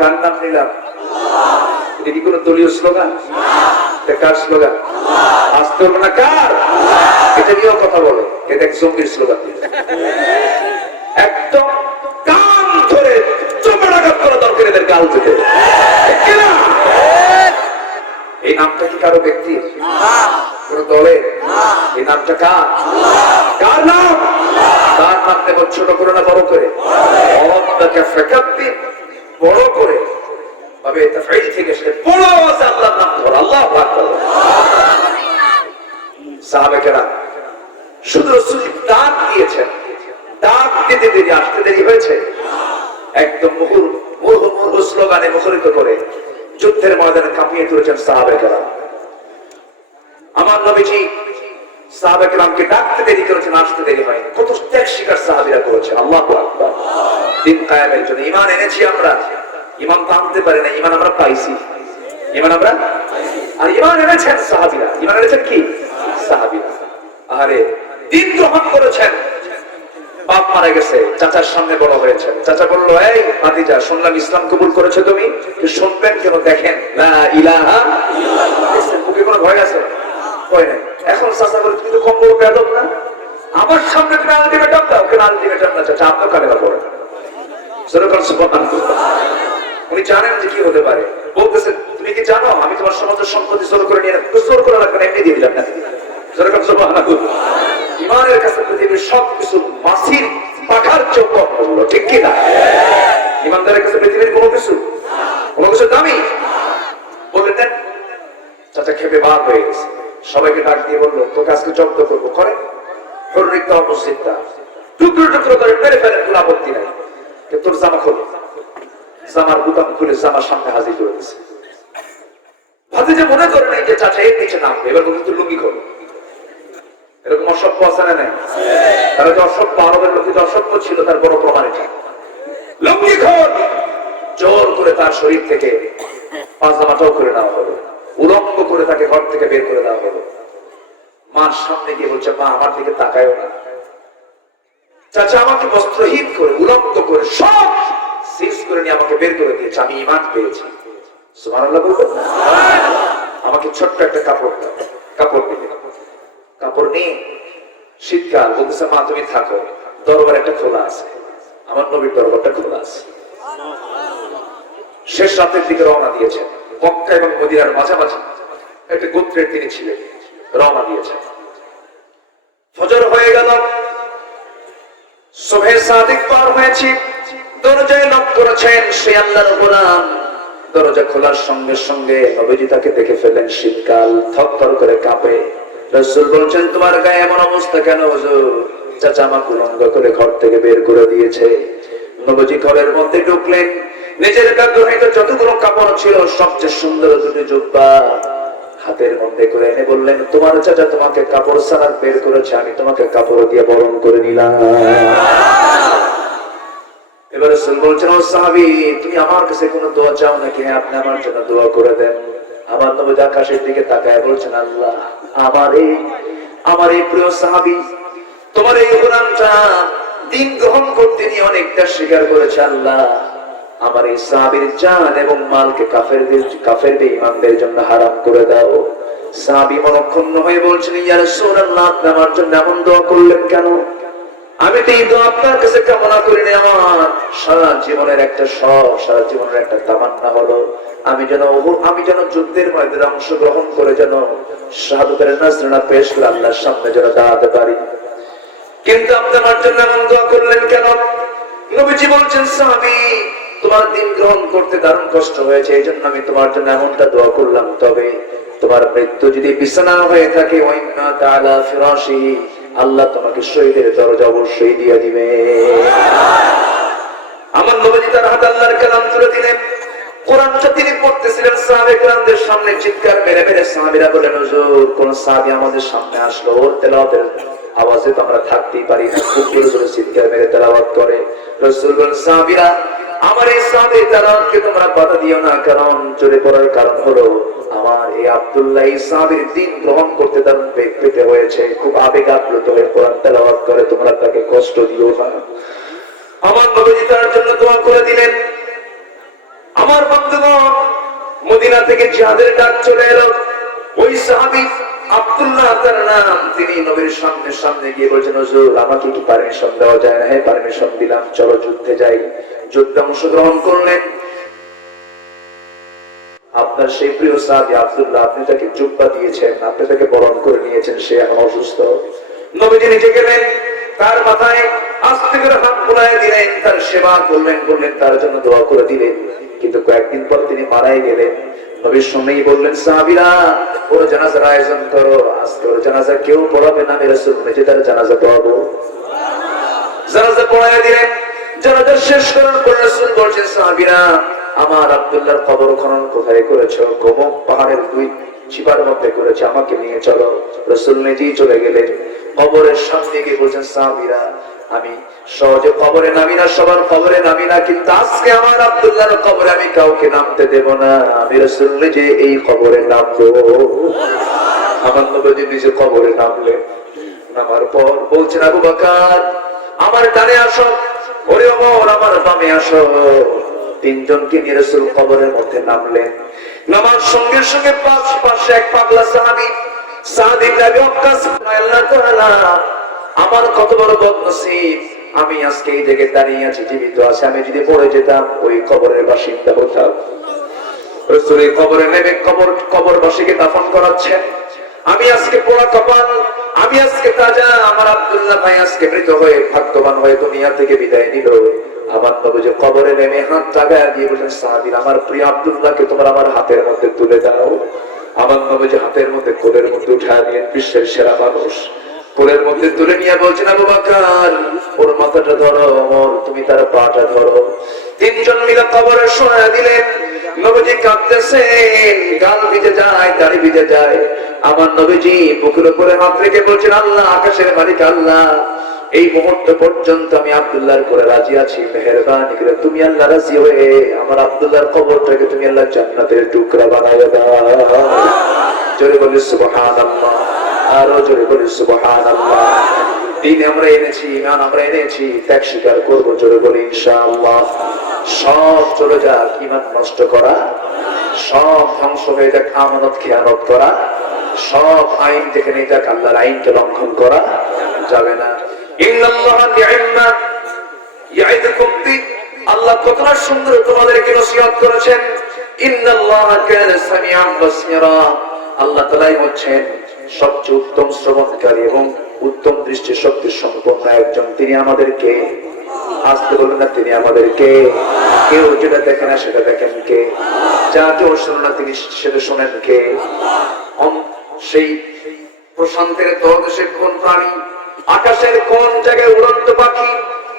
কার নাম নিলাম? এটা কি কোন দলীয় স্লোগান? এটা কার স্লোগান? আসতে হবে না কার? এটা নিয়েও কথা বলে, এটা এক জঙ্গির স্লোগান। একদম কান ধরে চোপড়াঘাত করা দরকার এদের গাল থেকে। এই নামটা কি কারো ব্যক্তির? কোন দলের? এই নামটা কার? কার নাম? তার নাম দেব ছোট করে না বড় করে? বড় করে ভাবে তাফঈল থেকে সে বড় আওয়াজে আল্লাহর নাম ধর, আল্লাহু আকবার। সাহাবায়েরা শুধু রাসূল ডাক দিয়েছেন, ডাক দিতে দেরি আসতে দেরি হয়েছে, একদম মুহুর্মুহু স্লোগানে মুখরিত করে যুদ্ধের ময়দানে কাঁপিয়ে তুলেছেন সাহাবায়েরা। আমার নবীজি সাহাবায়েরামকে ডাকতে দেরি করেছেন, আসতে দেরি হয়নি। কত ত্যাগ স্বীকার সাহাবীরা করেছেন, আল্লাহু আকবার। দিন কায়েমের জন্য ঈমান এনেছি আমরা, ঈমান আনতে পারি না, ঈমান আমরা পাইছি, ঈমান আমরা আর ঈমান এনেছেন সাহাবীরা। ঈমান এনেছেন কি? সাহাবীরা। আরে দিন গ্রহণ করেছেন, বাপ মারা গেছে, চাচার সামনে বড় হয়েছেন। চাচা বলল, এই ভাতিজা, শুনলাম ইসলাম কবুল করেছো তুমি, শুনবেন কেন? দেখেন লা ইলাহা ইল্লাল্লাহ, মুখে কোনো ভয় আছে? ভয় নাই। এখন চাচা বলে, তুমি তো কম বড় বেয়াদব না, আমার সামনে তুমি আলটিমেটাম দাও। কেন আলটিমেটাম না চাচা? আপনার কানে না পড়ে। উনি জানেন যে কি হতে পারে। বলতেছেন, তুমি কি জানো আমি তোমার সমাজের সম্পত্তি জোর করে নিয়ে, জোর করে লাগবে না, এমনি দিয়ে দিলাম না। ইমানের কাছে পৃথিবীর সবকিছু মাছির পাখার চেয়ে কম মূল্য, ঠিক কিনা? ইমানদারের কাছে পৃথিবীর কোনো কিছু দামি। বললেন দেন। চাচা খেপে বার হয়ে গেছে, সবাইকে ডাক দিয়ে বললো, তোকে আজকে জব্দ করবো, করে টুকরো টুকরো করে মেরে ফেলেন, কোনো আপত্তি নাই, তোর জামা খোল। জামার বুতাম খুলে জামার সামনে হাজির করে দিচ্ছে। ভাতিজা মনে করে নাই যে চাচা এর নিচে নামবে, এবার বলতে লুঙ্গি খোল। এরকম অসভ্য আছে না নাই? তারা যে অসভ্য, আরবের লোক যে অসভ্য ছিল তার বড় প্রমাণ এটা। লুঙ্গি খোল, জোর করে তার শরীর থেকে পাজামাটাও করে নেওয়া হলো, উলঙ্গ করে তাকে ঘর থেকে বের করে দেওয়া হলো। মার সামনে গিয়ে বলছে, মা আমার দিকে তাকায়ও না। চাচা আমাকে বস্ত্রহীন করে, উলঙ্গ করে, সব সিজ করে নিয়ে আমাকে বের করে দিয়েছে। আমি ঈমান পেয়েছি। সুবহানাল্লাহ বলবেন? আমাকে ছোট্ট একটা কাপড় দাও, কাপড় দিবে। কাপড় নিয়ে শীতকাল, বলতেছে, মা তুমি থাকো, দরবার একটা খোলা আছে, আমার নবীর দরবারটা খোলা আছে। শেষ রাতের দিকে রওনা দিয়েছেন, মক্কা এবং মদিনার মাঝামাঝি একটা গোত্রের তিনি ছিলেন, রওনা দিয়েছেন। ফজর হয়ে গেল, সুবহে সাদিক পার হয়েছে, দরজায় নক করেছেন, সে আল্লাহর গোলাম। দরজা খোলার সঙ্গে সঙ্গে নবীজি তাকে দেখে ফেলেন, শীতকাল, থরথর করে কাঁপে। রাসূল বলছেন, তোমার গায়ে এমন অবস্থা কেন হুজুর? চাচা আমাকে উলঙ্গ করে ঘর থেকে বের করে দিয়েছে। নবীজি ঘরের মধ্যে ঢুকলেন, নিজের ব্যবহৃত যতগুলো কাপড় ছিল সবচেয়ে সুন্দর দুটি জুব্বা হাতের মধ্যে করে এনে বললেন, তোমার চাচা তোমাকে কাপড় ছাড়া বের করেছে, আমি তোমাকে কাপড় দিয়ে বরণ করে নিলাম। এবার রাসূল বলছেন, ও সাহাবী, তুমি আমার কাছে কোনো দোয়া চাও নাকি? হ্যাঁ, আপনি আমার জন্য দোয়া করে দেন। আমার নবী আকাশের দিকে তাকায় বলছেন, আল্লাহ, আমার এই প্রিয় সাহাবী, তোমার এই গোলামটা দিন গ্রহণ করতে নিয়ে অনেকটা স্বীকার করেছে। আল্লাহ, আমার এই সাহাবীর জান এবং মালকে কাফের বেঈমানদের জন্য হারাম করে দাও। সাহাবী মনক্ষুণ্ণ হয়ে বলছেন, ইয়া রাসূলুল্লাহ, আপনি আমার জন্য এমন দোয়া করলেন কেন? আমি তো এই দোয়া আপনার কাছে কামনা করিনি। আমার সারা জীবনের একটা শখ, সারা জীবনের একটা তামান্না হলো আমি যেন যুদ্ধের ময়দানে অংশগ্রহণ করে যেন শাহাদাতের নজরানা পেশ করে আল্লাহর সামনে যেন দাঁড়াতে পারি। কিন্তু আপনি আমার জন্য এমন দোয়া করলেন কেন? নবীজি বলছেন, সাহাবী, তোমার দিন গ্রহণ করতে দারুণ কষ্ট হয়েছে, এই জন্য আমি তোমার জন্য এমনটা দোয়া করলাম। তবে তোমার মৃত্যু যদি বিছানা হয়ে থাকে, ওয়াইন্না তাআলা ফিরাশিহি, আল্লাহ তোমাকে শহীদের দরজা অবশ্যই দিয়ে দিবে। আমার নবীজি তার হাতে আল্লাহর কালাম তুলে দিলেন। কোরআনটা তিনি পড়তেছিলেন, সাহাবায়ে কেরামদের সামনে চিৎকার মেরে মেরে সাহাবীরা বলেন, হুজুর, কোন সাহাবী আমাদের সামনে আসলো, ওর তেলাওয়াতের আওয়াজে তো আমরা থাকতেই পারি না, খুব জোরে জোরে চিৎকার মেরে তেলাওয়াত করে। রাসূল বলেন, সাহাবীরা, আমার এই সাহাবী তেলাওয়াতকে তোমরা বাধা দিও না, কারণ জোরে পড়ার কারণ হলো আমার এই আব্দুল্লাহ এই সাহাবীর দিন গ্রহণ করতে দারুণ বেগ পেতে হয়েছে, খুব আবেগ আপ্লুত হয়ে কোরআন তেলাওয়াত করে, তোমরা তাকে কষ্ট দিও না। আমার নবীজি তার জন্য দোয়া করে দিলেন। আমার বন্ধুগণ, মদিনা থেকে জিহাদের ডাক চলে এলো। ওই সাহাবী আব্দুল্লাহ তার নাম, তিনি নবীর সামনে গিয়ে বলছেন, হুজুর, আমাকে কি পারমিশন দেওয়া যায় না? হ্যাঁ, পারমিশন দিলাম, চলো যুদ্ধে যাই। যুদ্ধে অংশগ্রহণ করলেন। আপনার সেই প্রিয় সাহাবী আব্দুল্লাহ, আপনি তাকে জুব্বা দিয়েছেন, আপনি তাকে বরণ করে নিয়েছেন, সে এখন অসুস্থ। নবীজি নিজে গেলেন, তার মাথায় আস্তে করে হাত বুলায় দিলেন, তার সেবা করলেন, তার জন্য দোয়া করে দিলেন। কিন্তু কয়েকদিন পর তিনি মারাই গেলেন। নবীর সঙ্গেই বললেন, সাহাবীরা, ওর জানাজার আয়োজন করো, আজকে ওর জানাজা কেউ পড়াবে না, আমি রাসূল নিজে তার জানাজা পড়াবো। জানাজা পড়ায় দিলেন। জানাজা শেষ করার পর রাসূল বলছেন, সাহাবীরা, আমার আব্দুল্লাহর কবর খনন কোথায় করেছো? গোমক পাহাড়ের 2 চিপার মধ্যে করেছে, আমাকে নিয়ে চলো। রাসূল নিজেই চলে গেলেন। কবরের সামনে গিয়ে বলছেন, সাহাবীরা, আমি সহজে কবরে নামি না, সবার কবরে নামি না, কিন্তু আজকে আমার আব্দুল্লাহর কবরে আমি কাউকে নামতে দেব না, আমি রাসূল নিজে এই কবরে নামবো। আমার নবী নিজে কবরে নামলেন। নামার পর বলছেন, আবু বকর, আমার ডানে আসো, ওরে ওমর, আমার বামে আসো। 3 জনকে নিয়ে রাসূল কবরের মধ্যে নামলেন। নামার সঙ্গে সঙ্গে পাশে এক পাগলা সাহাবী, সাদ ইবনে আবি ওয়াক্কাস, আল্লাহ তাআলা, আমার কত বড় বদনসিব, আমি আজকে এই জায়গায় দাঁড়িয়ে আছি, জীবিত আছি, আমি যদি পড়ে যেতাম ওই কবরের বাসিন্দা হতাম। রাসূল কবরে নেমে কবরবাসীকে দাফন করাচ্ছেন। আমি আজকে পোড়া কপাল, আমি আজকে তাজা, আমার আব্দুল্লাহ ভাই আজকে মৃত হয়ে ভাগ্যবান হয়ে দুনিয়া থেকে বিদায় নিল। আমার নবী যে কবরে নেমে হাত লাগায় দিয়ে বলেন, সাহাবীরা, আমার প্রিয় আব্দুল্লাহকে তোমরা আমার হাতের মধ্যে তুলে দাও। আমার নবী যে হাতের মধ্যে, কোলের মধ্যে উঠায় নিয়ে, বিশ্বের সেরা মানুষ, কোলের মধ্যে তুলে নিয়ে বলছেন, আবু বকর, ওর মাথাটা ধরো, ওমর, তুমি তার পাটা ধরো। 3 জন মিলে কবরে শোয়া দিলেন। নবীজি কাঁদতেছেন, গাল ভিজে যায়, দাড়ি ভিজে যায়। আমার নবীজি বুকের উপরে হাত রেখে বলছেন, আল্লাহ, আকাশের মালিক আল্লাহ, এই মুহূর্ত পর্যন্ত আমি আব্দুল্লাহর উপরে রাজি আছি, মেহেরবানি করে তুমি আল্লাহ রাজি হয়ে আমার আব্দুল্লাহর কবরটাকে তুমি আল্লাহ জান্নাতের টুকরা বানাইয়া দাও। জোরে বলি সুবহানাল্লাহ, আরো জোরে বলি সুবহানাল্লাহ। দিন আমরা এনেছি, ইমান আমরা এনেছি, ত্যাগ স্বীকার করবো, জোরে বলি ইনশাআল্লাহ। সব চলে যাক, ইমান নষ্ট করা, সব ধ্বংস হয়ে যাক, আমানত খেয়ানত করা, সব আইন যেখানে যাক, আল্লাহর আইনকে লঙ্ঘন করা যাবে না। ইন্নাল্লাহা নি'মা ইয়া'iদুকুম বি, আল্লাহ কতটা সুন্দর তোমাদেরকে নসিহত করেছেন। ইন্নাল্লাহা কানা সামিআন বাসীরা, আল্লাহ তাআলাই হচ্ছেন সবচেয়ে উত্তম শ্রবণকারী এবং উত্তম দৃষ্টি শক্তি সম্পন্ন একজন। তিনি আমাদেরকে, আসতে বলুন না, তিনি আমাদেরকে, কেউ যেটা দেখে না সেটা দেখেন কে, যা কেউ শোনেন না তিনি সেটা শোনেন কে। সেই প্রশান্তের তলদেশে কোন প্রাণী, আকাশের কোন জায়গায় উড়ন্ত পাখি,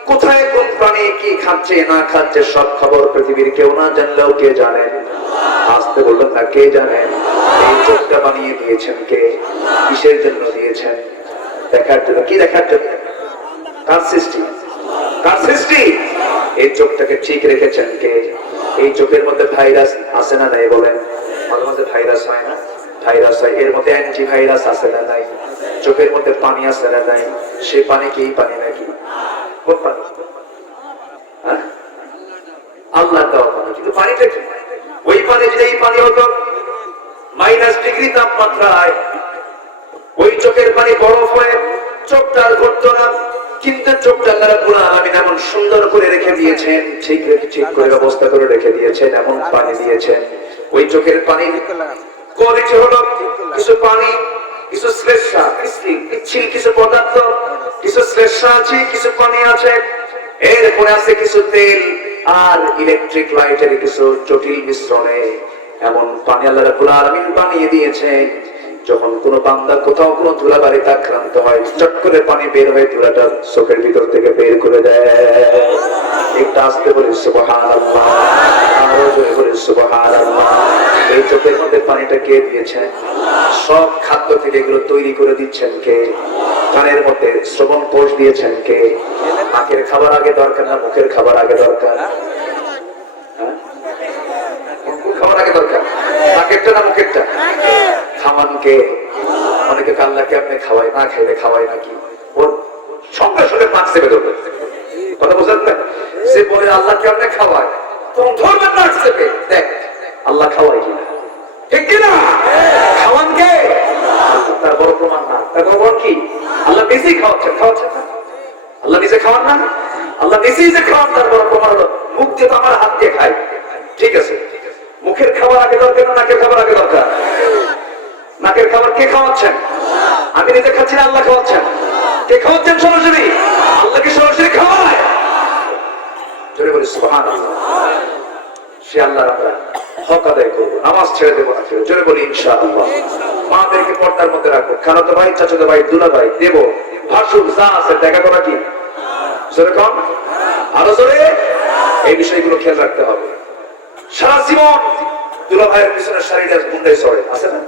কোথায় কোন প্রাণী কি খাচ্ছে না খাচ্ছে, সব খবর পৃথিবীর কেউ না জানলেও কে জানেন? আসতে বলবেন না, কে জানেন? এই চোখটা বানিয়ে দিয়েছেন কে? কিসের জন্য দিয়েছেন? দেখার জন্য। কি দেখার জন্য? কার সৃষ্টি? কার সৃষ্টি? এই চোখটাকে ঠিক রেখেছেন কে? এই চোখের মধ্যে ভাইরাস আছে না নাই বলেন? মাঝে মাঝে ভাইরাস হয় না? ভাইরাস হয়, এর মধ্যে অ্যান্টি ভাইরাস আছে না নাই? চোখের মধ্যে পানি আছে না নাই? সেই পানি কি এই পানি নাকি? কোন পানি? আল্লাহ দেওয়া পানি। কিন্তু পানিটা কি? ওই পানি যদি এই পানি হতো -ডিগ্রি তাপমাত্রায়, ওই চোখের পানি বরফ হয়ে চোখটা আর ঘটতো না। কিন্তু চোখটা আল্লাহ রাব্বুল আলামিন এমন সুন্দর করে রেখে দিয়েছেন, ঠিক করে ব্যবস্থা করে রেখে দিয়েছেন, এমন পানি দিয়েছেন ওই চোখের পানির কোয়ালিটি হলো কিছু পানি, কিছু শ্লেষ্মা, পিচ্ছিল কিছু পদার্থ, কিছু শ্লেষ্মা আছে, কিছু পানি আছে, এরপরে আছে কিছু তেল আর ইলেকট্রিক লাইটের কিছু জটিল মিশ্রণে এমন পানি আল্লাহ রাব্বুল আলামিন বানিয়ে দিয়েছে। যখন কোনো বান্দা কোথাও কোনো ধুলাবালিতে আক্রান্ত হয়, চট করে পানি বের হয়ে ধুলাটা চোখের ভিতর থেকে বের করে দেয়। একটা আসতে বলি সুবহানাল্লাহ, আরো জোরে বলি সুবহানাল্লাহ। এই চোখের মধ্যে পানিটা কে দিয়েছেন? সব খাদ্য থেকে এগুলো তৈরি করে দিচ্ছেন কে? কানের মধ্যে শ্রবণ কোষ দিয়েছেন কে? নাকের খাবার আগে দরকার না মুখের খাবার আগে দরকার? খাবার আগে দরকার, নাকেরটা না মুখেরটা? খামান কে? অনেকে কাল্লাকে আপনি খাওয়াই, না খাইলে খাওয়াই নাকি? ওর সঙ্গে সঙ্গে পাঁচ চেপে ধরবে। কথা বুঝলেন না? সে বলে আল্লাহকে আপনি খাওয়ায়, তখন ধরবেন না চেপে, দেখ আল্লাহ খাওয়াই কিনা, ঠিক কিনা? খাওয়ান কে? তার বড় প্রমাণ না, তার প্রমাণ কি? আল্লাহ নিজেই খাওয়াচ্ছেন, খাওয়াচ্ছেন না? আল্লাহ নিজে খাওয়ান না? আল্লাহ নিজেই যে খাওয়ান তার বড় প্রমাণ হলো মুখ দিয়ে তো আমার হাত দিয়ে খাই, ঠিক আছে? মুখের খাবার আগে দরকার না নাকের খাবার আগে দরকার? নাকের খাবার কে খাওয়াচ্ছেন? আমি নিজে খাচ্ছি না, আল্লাহ খাওয়াচ্ছেন। কে খাওয়াচ্ছেন সরাসরি? আল্লাহকে সরাসরি খাওয়ায়। জোরে বলি সুবহানাল্লাহ। সে আল্লাহর আমরা হক আদায় করবো, নামাজ ছেড়ে দেবো না। জোরে বলি ইনশাআল্লাহ। মাদেরকে পর্দার মধ্যে রাখবো, খালাতো ভাই, চাচাতো ভাই, দুলা ভাই, দেবো, ভাসুর যা আছে দেখা করা কি? জোরে কম, আরো জোরে। এই বিষয়গুলো খেয়াল রাখতে হবে। সারা জীবন দুলা ভাইয়ের পিছনে শাড়িটা হুন্ডায় চড়ে, আছে না?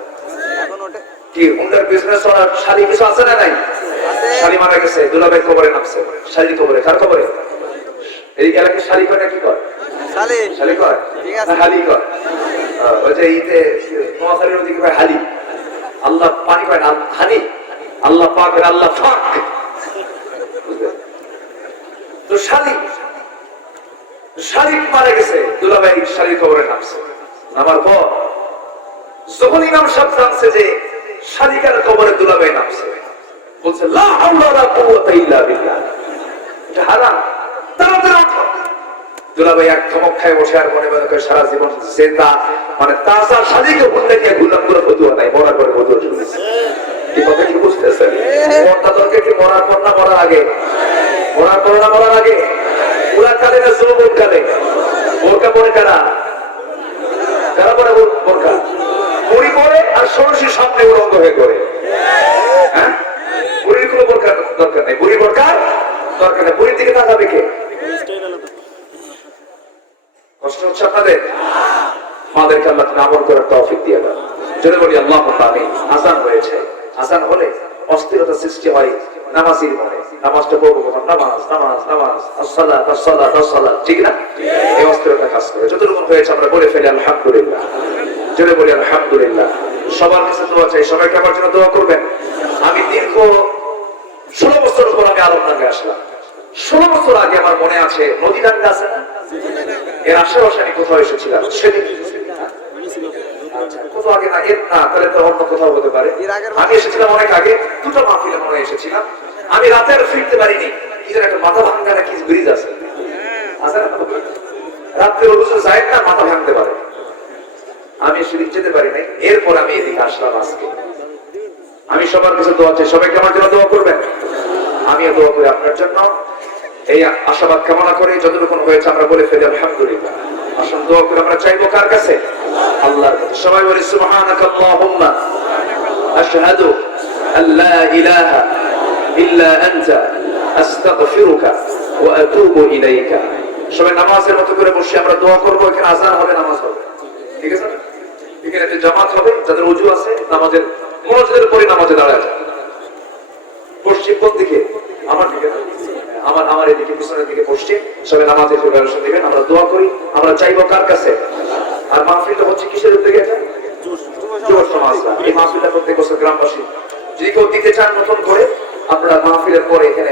কি হুন্ডার পিছনে চড়ার শাড়ি কিছু আছে না? নাই। শাড়ি মারা গেছে, দুলা ভাই কবরে নামছে। শাড়ি কবরে, কার কবরে? এই এলাকায় শাড়ি করে না কি করে? শাড়ি করে না হালি করে? ওই যে ইতে নোয়াখালীর ওদিকে ভাই হালি, আল্লাহ পানি পায় না হানি, আল্লাহ পাক আর আল্লাহ ফাক। তো শাড়ি মারা গেছে, দুলা ভাই শাড়ির কবরে নামছে। নামার পর যখন ইমাম সাহেব জানছে যে শালিকার কবরে দুলা ভাই নামছে, বলছে লা হাওলা ওয়ালা কুওয়াতা ইল্লা বিল্লাহ, এটা হারাম, তাড়াতাড়ি ওঠো। দুলা ভাই এক ধমক খায় বসে আর মনে মনে করে সারা জীবন জেতা মানে তাজা শালিকে ভুলে দিয়ে ঘুরলাম, করে ফতুয়া নাই, মরার পরে ফতুয়া শুনেছে। এই কথা কি বুঝতেছেন? মরটা দরকার কি মরার পর না মরার আগে? মরার পর না মরার আগে? পুরা কালে না যৌবন কালে? বোরকা পরে কারা? কারা পরে বোরকা? বুড়ি পরে আর সরাসরি সামনে উলঙ্গ হয়ে করে। হ্যাঁ, বুড়ির কোনো বোরকা দরকার নেই, বুড়ি বোরকা দরকার নেই। বুড়ির দিকে তাকাবে কে? কষ্ট হচ্ছে আপনাদের? আমাদেরকে আল্লাহ আমল করার তৌফিক দিয়ে দাও। জোরে বলি আল্লাহুম্মা আমিন। আযান হয়েছে, আযান হলে অস্থিরতা সৃষ্টি হয় নামাজির মনে। নামাজটা পড়বো কখন? নামাজ নামাজ নামাজ, আসসালাত আসসালাত আসসালাত, ঠিক না? এই অস্থিরতা কাজ করে। যতটুকু হয়েছে আমরা বলে ফেলি আলহামদুলিল্লাহ। জোরে বলি আলহামদুলিল্লাহ। সবার কাছে দোয়া চাই, সবাইকে আমার জন্য দোয়া করবেন। আমি দীর্ঘ 16 বছর পর আমি আলমডাঙ্গায় আসলাম। 16 বছর আগে আমার মনে আছে নদীডাঙ্গা আছে না, এর আশেপাশে আমি কোথাও এসেছিলাম সেদিন। কোথাও আগে না, এর না, তাহলে তো অন্য কোথাও হতে পারে। আমি এসেছিলাম অনেক আগে, দুটো মাহফিলে মনে এসেছিলাম। আমি রাতে আর ফিরতে পারিনি, কি যেন একটা মাথা ভাঙ্গা না কি ব্রিজ আছে, আছে না? রাত্রে হুজুর যায় না, মাথা ভাঙতে পারে। আমি সেদিন যেতে পারি নাই। এরপর আমি এদিকে আসলাম আজকে। আমি সবার কাছে দোয়া চাই, সবাইকে আমার জন্য দোয়া করবেন। আমিও দোয়া করি আপনার জন্য। এই আশাবাদ কামনা করে যতটুকু হয়েছে আমরা বলে ফেলি আলহামদুলিল্লাহ। আসুন দোয়া করে আমরা চাইবো কার কাছে? আল্লাহর কাছে। সবাই বলি সুবহানাকাল্লাহুম্মা আশহাদু আল্লা ইলাহা ইল্লা আনতা আস্তাগফিরুকা ওয়া আতুবু ইলাইকা। সবাই নামাজের মতো করে বসে আমরা দোয়া করবো। এখানে আযান হবে, নামাজ হবে, ঠিক আছে? এখানে একটা জামাত হবে, যাদের ওযু আছে নামাজের মসজিদের পরে নামাজে দাঁড়ায় যায়। পশ্চিম কোন দিকে? আমার দিকে, আমার এদিকে, পিছনের দিকে পশ্চিম। সবাই নামাজের প্রিপারেশন দিবেন। আমরা দোয়া করি, আমরা চাইবো কার কাছে? আর মাহফিলটা হচ্ছে কিসের উদ্যোগে? এটা যুব সমাজ। এই মাহফিলটা প্রত্যেক বছর গ্রামবাসী যদি কেউ দিতে চান নতুন করে, আপনারা মাহফিলের পরে এখানে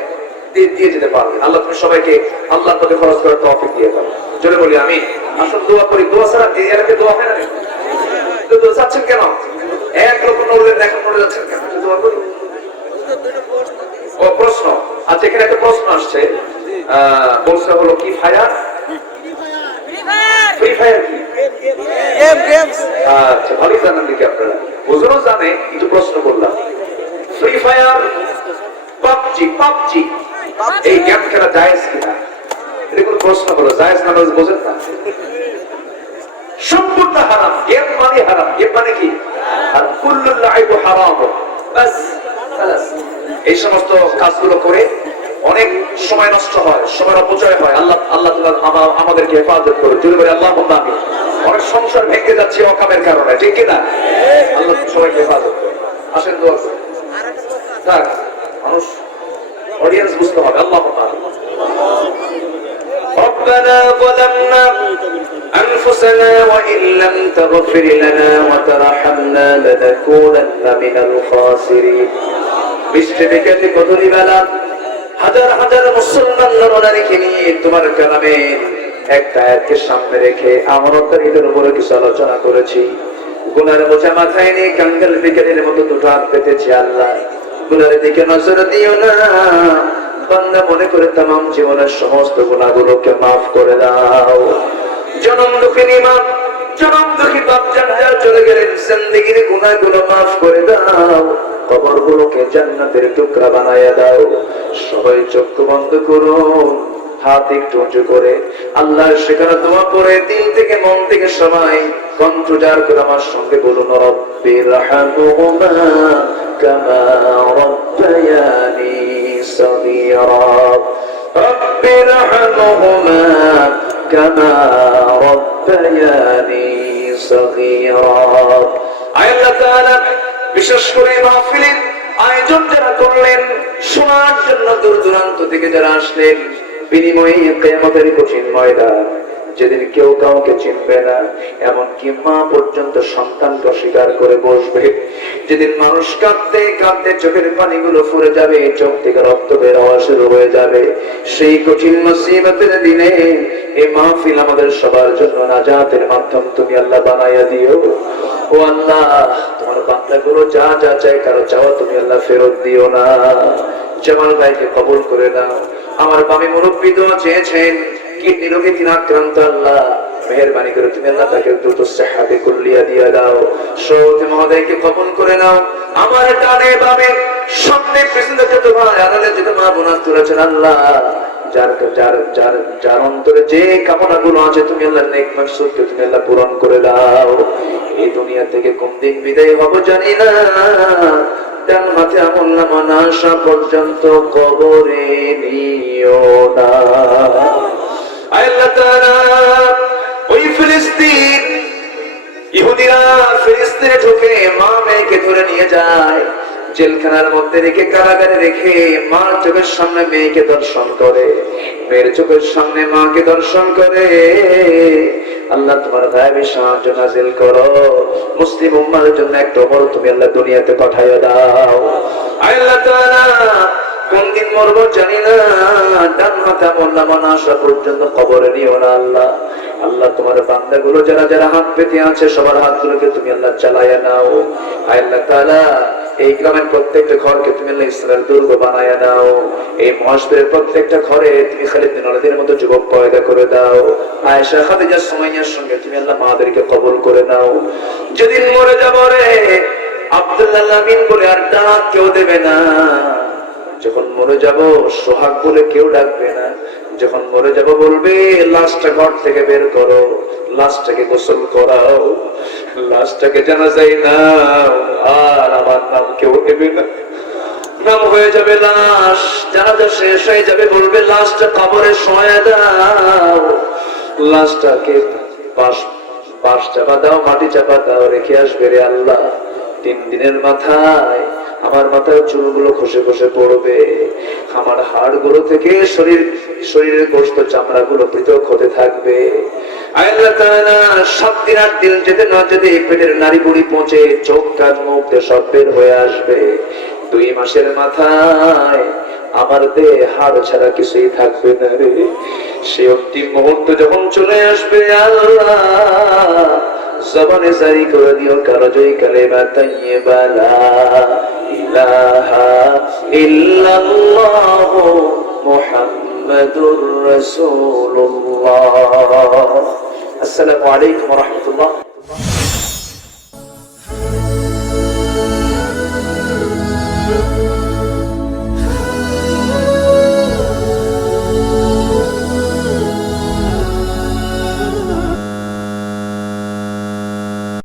দিয়ে যেতে পারবেন। আল্লাহ তুমি সবাইকে আল্লাহর পথে খরচ করার তৌফিক দিয়ে দাও। জোরে বলি আমিন। আসুন দোয়া করি। দোয়া ছাড়া এই এলাকায় দোয়া হয় না। দোয়া চাচ্ছেন কেন? এক লোক নড়লেন, এখন নড়ে যাচ্ছেন কেন? দোয়া করি। ও প্রশ্ন, আচ্ছা এখানে একটা প্রশ্ন আসছে। বলছে হলো কি ফায়ার? ফ্রি ফায়ার কি? আচ্ছা, ভালোই জানেন দেখি আপনারা, ওজনও জানে, একটু প্রশ্ন করলাম। ফ্রি ফায়ার, পাবজি এই গেম খেলা জায়েজ কিনা, এটা কোনো প্রশ্ন হলো, জায়েজ না বোঝেন না? সম্পূর্ণ হারাম, গেম মানে হারাম, গেম মানে কি? আর কুল্লুল লাইবু হারাম, বাস খালাস। এই সমস্ত কাজগুলো করে অনেক সময় নষ্ট হয়, সময় অপচয় হয়। আল্লাহ আমাদেরকে হেফাজত করে, জোরে বলে আল্লাহুম্মা আমিন। অনেক সংসার ভেঙে যাচ্ছে অকামের কারণে, ঠিক কিনা? আল্লাহ সবাইকে হেফাজত করে। আসেন দোয়া করি। থাক, মানুষ অডিয়েন্স বুঝতে হবে। আল্লাহুম্মা আমিন। ربنا ظلمنا أنفسنا وإن لم تغفر لنا وترحمنا لنكونن من الخاسرين। বৃষ্টিতে কদরি বেলা হাজার হাজার মুসলমান নরনারীকে নিয়ে তোমার কালামের একটা আয়াতকে সামনে রেখে আমানতকারীদের উপরে কিছু আলোচনা করেছি। গুনার বোঝা মাথায় নিয়ে কাঙ্গাল বিকেলের মতো দুটো হাত পেতেছি। আল্লাহ, গুনার দিকে নজর দিও না, বান্দা মনে করে তামাম জীবনের সমস্ত গুনাহগুলোকে মাফ করে দাও। জনম দুঃখিনী মা, জনম দুঃখী বাপ জান্নাত চলে গেলেন, জিন্দেগির গুনাহগুলো মাফ করে দাও, কবরগুলোকে জান্নাতের টুকরা বানায়া দাও। সবাই চোখ বন্ধ করুন, হাত একটু উঁচু করে আল্লাহর সেখানে দোয়া করে দিল থেকে মন থেকে সবাই কণ্ঠ জার করে আমার সঙ্গে বলুন, রব্বির হামহুমা কামা রব্বায়ানি সগীরা, রব্বির হামহুমা কামা রব্বায়ানি সগীরা। আল্লাহ তাআলা বিশেষ করে মাহফিলের আয়োজন যারা করলেন, শোনার জন্য দূর দূরান্ত থেকে যারা আসলেন, বিনিময়ে কিয়ামতের কঠিন ময়দান, যেদিন কেউ কাউকে চিনবে না, এমনকি মা পর্যন্ত সন্তানকে অস্বীকার করে বসবে, যেদিন মানুষ কাঁদতে কাঁদতে চোখের পানিগুলো ফুরে যাবে, চোখ থেকে রক্ত বের হওয়া শুরু হয়ে যাবে, সেই কঠিন মুসিবতের দিনে এই মাহফিল আমাদের সবার জন্য নাজাতের মাধ্যম তুমি আল্লাহ বানাইয়া দিও। ও আল্লাহ, তোমার বান্দাগুলো যা যা চায়, কারো চাওয়া তুমি আল্লাহ ফেরত দিও না। জামাল ভাইকে কবুল করে নাও। আমার বামে মুরব্বী দোয়া চেয়েছেন, কিডনি রোগে তিনি আক্রান্ত, আল্লাহ মেহেরবানি করে তুমি আল্লাহ তাকে দ্রুত সেহাতে কুল্লিয়া দিয়ে দাও। সৌদি মহোদয়কে কবুল করে নাও। আমার ডানে বামে সামনে পিছনে যত ভাই আড়ালে যত মা বোনা তুলেছেন, আল্লাহ যার যার যার যার অন্তরে যে কামনা গুলো আছে তুমি আল্লাহ নেক মাকসুদকে তুমি আল্লাহ পূরণ করে দাও। এই দুনিয়া থেকে কোন দিন বিদায় হব জানি না, ডান হাতে আমল নামা না আসা পর্যন্ত কবরে নিও না। আল্লাহ তাআলা ওই ফিলিস্তিন, ইহুদিরা ফিলিস্তিনে ঢুকে মা মেয়েকে ধরে নিয়ে যায়, জেলখানার মধ্যে রেখে, কারাগারে রেখে মার চোখের সামনে মেয়েকে দর্শন করে, মেয়ের চোখের সামনে মাকে দর্শন করে। আল্লাহ তোমার গায়েবে সাহায্য নাজিল করো, মুসলিম উম্মার জন্য একটা ওমর তুমি আল্লাহ দুনিয়াতে পাঠাইয়া দাও। আল্লাহ তাআলা কোন দিন মরবো জানি না, ডান হাতে আমল নামা না আসা পর্যন্ত কবরে নিও না। আল্লাহ, আল্লাহ তোমার বান্দাগুলো যারা যারা হাত পেতে আছে, সবার হাতগুলোকে তুমি আল্লাহ চালাইয়া নাও। আল্লাহ তাআলা এই গ্রামের প্রত্যেকটা ঘরকে তুমি আল্লাহ ইসলামের দুর্গ বানাইয়া দাও। এই মহাসবের প্রত্যেকটা ঘরে তুমি খালিদ বিন ওলীদের মতো যুবক পয়দা করে দাও। আয়েশা, খাদিজা, সুমাইয়ার সঙ্গে তুমি আল্লাহ মাদেরকে কবুল করে নাও। যেদিন মরে যাব রে, আব্দুল্লাহ আমিন বলে আর ডাক কেউ দেবে না। যখন মরে যাব সোহাগ বলে কেউ ডাকবে না। যখন মরে যাব বলবে লাশটা ঘর থেকে বের করো, লাশটাকে গোসল করাও, লাশটাকে জানাজায় নাও, আর আমার নাম কেউ নেবে না। নাম হয়ে যাবে লাশ, জানাজা শেষ হয়ে যাবে, বলবে লাশটা কবরে শোয়া দাও, লাশটাকে পাশ চাপা দাও, মাটি চাপা দাও, রেখে আসবে রে আল্লাহ। 3 দিনের মাথায় আমার মাথার চুলগুলো খসে খসে পড়বে, আমার হাড়গুলো থেকে শরীরের গোশত চামড়া গুলো পৃথক হতে থাকবে। আল্লাহ তাআলা 7 দিন 8 দিন যেতে না যেতে পেটের নাড়ি বুড়ি পৌঁছে চোখ কান মুখ সব বের হয়ে আসবে। 2 মাসের মাথায় আমার দেহে হাড় ছাড়া কিছুই থাকবে না রে। সেই অন্তিম মুহূর্ত যখন চলে আসবে, আল্লাহ জবানে জারি করে দিও কালজয়ী কালেমা তাইয়্যিবা লা ইলাহা ইল্লাল্লাহ মুহাম্মাদুর রাসূলুল্লাহ। আসসালামু আলাইকুম ওয়া রাহমাতুল্লাহ।